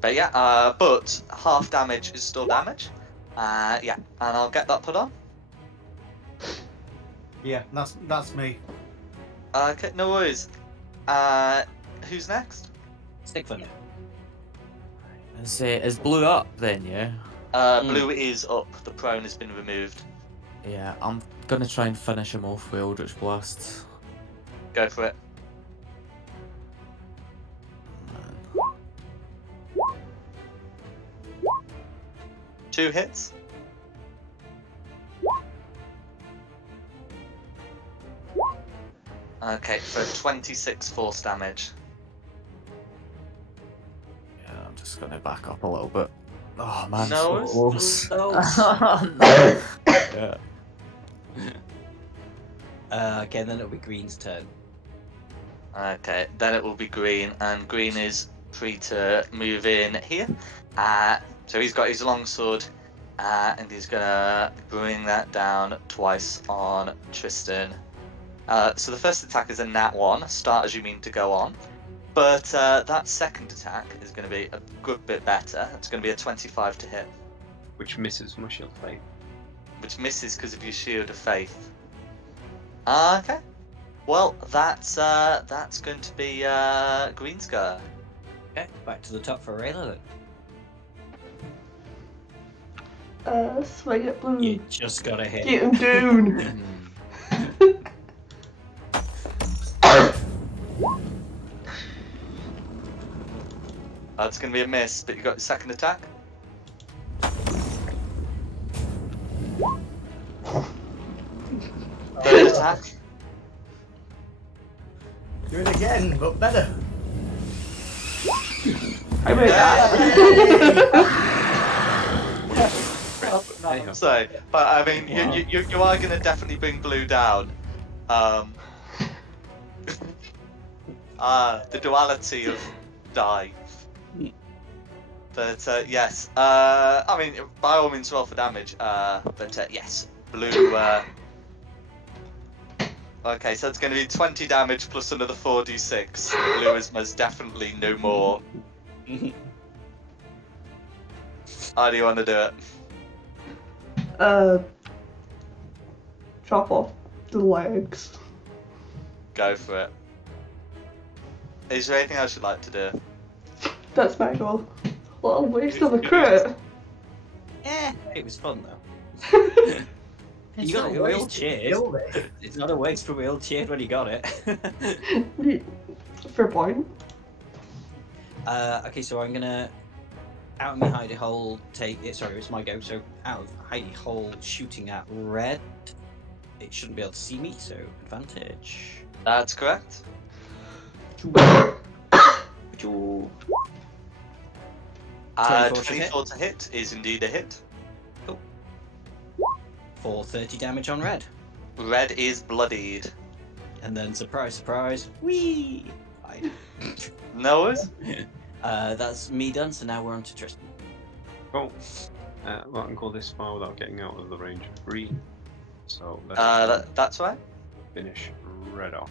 But yeah, but half damage is still damage. Yeah, and I'll get that put on. Yeah, that's me. Okay, no worries. Who's next? Stickfund. Is blue up then? Yeah. Blue is up. The prone has been removed. Yeah. I'm gonna try and finish him off with Eldritch Blast. Go for it. Man. 2 hits. Okay, for 26 force damage. Yeah, I'm just gonna back up a little bit. Oh man, No, so close. No. No. Yeah. Okay, then it'll be Green's turn. Okay, then it will be green, and green is free to move in here. So he's got his longsword, and he's gonna bring that down twice on Tristan. So the first attack is a nat 1, start as you mean to go on. But that second attack is going to be a good bit better. It's going to be a 25 to hit. Which misses my shield of faith. Which misses because of your shield of faith. Okay. Well, that's going to be green's go. Okay, back to the top for Rayla then. Swing at blue. You just gotta hit. Get him down. That's going to be a miss, but you got your second attack. Third attack. Do it again, but better. I made that. Hey, ho. So, but I mean, you are going to definitely bring blue down. The duality of die. But yes, I mean, by all means, roll for damage. But yes, blue. Okay, so it's going to be 20 damage plus another 4d6. Blue is most definitely no more. How do you want to do it? Chop off the legs. Go for it. Is there anything else you'd like to do? That's my goal. What a waste of a crit. Yeah, it was fun though. It's You got not it a real waste to cheered. kill it. It's not a waste for real cheered when you got it. Fair point. Okay, so I'm gonna out of my hidey hole take it. Sorry, it's my go. So out of hidey hole, shooting at red. It shouldn't be able to see me, so advantage. That's correct. 24 to 24 to hit is indeed a hit. For 30 damage on red. Red is bloodied. And then surprise, surprise, whee! Fine. No worries. That's me done, so now we're on to Tristan. Cool. Well, I can go this far without getting out of the range of green. So let's That's right. finish red off.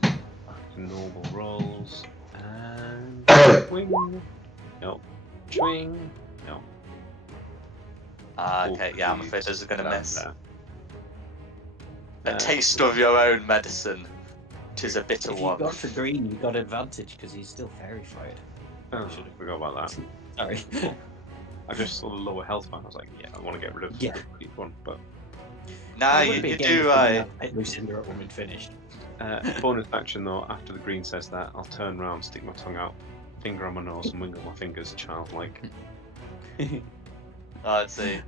Back to normal rolls. And swing. No. Swing. No. Okay, yeah, I'm afraid those are going to Down miss. there. A taste of your own medicine. 'Tis a bitter If you one. got for green, you got advantage because he's still fairy fired. Oh, should have forgot about that. Sorry. I just saw the lower health one. I was like, yeah, I want to get rid of Yeah. each one. But Nah, It you would be a game do if right. Lucinda when we'd finished. bonus action though, after the green says that, I'll turn around, stick my tongue out, finger on my nose, and wiggle my fingers, childlike. Let's see.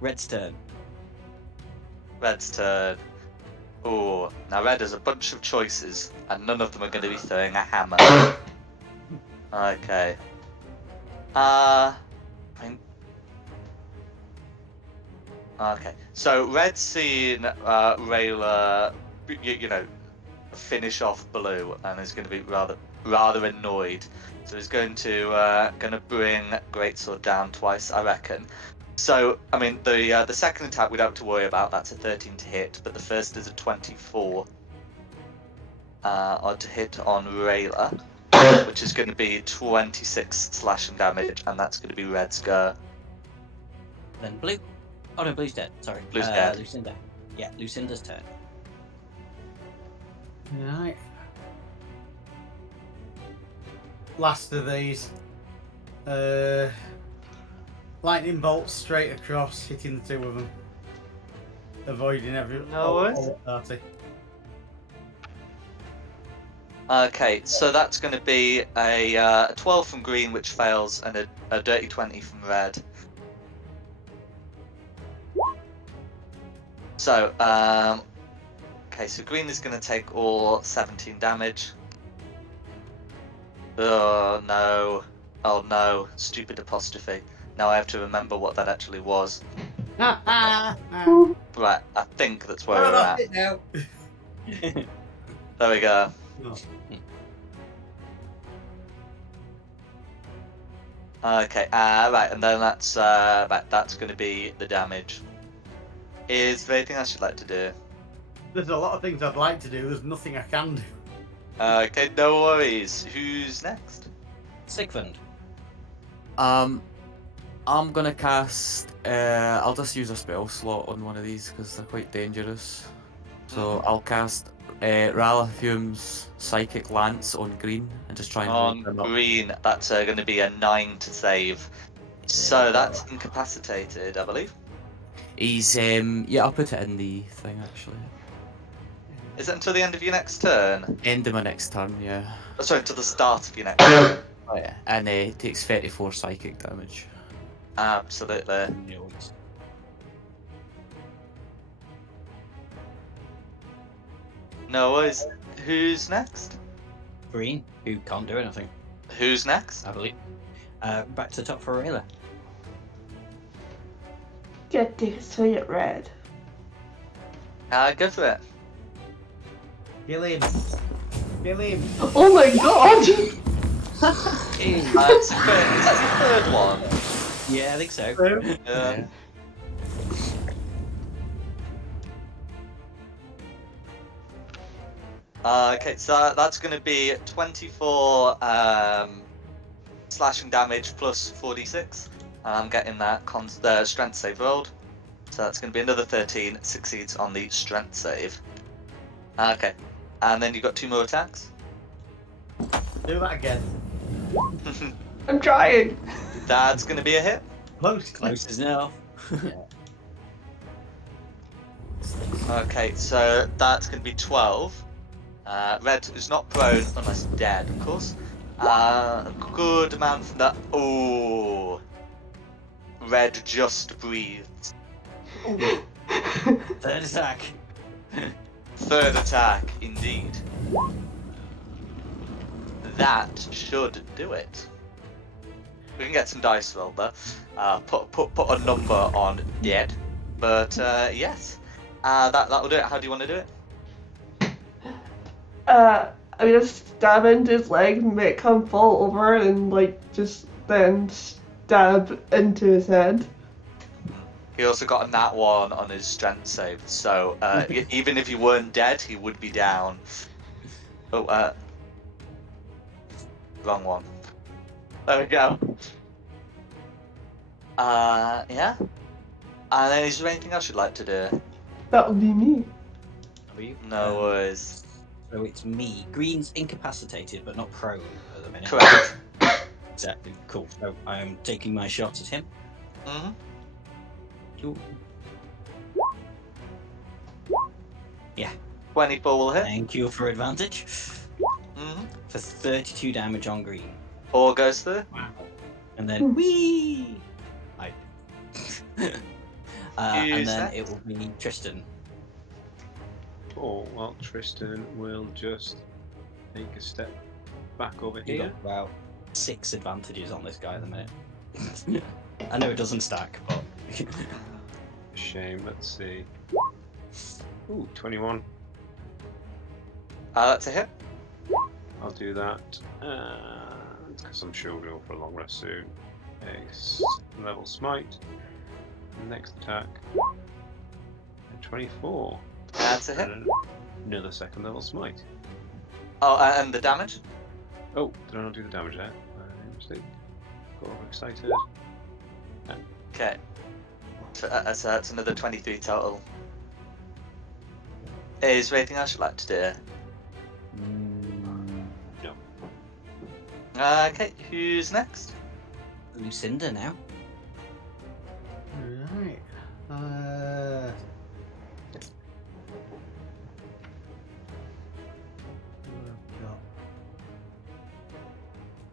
Red's turn. Red's turn. Oh, now red has a bunch of choices, and none of them are going to be throwing a hammer. Okay. I mean, okay. So red's seen Rayla, you know, finish off blue, and is going to be rather annoyed. So he's going to bring greatsword down twice, I reckon. So I mean, the second attack we don't have to worry about. That's a 13 to hit, but the first is a 24 to hit on Rayla, which is going to be 26 slashing damage, and that's going to be red's go. Then blue. Oh no, blue's dead. Sorry. Blue's dead. Lucinda. Yeah, Lucinda's turn. Right. Last of these. Lightning bolts straight across, hitting the two of them. Avoiding No worries. all party. Okay, so that's going to be a 12 from green, which fails, and a dirty 20 from red. So, okay, so green is going to take all 17 damage. Oh no. Oh no. Stupid apostrophe. Now I have to remember what that actually was. Right, I think that's where we're at. It now. There we go. No. Okay, right, and then that's going to be the damage. Is there anything else you'd like to do? There's a lot of things I'd like to do. There's nothing I can do. Okay, no worries. Who's next? Sigmund. I'm gonna cast. I'll just use a spell slot on one of these because they're quite dangerous. So I'll cast Ralafume's Psychic Lance on green and just try and On hold him up. green, that's going to be a 9 to save. So that's incapacitated, I believe. He's yeah, I'll put it in the thing actually. Is it until the end of your next turn? End of my next turn, yeah. Oh, sorry, until the start of your next turn. Oh, yeah. And takes 34 psychic damage. Absolutely. Noise. No worries. Who's next? Green, who can't do anything, Who's next? I believe. Back to the top for Rayla. Get this to get red. Go for it. Kill him. Kill him. Oh my god! It's the third one. Yeah, I think so. Yeah. Okay, so that's going to be 24 slashing damage plus 46. And I'm getting that strength save rolled. So that's going to be another 13. Succeeds on the strength save. Okay, and then you've got 2 more attacks. Do that again. I'm trying. That's going to be a hit. Close. Close as enough. Okay, so that's going to be 12. Red is not prone unless dead, of course. Good amount from that. Oh, Red just breathed. Third attack. Third attack, indeed. That should do it. We can get some dice rolled there. Put a number on dead. But yes, that will do it. How do you want to do it? I'm gonna stab into his leg, make him fall over, and just then stab into his head. He also got a nat 1 on his strength save, so even if he weren't dead, he would be down. Oh, wrong one. There we go. Yeah. And then is there anything else you'd like to do? That would be me. Are you? No worries. So it's me. Green's incapacitated, but not prone at the minute. Correct. Exactly. Cool. So I'm taking my shot at him. Mm-hmm. Ooh. 24 will hit. Thank you for advantage. Mm-hmm. For 32 damage on green. 4 goes through. And then whee! And Who's then next? it will be Tristan. Oh, well, Tristan will just take a step back over You here. got about 6 advantages on this guy at the minute. I know it doesn't stack, but Shame, let's see. Ooh, 21. That's a hit. I'll do that. Because I'm sure we'll go for a long rest soon. Level smite. Next attack. 24. That's a hit. And another second level smite. Oh, and the damage? Oh, did I not do the damage there? Mistake. Got all excited. Okay. So that's another 23 total. Is there anything else you'd like to do? No. Okay, who's next? Lucinda now. Right.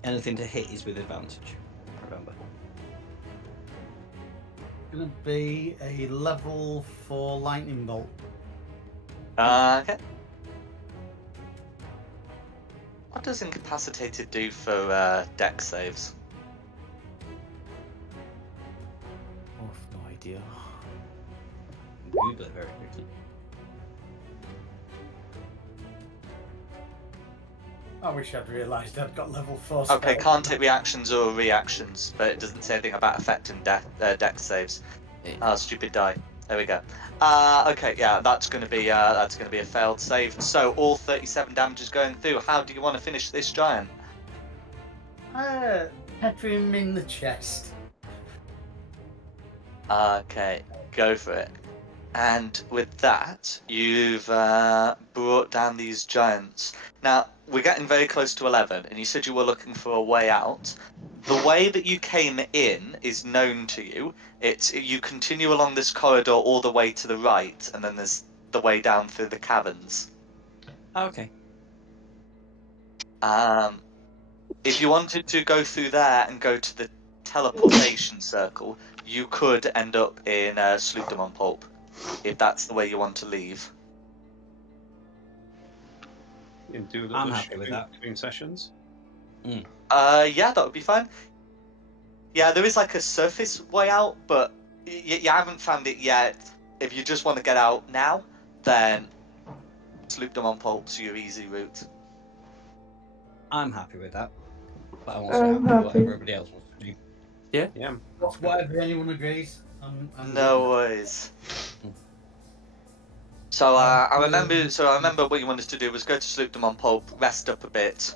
Anything to hit is with advantage. Remember. Gonna be a level 4 lightning bolt. Okay. What does incapacitated do for dex saves? Oh, I've no idea. Google it very quickly. I wish I'd realised I'd got level 4 Okay, spells. can't hit reactions or reactions, but it doesn't say anything about affecting dex saves. Stupid die. There we go. Okay, yeah, that's gonna be a failed save. So all 37 damage is going through. How do you want to finish this giant? Pepper him in the chest. Okay, go for it. And with that, you've brought down these giants. Now, we're getting very close to 11, and you said you were looking for a way out. The way that you came in is known to you. You continue along this corridor all the way to the right, and then there's the way down through the caverns. Okay. If you wanted to go through there and go to the teleportation circle, you could end up in Sloopdom Pulp, if that's the way you want to leave. You can do a I'm little happy with shipping that. between sessions. Yeah, that would be fine. Yeah, there is like a surface way out, but you haven't found it yet. If you just want to get out now, then Sloopdom Pulp's your easy route. I'm happy with that. But I'm also happy with what happy. everybody else wants to do. Yeah. Whatever anyone agrees. I'm No worries. So I remember what you wanted to do was go to Sloopdom Pulp, rest up a bit,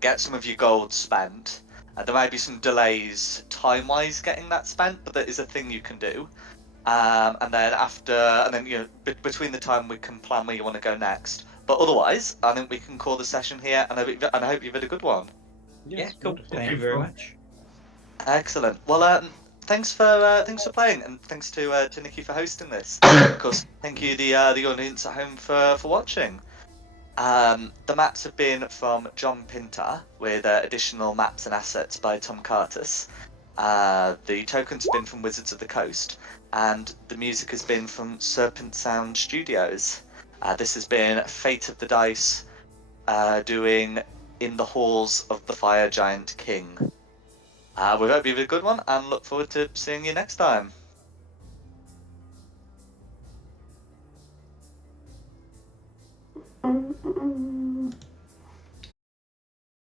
get some of your gold spent. There might be some delays time-wise getting that spent, but that is a thing you can do. And then you know, between the time we can plan where you want to go next. But otherwise, I think we can call the session here, and I hope you've had a good one. Yeah, Yes, cool. wonderful. Thank you very much. Excellent. Well, thanks for playing, and thanks to Nikki for hosting this. Of course, thank you the audience at home for watching. The maps have been from John Pinter, with additional maps and assets by Tom Curtis. The tokens have been from Wizards of the Coast, and the music has been from Serpent Sound Studios. This has been Fate of the Dice, doing In the Halls of the Fire Giant King. We hope you have a good one, and look forward to seeing you next time. Mm-mm.